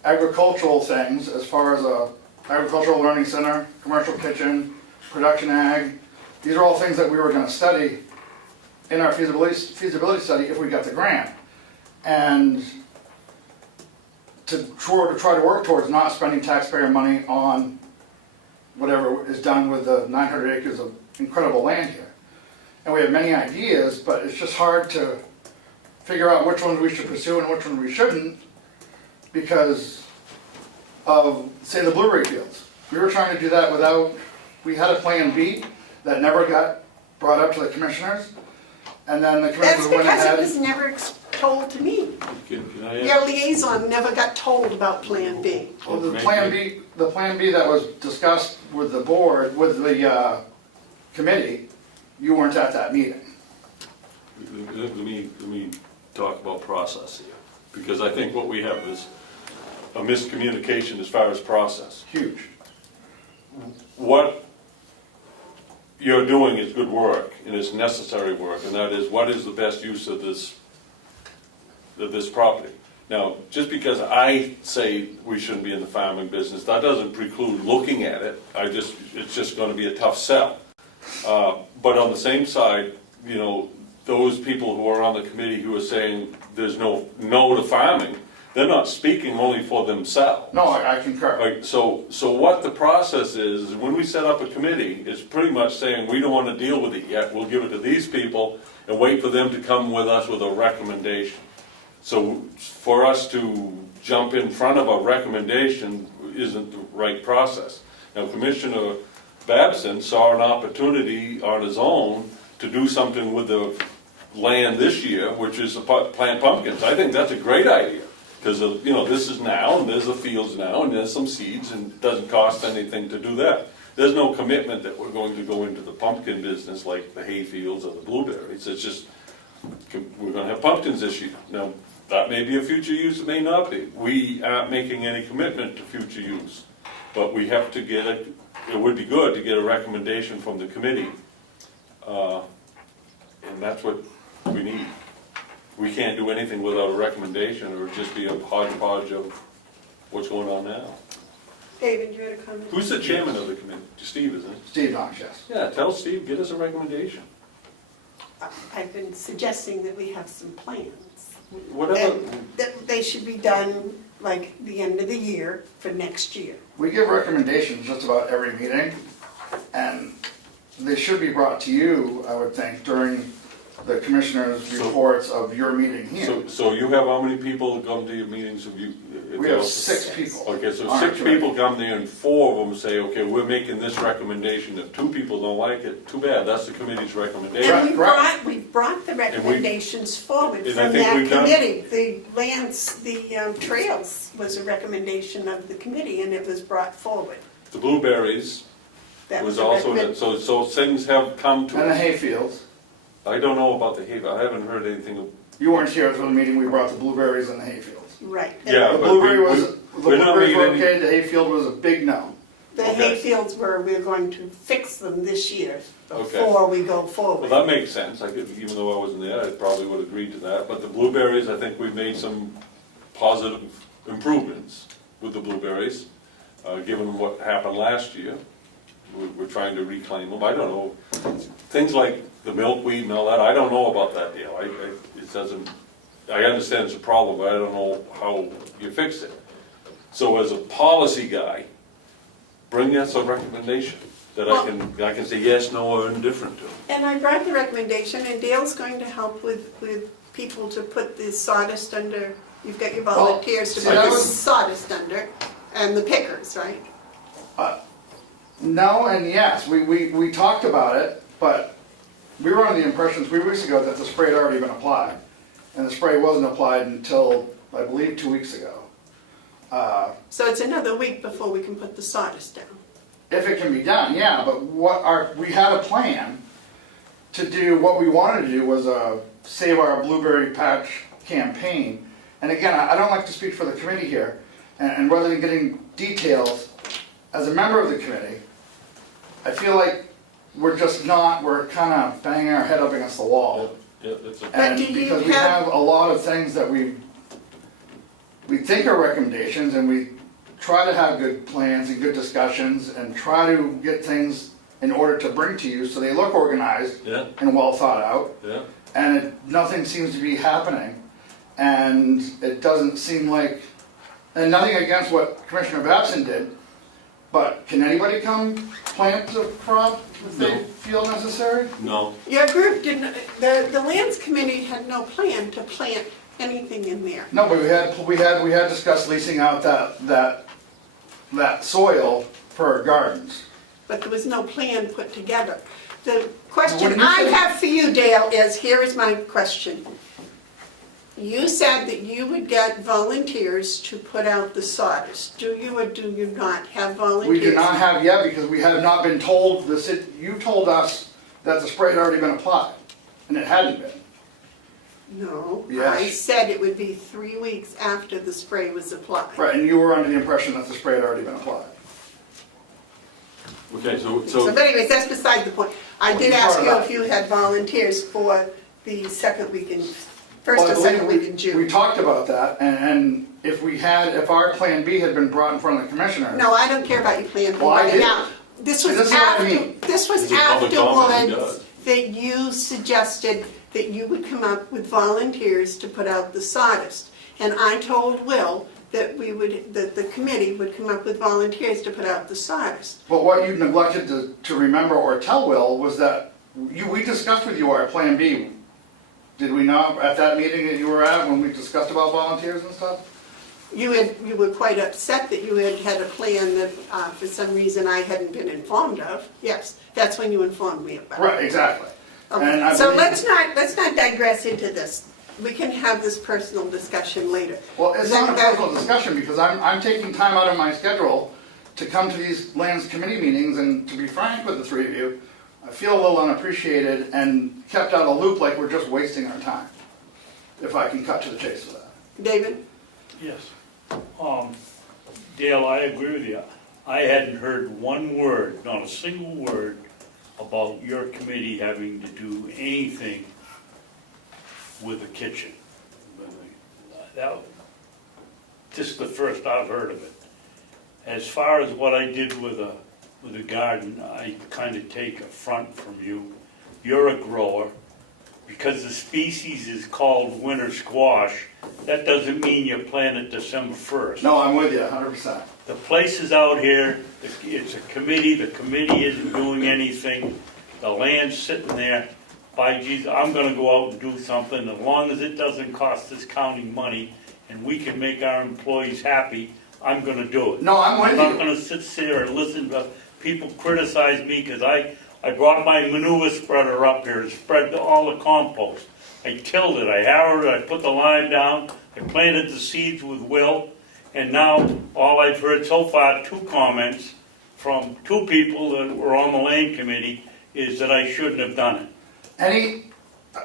agricultural things as far as a agricultural learning center, commercial kitchen, production ag. These are all things that we were going to study in our feasibility study if we got the grant. And to try to work towards not spending taxpayer money on whatever is done with the 900 acres of incredible land here. And we have many ideas, but it's just hard to figure out which ones we should pursue and which ones we shouldn't because of, say, the blueberry fields. We were trying to do that without, we had a plan B that never got brought up to the commissioners. And then the That's commissioners went because it ahead. was never told to me. Can I ask? Your liaison never got told about Plan B. Well, the plan B that was discussed with the board, with the committee, you weren't at that meeting. Let me talk about process here, because I think what we have is a miscommunication as far as process. Huge. What you're doing is good work, and it's necessary work, and that is, what is the best use of this property? Now, just because I say we shouldn't be in the farming business, that doesn't preclude looking at it. It's just gonna be a tough sell. But on the same side, you know, those people who are on the committee who are saying there's no to farming, they're not speaking only for themselves. No, I concur. Right, so what the process is, when we set up a committee, it's pretty much saying, we don't want to deal with it yet, we'll give it to these people and wait for them to come with us with a recommendation. So for us to jump in front of a recommendation isn't the right process. Now, Commissioner Babson saw an opportunity on his own to do something with the land this year, which is to plant pumpkins. I think that's a great idea. Because, you know, this is now, and there's the fields now, and there's some seeds, and it doesn't cost anything to do that. There's no commitment that we're going to go into the pumpkin business like the hay fields or the blueberries. It's just, we're gonna have pumpkins this year. Now, that may be a future use, it may not be. We aren't making any commitment to future use. But we have to get it would be good to get a recommendation from the committee. And that's what we need. We can't do anything without a recommendation, or just be a hodgepodge of what's going on now. David, you had a comment? Who's the chairman of the committee? Steve, isn't it? Steve Knox, yes. Yeah, tell Steve, get us a recommendation. I've been suggesting that we have some plans. Whatever, And that they should be done like the end of the year for next year. We give recommendations just about every meeting, and they should be brought to you, I would think, during the commissioners' reports of your meeting here. So you have how many people come to your meetings? Have you? We have 6 people. Okay, so on our 6 committee. people come there and 4 of them say, okay, we're making this recommendation. If 2 people don't like it, too bad, that's the committee's recommendation. And Right. we brought the recommendations forward And I from think that we've done- committee. The lands, the trails was a recommendation of the committee, and it was brought forward. The blueberries That was a also, recommend- so things have come to And the us. hayfields. I don't know about the hay, I haven't heard anything of. You weren't here for the meeting, we brought the blueberries and the hayfields. Right. Yeah, The but blueberry we- was, we- the we're not blueberries were making okay, the hayfield was a big no. The Okay. hayfields were, we're going to fix them this year Okay. before we go Well, forward. that makes sense, I could, even though I wasn't there, I probably would agree to that, but the blueberries, I think we've made some positive improvements with the blueberries, given what happened last year. We're trying to reclaim them, I don't know, things like the milkweed and all that, I don't know about that deal, it doesn't, I understand it's a problem, but I don't know how you fix it. So as a policy guy, bring us a recommendation that I can say yes, no, or indifferent to. And I brought the recommendation, and Dale's going to help with people to put the sawdust under, you've got your volunteers to see, put that the was- sawdust under, and the pickers, right? No and yes, we talked about it, but we were under the impression 3 weeks ago that the spray had already been applied. And the spray wasn't applied until, I believe, 2 weeks ago. So it's another week before we can put the sawdust down. If it can be done, yeah, but we had a plan to do, what we wanted to do was save our blueberry patch campaign. And again, I don't like to speak for the committee here, and rather than getting details, as a member of the committee, I feel like we're kind of banging our head up against the wall. Yeah, that's a. And do you because we have a lot of things that we think are recommendations, and we try to have good plans and good discussions and try to get things in order to bring to you so they look organized Yeah, and well thought out, yeah. and nothing seems to be happening. And it doesn't seem like, and nothing against what Commissioner Babson did, but can anybody come plant the crop if they No. feel necessary? No, Your group didn't, the lands committee had no plan to plant anything in there. No, but we had discussed leasing out that soil for our gardens. But there was no plan put together. The Well, question when you I say- have for you, Dale, is, here is my question. You said that you would get volunteers to put out the sawdust. Do you or do you not have volunteers? We do not have yet because we have not been told, you told us that the spray had already been applied, and it hadn't been. No, Yes. I said it would be 3 weeks after the spray was applied. Right, and you were under the impression that the spray had already been applied. okay, So, but anyways, that's beside the point. I did Well, ask part you of if that. you had volunteers for the second week in, first Well, I or second believe week in We June. talked about that, and if our Plan B had been brought in front of the commissioners. No, I don't care about your plan. Well, I right did. now. This was This is what I after, mean. this was It's a public comment, he afterwards does. that you suggested that you would come up with volunteers to put out the sawdust. And I told Will that that the committee would come up with volunteers to put out the sawdust. But what you neglected to remember or tell Will was that we discussed with you our Plan B. Did we not, at that meeting that you were at, when we discussed about volunteers and stuff? You were quite upset that you had a plan that, for some reason, I hadn't been informed of. Yes, that's when you informed me about it. Right, exactly. And Okay, I so believe- let's not digress into this. We can have this personal discussion later. Well, it's not a That- personal discussion because I'm taking time out of my schedule to come to these lands committee meetings, and to be frank with the three of you, I feel a little unappreciated and kept out of the loop like we're just wasting our time. If I can cut to the chase with that. David? Yes. Dale, I agree with you. I hadn't heard one word, not a single word, about your committee having to do anything with the kitchen. This is the first I've heard of it. As far as what I did with a garden, I kind of take affront from you. You're a grower. Because the species is called winter squash, that doesn't mean you plant it December 1st. No, I'm with you 100%. The place is out here, it's a committee, the committee isn't doing anything, the land's sitting there. by geez, I'm gonna go out and do something, as long as it doesn't cost this county money and we can make our employees happy, I'm gonna do it. No, I'm with I'm not you. gonna sit there and listen to people criticize me, cause I brought my manure spreader up here and spread all the compost. I tilled it, I harrowed it, I put the line down, I planted the seeds with Will, and now all I've heard so far, 2 comments from 2 people that were on the land committee, is that I shouldn't have done it.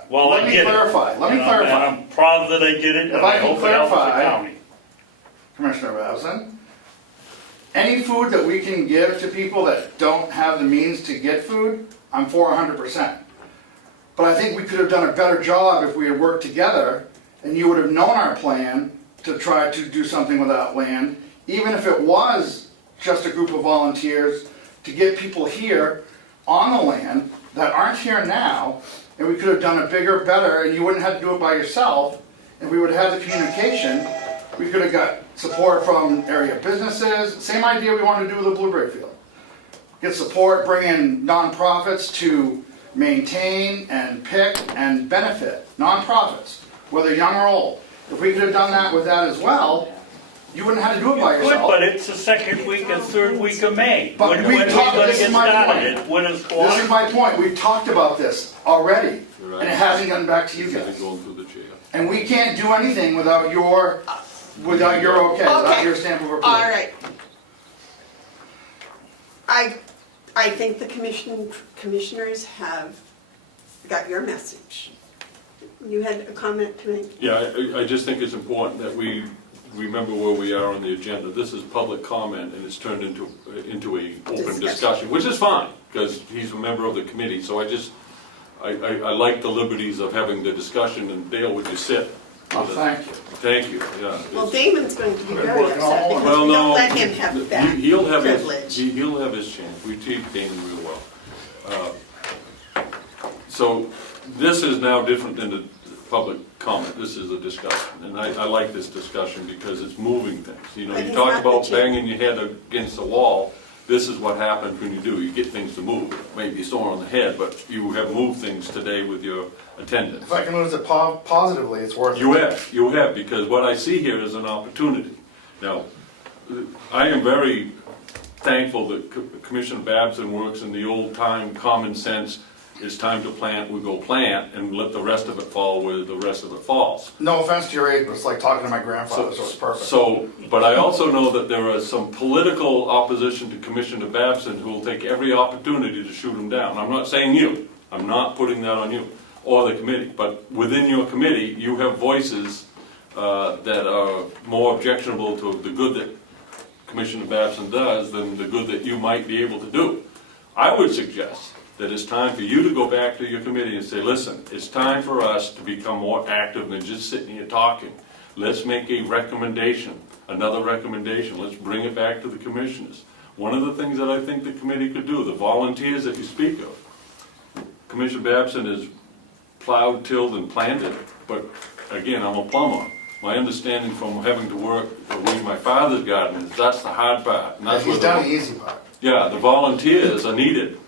Well, Let I me did it. clarify, let me And clarify. I'm proud that I did it, If and I I can hope it helps the clarify- county. Commissioner Babson, any food that we can give to people that don't have the means to get food, I'm for 100%. But I think we could have done a better job if we had worked together and you would have known our plan to try to do something with that land, even if it was just a group of volunteers to get people here on the land that aren't here now, and we could have done it bigger, better, and you wouldn't have to do it by yourself, and we would have had the communication. We could have got support from area businesses, same idea we wanted to do with the blueberry field. Get support, bring in nonprofits to maintain and pick and benefit, nonprofits, whether young or old. If we could have done that with that as well, you wouldn't have to do it by Good, yourself. but it's the second week and third week of May. But When we are we talked- gonna this get is my started? point. Winter's This is quarter? my point, we've talked about this already, You're right. and it hasn't gotten back to you Instead guys. of going through the chair. And we can't do anything without your okay, without Okay. your stamp of approval. All right. I think the commissioners have got your message. You had a comment to make? Yeah, I just think it's important that we remember where we are on the agenda. This is public comment, and it's turned into a open discussion, which is fine, because he's a member of the committee, so I like the liberties of having the discussion, and Dale, would you sit? Oh, thank you. Thank you, yeah. Well, Damon's going to be I've been very working upset all because morning. we Well, don't no, let him have that he'll have privilege. he'll have his chance. We treat Damon real well. So this is now different than the public comment. This is a discussion, and I like this discussion because it's moving things. You know, But you he's talk not the about chair. banging your head against the wall. This is what happens when you do. You get things to move. Maybe sore on the head, but you have moved things today with your attendance. If I can lose it positively, it's worth it. You have, because what I see here is an opportunity. Now, I am very thankful that Commissioner Babson works in the old-time common sense, it's time to plant, we go plant, and let the rest of it fall where the rest of it falls. No offense to your age, but it's like talking to my grandfather, so it's perfect. So, but I also know that there is some political opposition to Commissioner Babson who will take every opportunity to shoot him down. I'm not saying you, I'm not putting that on you, or the committee, but within your committee, you have voices that are more objectionable to the good that Commissioner Babson does than the good that you might be able to do. I would suggest that it's time for you to go back to your committee and say, listen, it's time for us to become more active than just sitting here talking. Let's make a recommendation, another recommendation. Let's bring it back to the commissioners. One of the things that I think the committee could do, the volunteers that you speak of, Commissioner Babson has plowed, tilled, and planted, but again, I'm a plumber. My understanding from having to work with my father's garden is that's the hard part. And that's He's where done the easy part. yeah, the volunteers are needed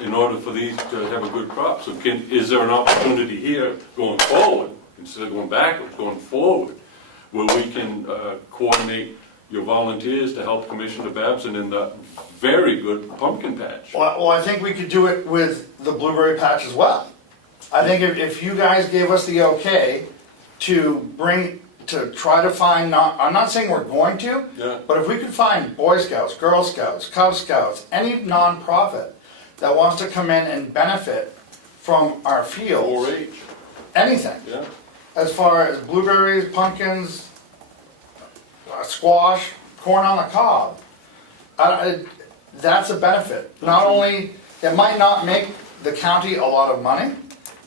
in order for these to have a good crop. So is there an opportunity here going forward, instead of going backwards, going forward, where we can coordinate your volunteers to help Commissioner Babson in the very good pumpkin patch? Well, I think we could do it with the blueberry patch as well. I think if you guys gave us the okay to try to find, I'm not saying we're going to, Yeah. but if we could find Boy Scouts, Girl Scouts, Cub Scouts, any nonprofit that wants to come in and benefit from our fields, 4-H, anything, yeah. as far as blueberries, pumpkins, squash, corn on the cob, that's a benefit. Not only, it might not make the county a lot of money,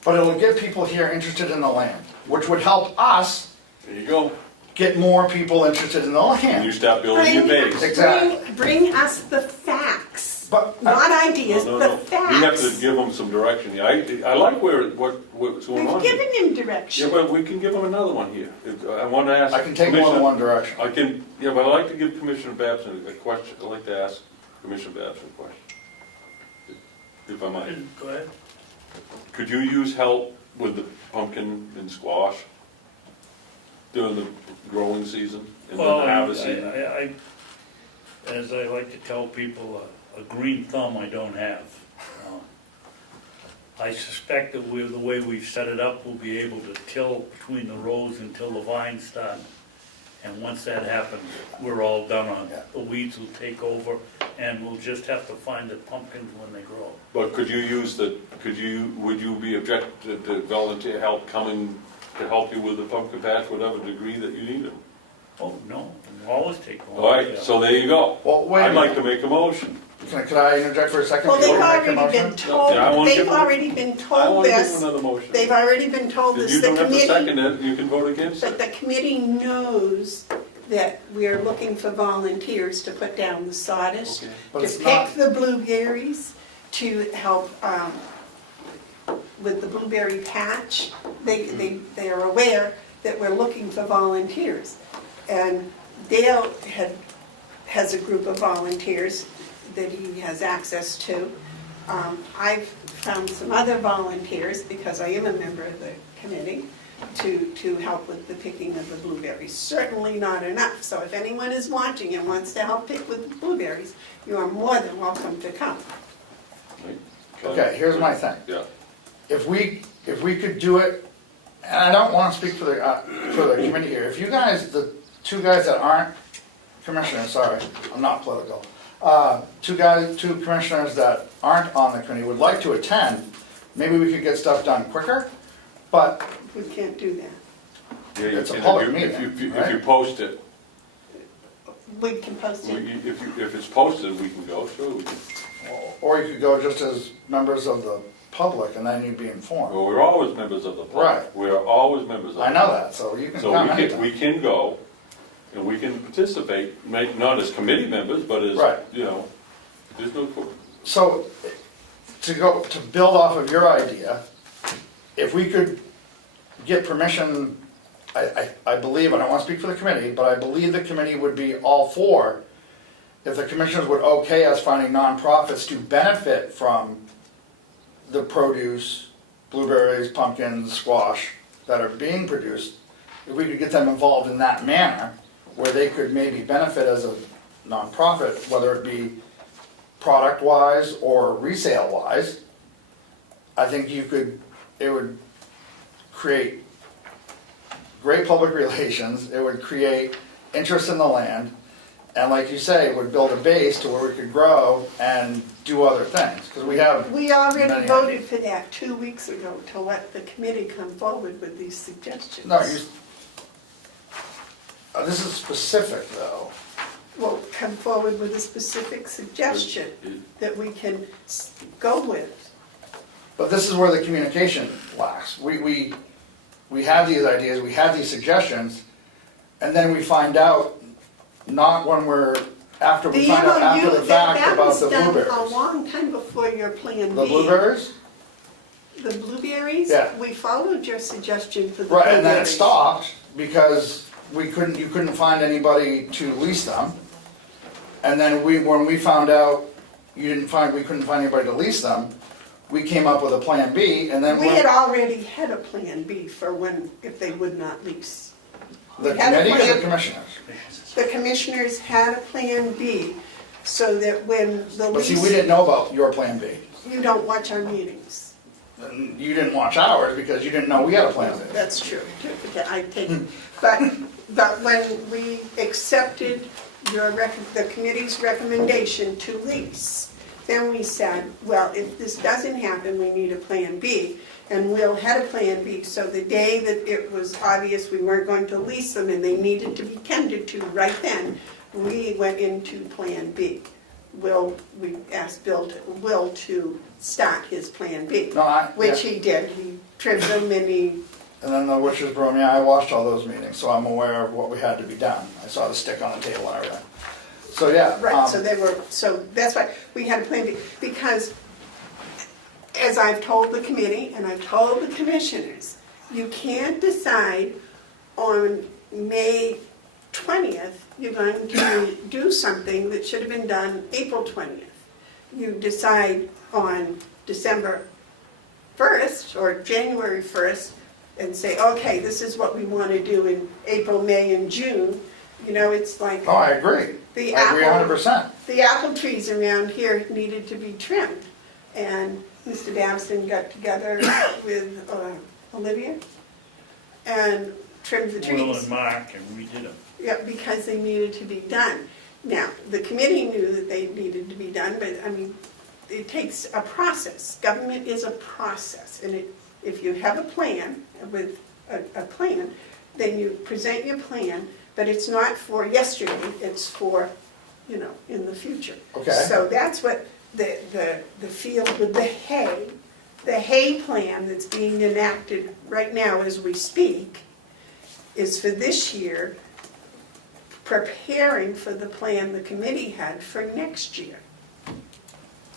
but it'll get people here interested in the land, which would help us There you go. get more people interested in the And you land. start building your base. Exactly. Bring us the facts, But not ideas, No, the no, facts. we have to give them some direction. Yeah, I like what's going on We've here. given him Yeah, direction. but we can give them another one here. I want to ask. I can take more than one direction. I can, yeah, but I'd like to give Commissioner Babson a question. I'd like to ask Commissioner Babson a question, if I might. Go ahead. Could you use help with the pumpkin and squash during the growing season and then Well, the harvest season? as I like to tell people, a green thumb I don't have. I suspect that the way we've set it up, we'll be able to till between the rows until the vines start. And once that happens, we're all done on it. The weeds will take over, and we'll just have to find the pumpkins when they grow. But would you be objected to volunteer help coming to help you with the pumpkin patch, whatever degree that you need it? Oh, no, we'll always take one. All right, so there you go. Well, wait a I'd like minute. to make a motion. Could I interject for a second? Well, they've before you make a already motion? been told, Yeah, I wanna they've give them- already been I told want to give this, another motion. they've already been told If this, you the don't have to committee, second it, you can vote against but it. the committee knows that we're looking for volunteers to put down the sawdust, Okay. But to it's pick not- the blueberries, to help with the blueberry patch. They are aware that we're looking for volunteers. And Dale has a group of volunteers that he has access to. I've found some other volunteers, because I am a member of the committee, to help with the picking of the blueberries. Certainly not enough, so if anyone is watching and wants to help pick with the blueberries, you are more than welcome to come. Okay, here's my thing. Yeah. If we could do it, and I don't want to speak for the committee here, if you guys, the two guys that aren't commissioners, sorry, I'm not political, two commissioners that aren't on the committee would like to attend, maybe we could get stuff done quicker, but We can't do that. Yeah, you It's a can- public if you- meeting, If you right? post it, We can post it. if it's posted, we can go, sure. we can. or you could go just as members of the public and then you'd be informed. Well, we're always members of the public. Right. We are always members of the I public. know that, so you can So come we anytime. can go, and we can participate, not as committee members, but as, Right. there's no, So, to build off of your idea, if we could get permission, I believe, I don't want to speak for the committee, but I believe the committee would be all for if the commissioners would okay us finding nonprofits to benefit from the produce, blueberries, pumpkins, squash that are being produced, if we could get them involved in that manner, where they could maybe benefit as a nonprofit, whether it be product-wise or resale-wise, I think it would create great public relations, it would create interest in the land, and like you say, it would build a base to where we could grow and do other things, because we have, We already Many- voted for that 2 weeks ago, to let the committee come forward with these suggestions. no, this is specific though. Well, come forward with a specific suggestion that we can go with. But this is where the communication lacks. We have these ideas, we have these suggestions, and then we find out, not when we're, after we The find out after MOU, the fact that about was the done blueberries. a long time before your Plan B. The blueberries? The blueberries? Yeah. We followed your suggestion for the Right, blueberries. and then it stopped because you couldn't find anybody to lease them. And then when we found out we couldn't find anybody to lease them, we came up with a Plan B, and then We had already had a Plan B for when, if they would not lease. the we had a committee or the plan. commissioners? The commissioners had a Plan B, so that when the But see, we lease, didn't know about your Plan B. you don't watch our meetings. And you didn't watch ours because you didn't know we had a Plan B. That's true, I take it. But when we accepted the committee's recommendation to lease, then we said, well, if this doesn't happen, we need a Plan B. And Will had a Plan B, so the day that it was obvious we weren't going to lease them and they needed to be tended to right then, we went into Plan B. We asked Will to start his Plan B, No, which he did. He trimmed them and he, And then the Witch's Broom, yeah, I watched all those meetings, so I'm aware of what we had to be done. I saw the stick on the table and everything. So, yeah. right, so that's why we had a Plan B. Because, as I've told the committee and I've told the commissioners, you can't decide on May 20th, you're going to do something that should have been done April 20th. You decide on December 1st or January 1st and say, okay, this is what we want to do in April, May, and June. You know, it's like Oh, I agree. the I agree apple, 100%. the apple trees around here needed to be trimmed. And Mr. Babson got together with Olivia and trimmed the trees. Will and Mark, and we did them. Yeah, because they needed to be done. Now, the committee knew that they needed to be done, but I mean, it takes a process. Government is a process, and if you have a plan with a plan, then you present your plan, but it's not for yesterday, it's for, you know, in the future. Okay. So that's what the field with the hay plan that's being enacted right now as we speak is for this year, preparing for the plan the committee had for next year.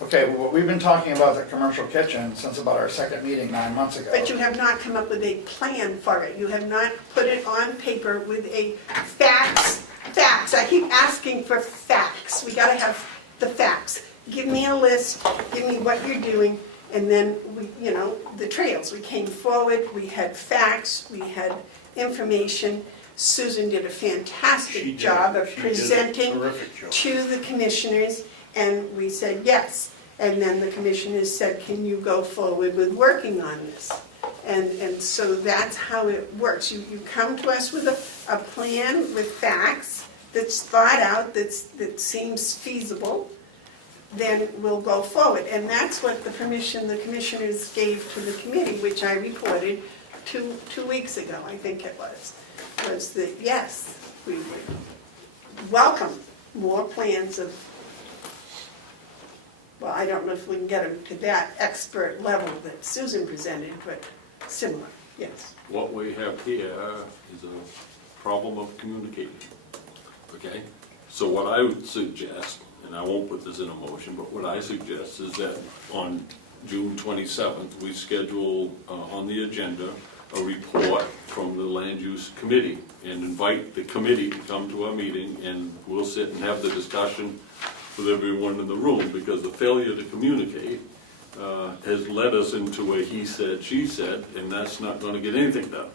Okay, well, we've been talking about the commercial kitchen since about our second meeting 9 months ago. But you have not come up with a plan for it. You have not put it on paper with a facts. I keep asking for facts. We gotta have the facts. Give me a list, give me what you're doing, and then we, you know, the trails. We came forward, we had facts, we had information. Susan did a She fantastic did. job of She did a presenting terrific job. to the commissioners, and we said yes. And then the commissioners said, can you go forward with working on this? And so that's how it works. You come to us with a plan with facts that's thought out, that seems feasible, then we'll go forward. And that's what the commissioners gave to the committee, which I reported two weeks ago, I think it was that yes, we would welcome more plans of, well, I don't know if we can get them to that expert level that Susan presented, but similar, yes. What we have here is a problem of communication, okay? So what I would suggest, and I won't put this in a motion, but what I suggest is that on June 27th, we schedule on the agenda a report from the Land Use Committee and invite the committee to come to our meeting, and we'll sit and have the discussion with everyone in the room, because the failure to communicate has led us into a he said, she said, and that's not going to get anything done.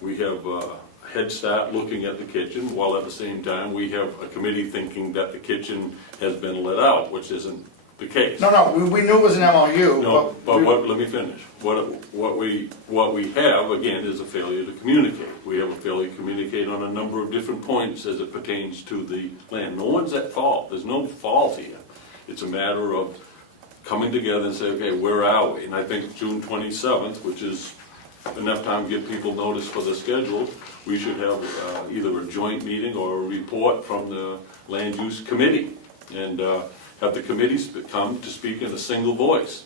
We have a head start looking at the kitchen, while at the same time we have a committee thinking that the kitchen has been let out, which isn't the case. No, we knew it was an MOU, No, but let me finish. What we have, again, is a failure to communicate. We have a failure to communicate on a number of different points as it pertains to the land. No one's at fault. There's no fault here. It's a matter of coming together and say, okay, where are we? And I think June 27th, which is enough time to give people notice for the schedule, we should have either a joint meeting or a report from the Land Use Committee, and have the committees come to speak in a single voice,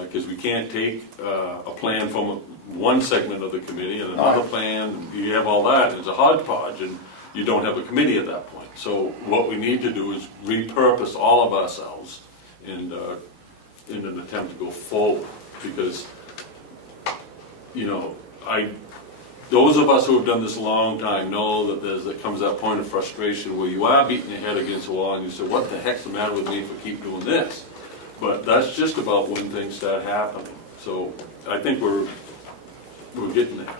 because we can't take a plan from one segment of the committee and another plan, and you have all that, and it's a hodgepodge, and you don't have a committee at that point. So what we need to do is repurpose all of ourselves and in an attempt to go forward, because, you know, those of us who have done this a long time know that there comes that point of frustration where you are beating your head against the wall and you say, what the heck's the matter with me if I keep doing this? But that's just about when things start happening. So I think we're getting there.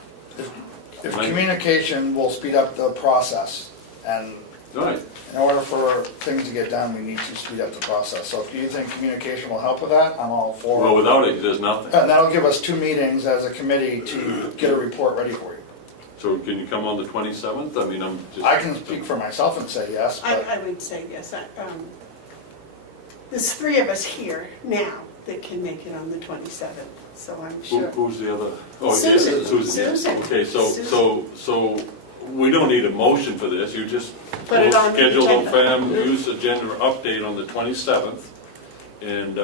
if communication will speed up the process, and Right. in order for things to get done, we need to speed up the process. So if you think communication will help with that, I'm all for it. Well, without it, there's nothing. And that'll give us 2 meetings as a committee to get a report ready for you. So can you come on the 27th? I mean, I'm just... I can speak for myself and say yes, but I would say yes. There's 3 of us here now that can make it on the 27th, so I'm sure. Who's the other? Oh, Susan. yeah, Susan. Susan. Okay, so we don't need a motion for this. You just Put it on the schedule a agenda. FAM use agenda update on the 27th, and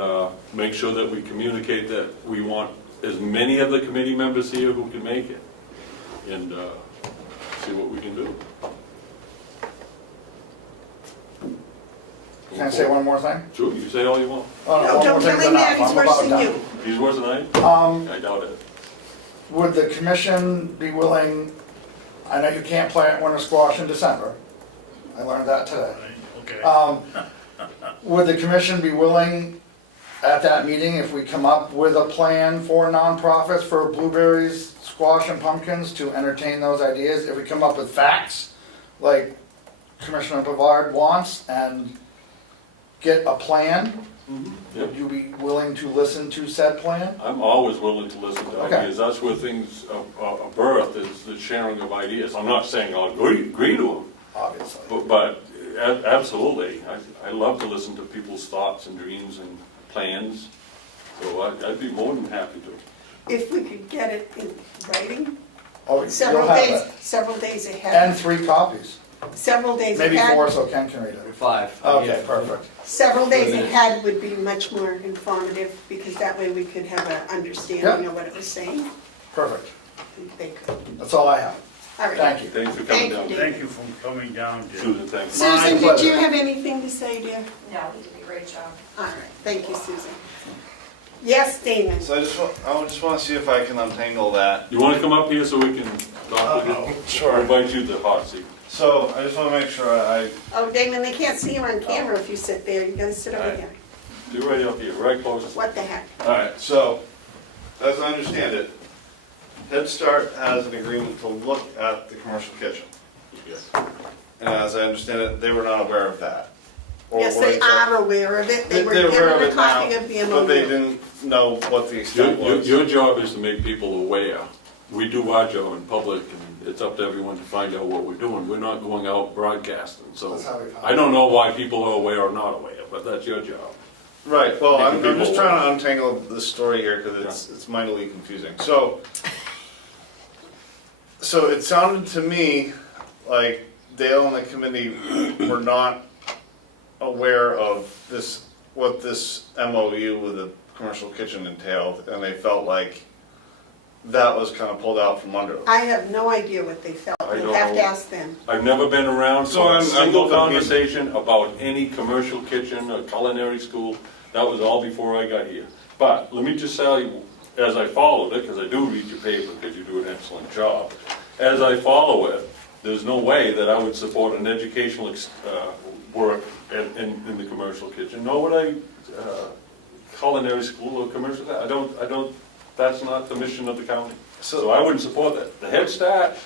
make sure that we communicate that we want as many of the committee members here who can make it, and see what we can do. can I say one more thing? Sure, you say all you want. Oh, No, one don't more tell thing's him that, enough. he's I'm worse about than done. you. He's worse than I? I doubt it. Would the commission be willing, I know you can't plant winter squash in December, I learned that today. Okay. Would the commission be willing at that meeting, if we come up with a plan for nonprofits for blueberries, squash, and pumpkins, to entertain those ideas. If we come up with facts, like Commissioner Bevard wants, and get a plan, would you be willing to listen to said plan? I'm always willing to listen to Okay. ideas. That's where things are birthed, is the sharing of ideas. I'm not saying I'll agree to them, Obviously. but absolutely. I love to listen to people's thoughts and dreams and plans, so I'd be more than happy to. If we could get it in writing, Oh, several you'll have days, it. several days And ahead, 3 copies. several days Maybe ahead. 4 so Ken can read it. 5. Okay, perfect. Several days ahead would be much more informative, because that way we could have an understanding of what it was saying. Perfect. They could. That's all I have. All right. Thank you. Thanks for coming Thank down. you. Thank you for coming down, Jim. Susan, thanks. Susan, My did pleasure. you have anything to say, dear? No, he did a great job. All right, thank you, Susan. Yes, Damon? So I just want to see if I can untangle that. You want to come up here so we can talk with you? Sure. I'll invite you to the hot seat. So I just want to make sure I, Oh, Damon, they can't see you on camera if you sit there. You gotta sit over All right. here. Do right up here, right close. What the heck? all right, so as I understand it, Head Start has an agreement to look at the commercial kitchen. Yes. And as I understand it, they were not aware of that. Or Yes, what they exact- are aware of it. They were They're aware of given a it now, copy of the but they MOU. didn't know what the extent was. Your job is to make people aware. We do our job in public, and it's up to everyone to find out what we're doing. We're not going out broadcasting, so That's how we found I don't know why people are aware or not aware, but that's your job. Right, well, I'm Making just people trying to untangle the story here because it's mightily confusing. So it sounded to me like Dale and the committee were not aware of this, what this MOU with the commercial kitchen entailed, and they felt like that was kind of pulled out from under them. I have no idea what they felt. I You'll don't have to know. ask them. I've never been around So for a I'm single open to- conversation about any commercial kitchen or culinary school. That was all before I got here. But let me just tell you, as I followed it, because I do read your paper, because you do an excellent job, as I follow it, there's no way that I would support an educational work in the commercial kitchen, nor would I culinary school or commercial. I don't, that's not the mission of the county. So I wouldn't support that. The Head Start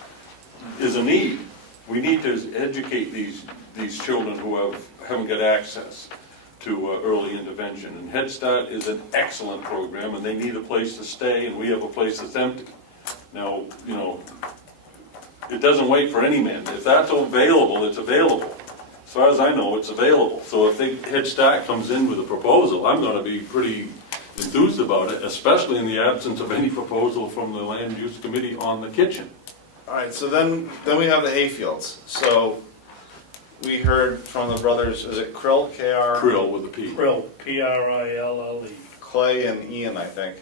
is a need. We need to educate these children who haven't got access to early intervention. And Head Start is an excellent program, and they need a place to stay, and we have a place that's empty. Now, you know, it doesn't wait for any man. If that's available, it's available. As far as I know, it's available. So if Head Start comes in with a proposal, I'm going to be pretty enthused about it, especially in the absence of any proposal from the Land Use Committee on the kitchen. All right, so then we have the hayfields. So we heard from the brothers, is it Prille, K-R? Prille with a P. Prille, Prille. Clay and Ian, I think.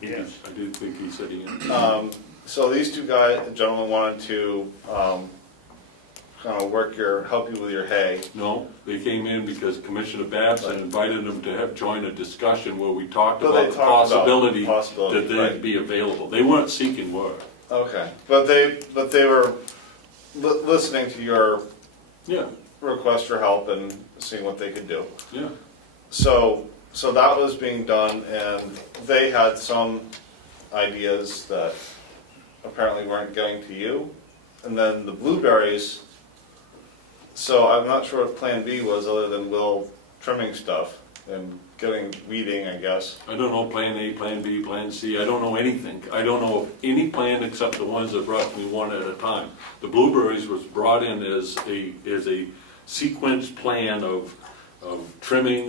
Yes. I did think he said he. So these two gentlemen wanted to kind of help you with your hay. No, they came in because Commissioner Babson invited them to join a discussion where we talked But about they the talked about possibility possibility, that they'd right. be available. They weren't seeking work. Okay, but they were listening to your Yeah, request for help and seeing what they could do. yeah. So that was being done, and they had some ideas that apparently weren't getting to you. And then the blueberries, so I'm not sure what Plan B was other than Will trimming stuff and weeding, I guess. I don't know Plan A, Plan B, Plan C. I don't know anything. I don't know of any plan except the ones that brought me one at a time. The blueberries was brought in as a sequence plan of trimming,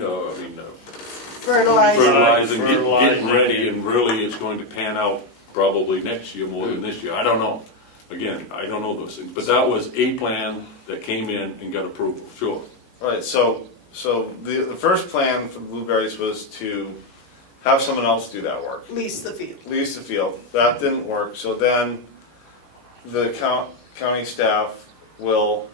fertilizing, getting ready, yeah. and really it's going to pan out probably next year more than this year. I don't know. Again, I don't know those things. But that was a plan that came in and got approval, sure. Right, so the first plan for the blueberries was to have someone else do that work. Lease the field. Lease the field. That didn't work, so then the county staff will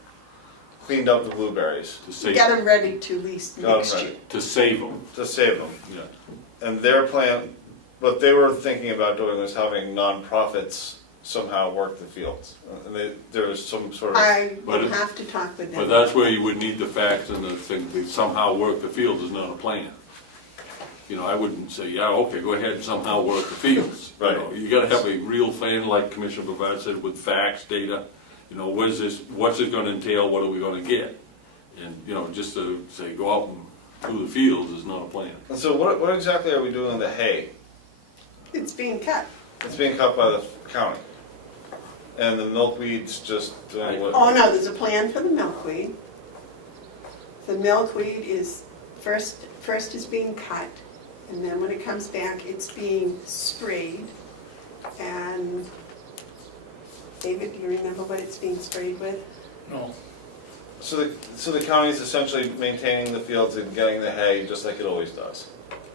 clean up the blueberries To save Get them ready to lease Got 'em next ready. year. to save them. to save them. Yeah. And their plan, what they were thinking about doing was having nonprofits somehow work the fields. And there was some sort of, I But will it- have to talk with them. But that's where you would need the facts and the thing. They somehow work the field is not a plan. you know, I wouldn't say, yeah, okay, go ahead and somehow work the fields. You Right. know, you gotta have a real plan, like Commissioner Bevard said, with facts, data, you know, what's it gonna entail, what are we gonna get? And, you know, just to say, go out and do the fields is not a plan. And so what exactly are we doing with the hay? It's being cut. It's being cut by the county. And the milkweed's just doing what? Oh, no, there's a plan for the milkweed. The milkweed is, first is being cut, and then when it comes back, it's being sprayed. And, David, do you remember what it's being sprayed with? No, So the county's essentially maintaining the fields and getting the hay just like it always does.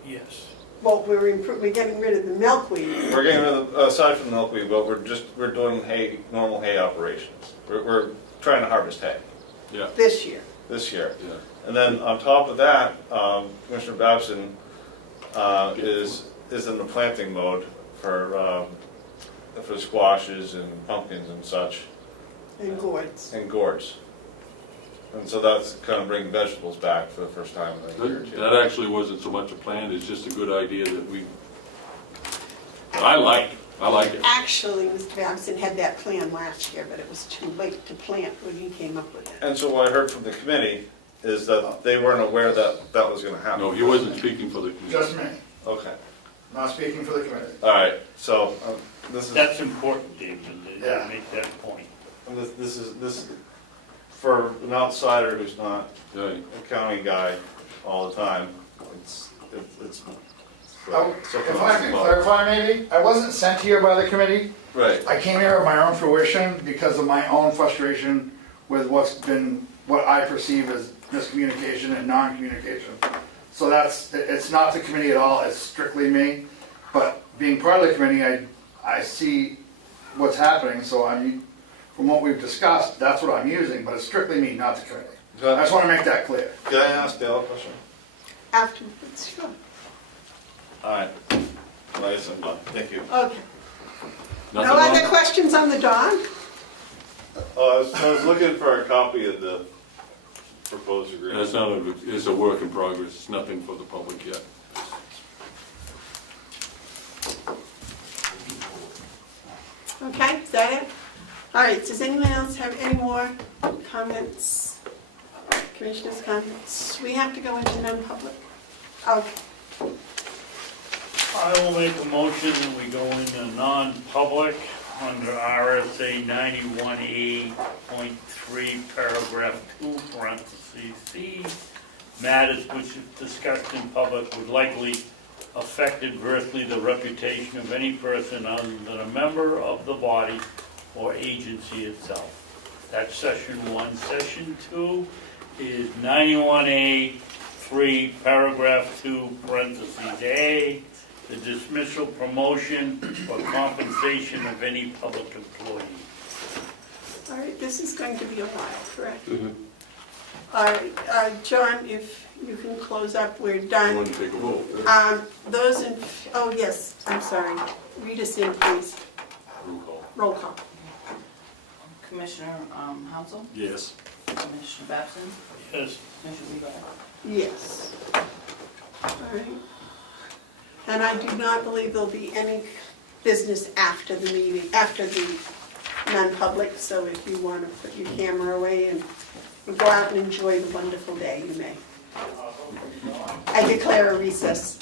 yes. Well, we're getting rid of the milkweed We're getting rid of, aside from the milkweed, but we're doing hay, normal hay operations. We're trying to harvest hay Yeah, this year. this year. yeah. And then on top of that, Commissioner Babson is in the planting mode for squashes and pumpkins and such, And gourds. and gourds. And so that's kind of bringing vegetables back for the first time in a year or two. That actually wasn't so much a plan, it's just a good idea that I like it. Actually, Mr. Babson had that plan last year, but it was too late to plant when he came up with it. And so what I heard from the committee is that they weren't aware that that was gonna happen. No, he wasn't speaking for the committee. Just me, Okay, not speaking for the committee. all right, so this is. That's important, David, Yeah. to make that point. And this is, for an outsider who's not Right. a county guy all the time, it's Oh, something If I else could about it. clarify maybe, I wasn't sent here by the committee. Right, I came here of my own fruition because of my own frustration with what I perceive as miscommunication and non-communication. So it's not the committee at all, it's strictly me. But being part of the committee, I see what's happening, so from what we've discussed, that's what I'm using, but it's strictly me, not the committee. I just want to make that clear. can I ask Dale a question? Afterwards, sure. All right, I guess I'm done, thank you. Okay. No Nothing other wrong? questions on the dog? I was looking for a copy of the proposed agreement. That's not it's a work in progress, it's nothing for the public yet. Okay, is that it? All right, does anyone else have any more comments? Commissioners' comments? We have to go into non-public? Okay. I will make a motion that we go into non-public under RSA 91A.3, paragraph 2, parentheses C. Matters which if discussed in public would likely affect adversely the reputation of any person other than a member of the body or agency itself. That's session 1. Session 2 is 91A.3, paragraph 2, parentheses A, the dismissal, promotion, or compensation of any public employee. All right, this is going to be a while, correct? Mhm. All right, John, if you can close up, we're You done. want to take a vote? Those in, oh yes, I'm sorry. Read us in, please. Roll call. Roll call. Commissioner Hounsell, Yes. Commissioner Babson, Yes. Commissioner Bevard. Yes. All right. And I do not believe there'll be any business after the meeting, after the non-public, so if you want to put your camera away and go out and enjoy the wonderful day, you may. I declare a recess.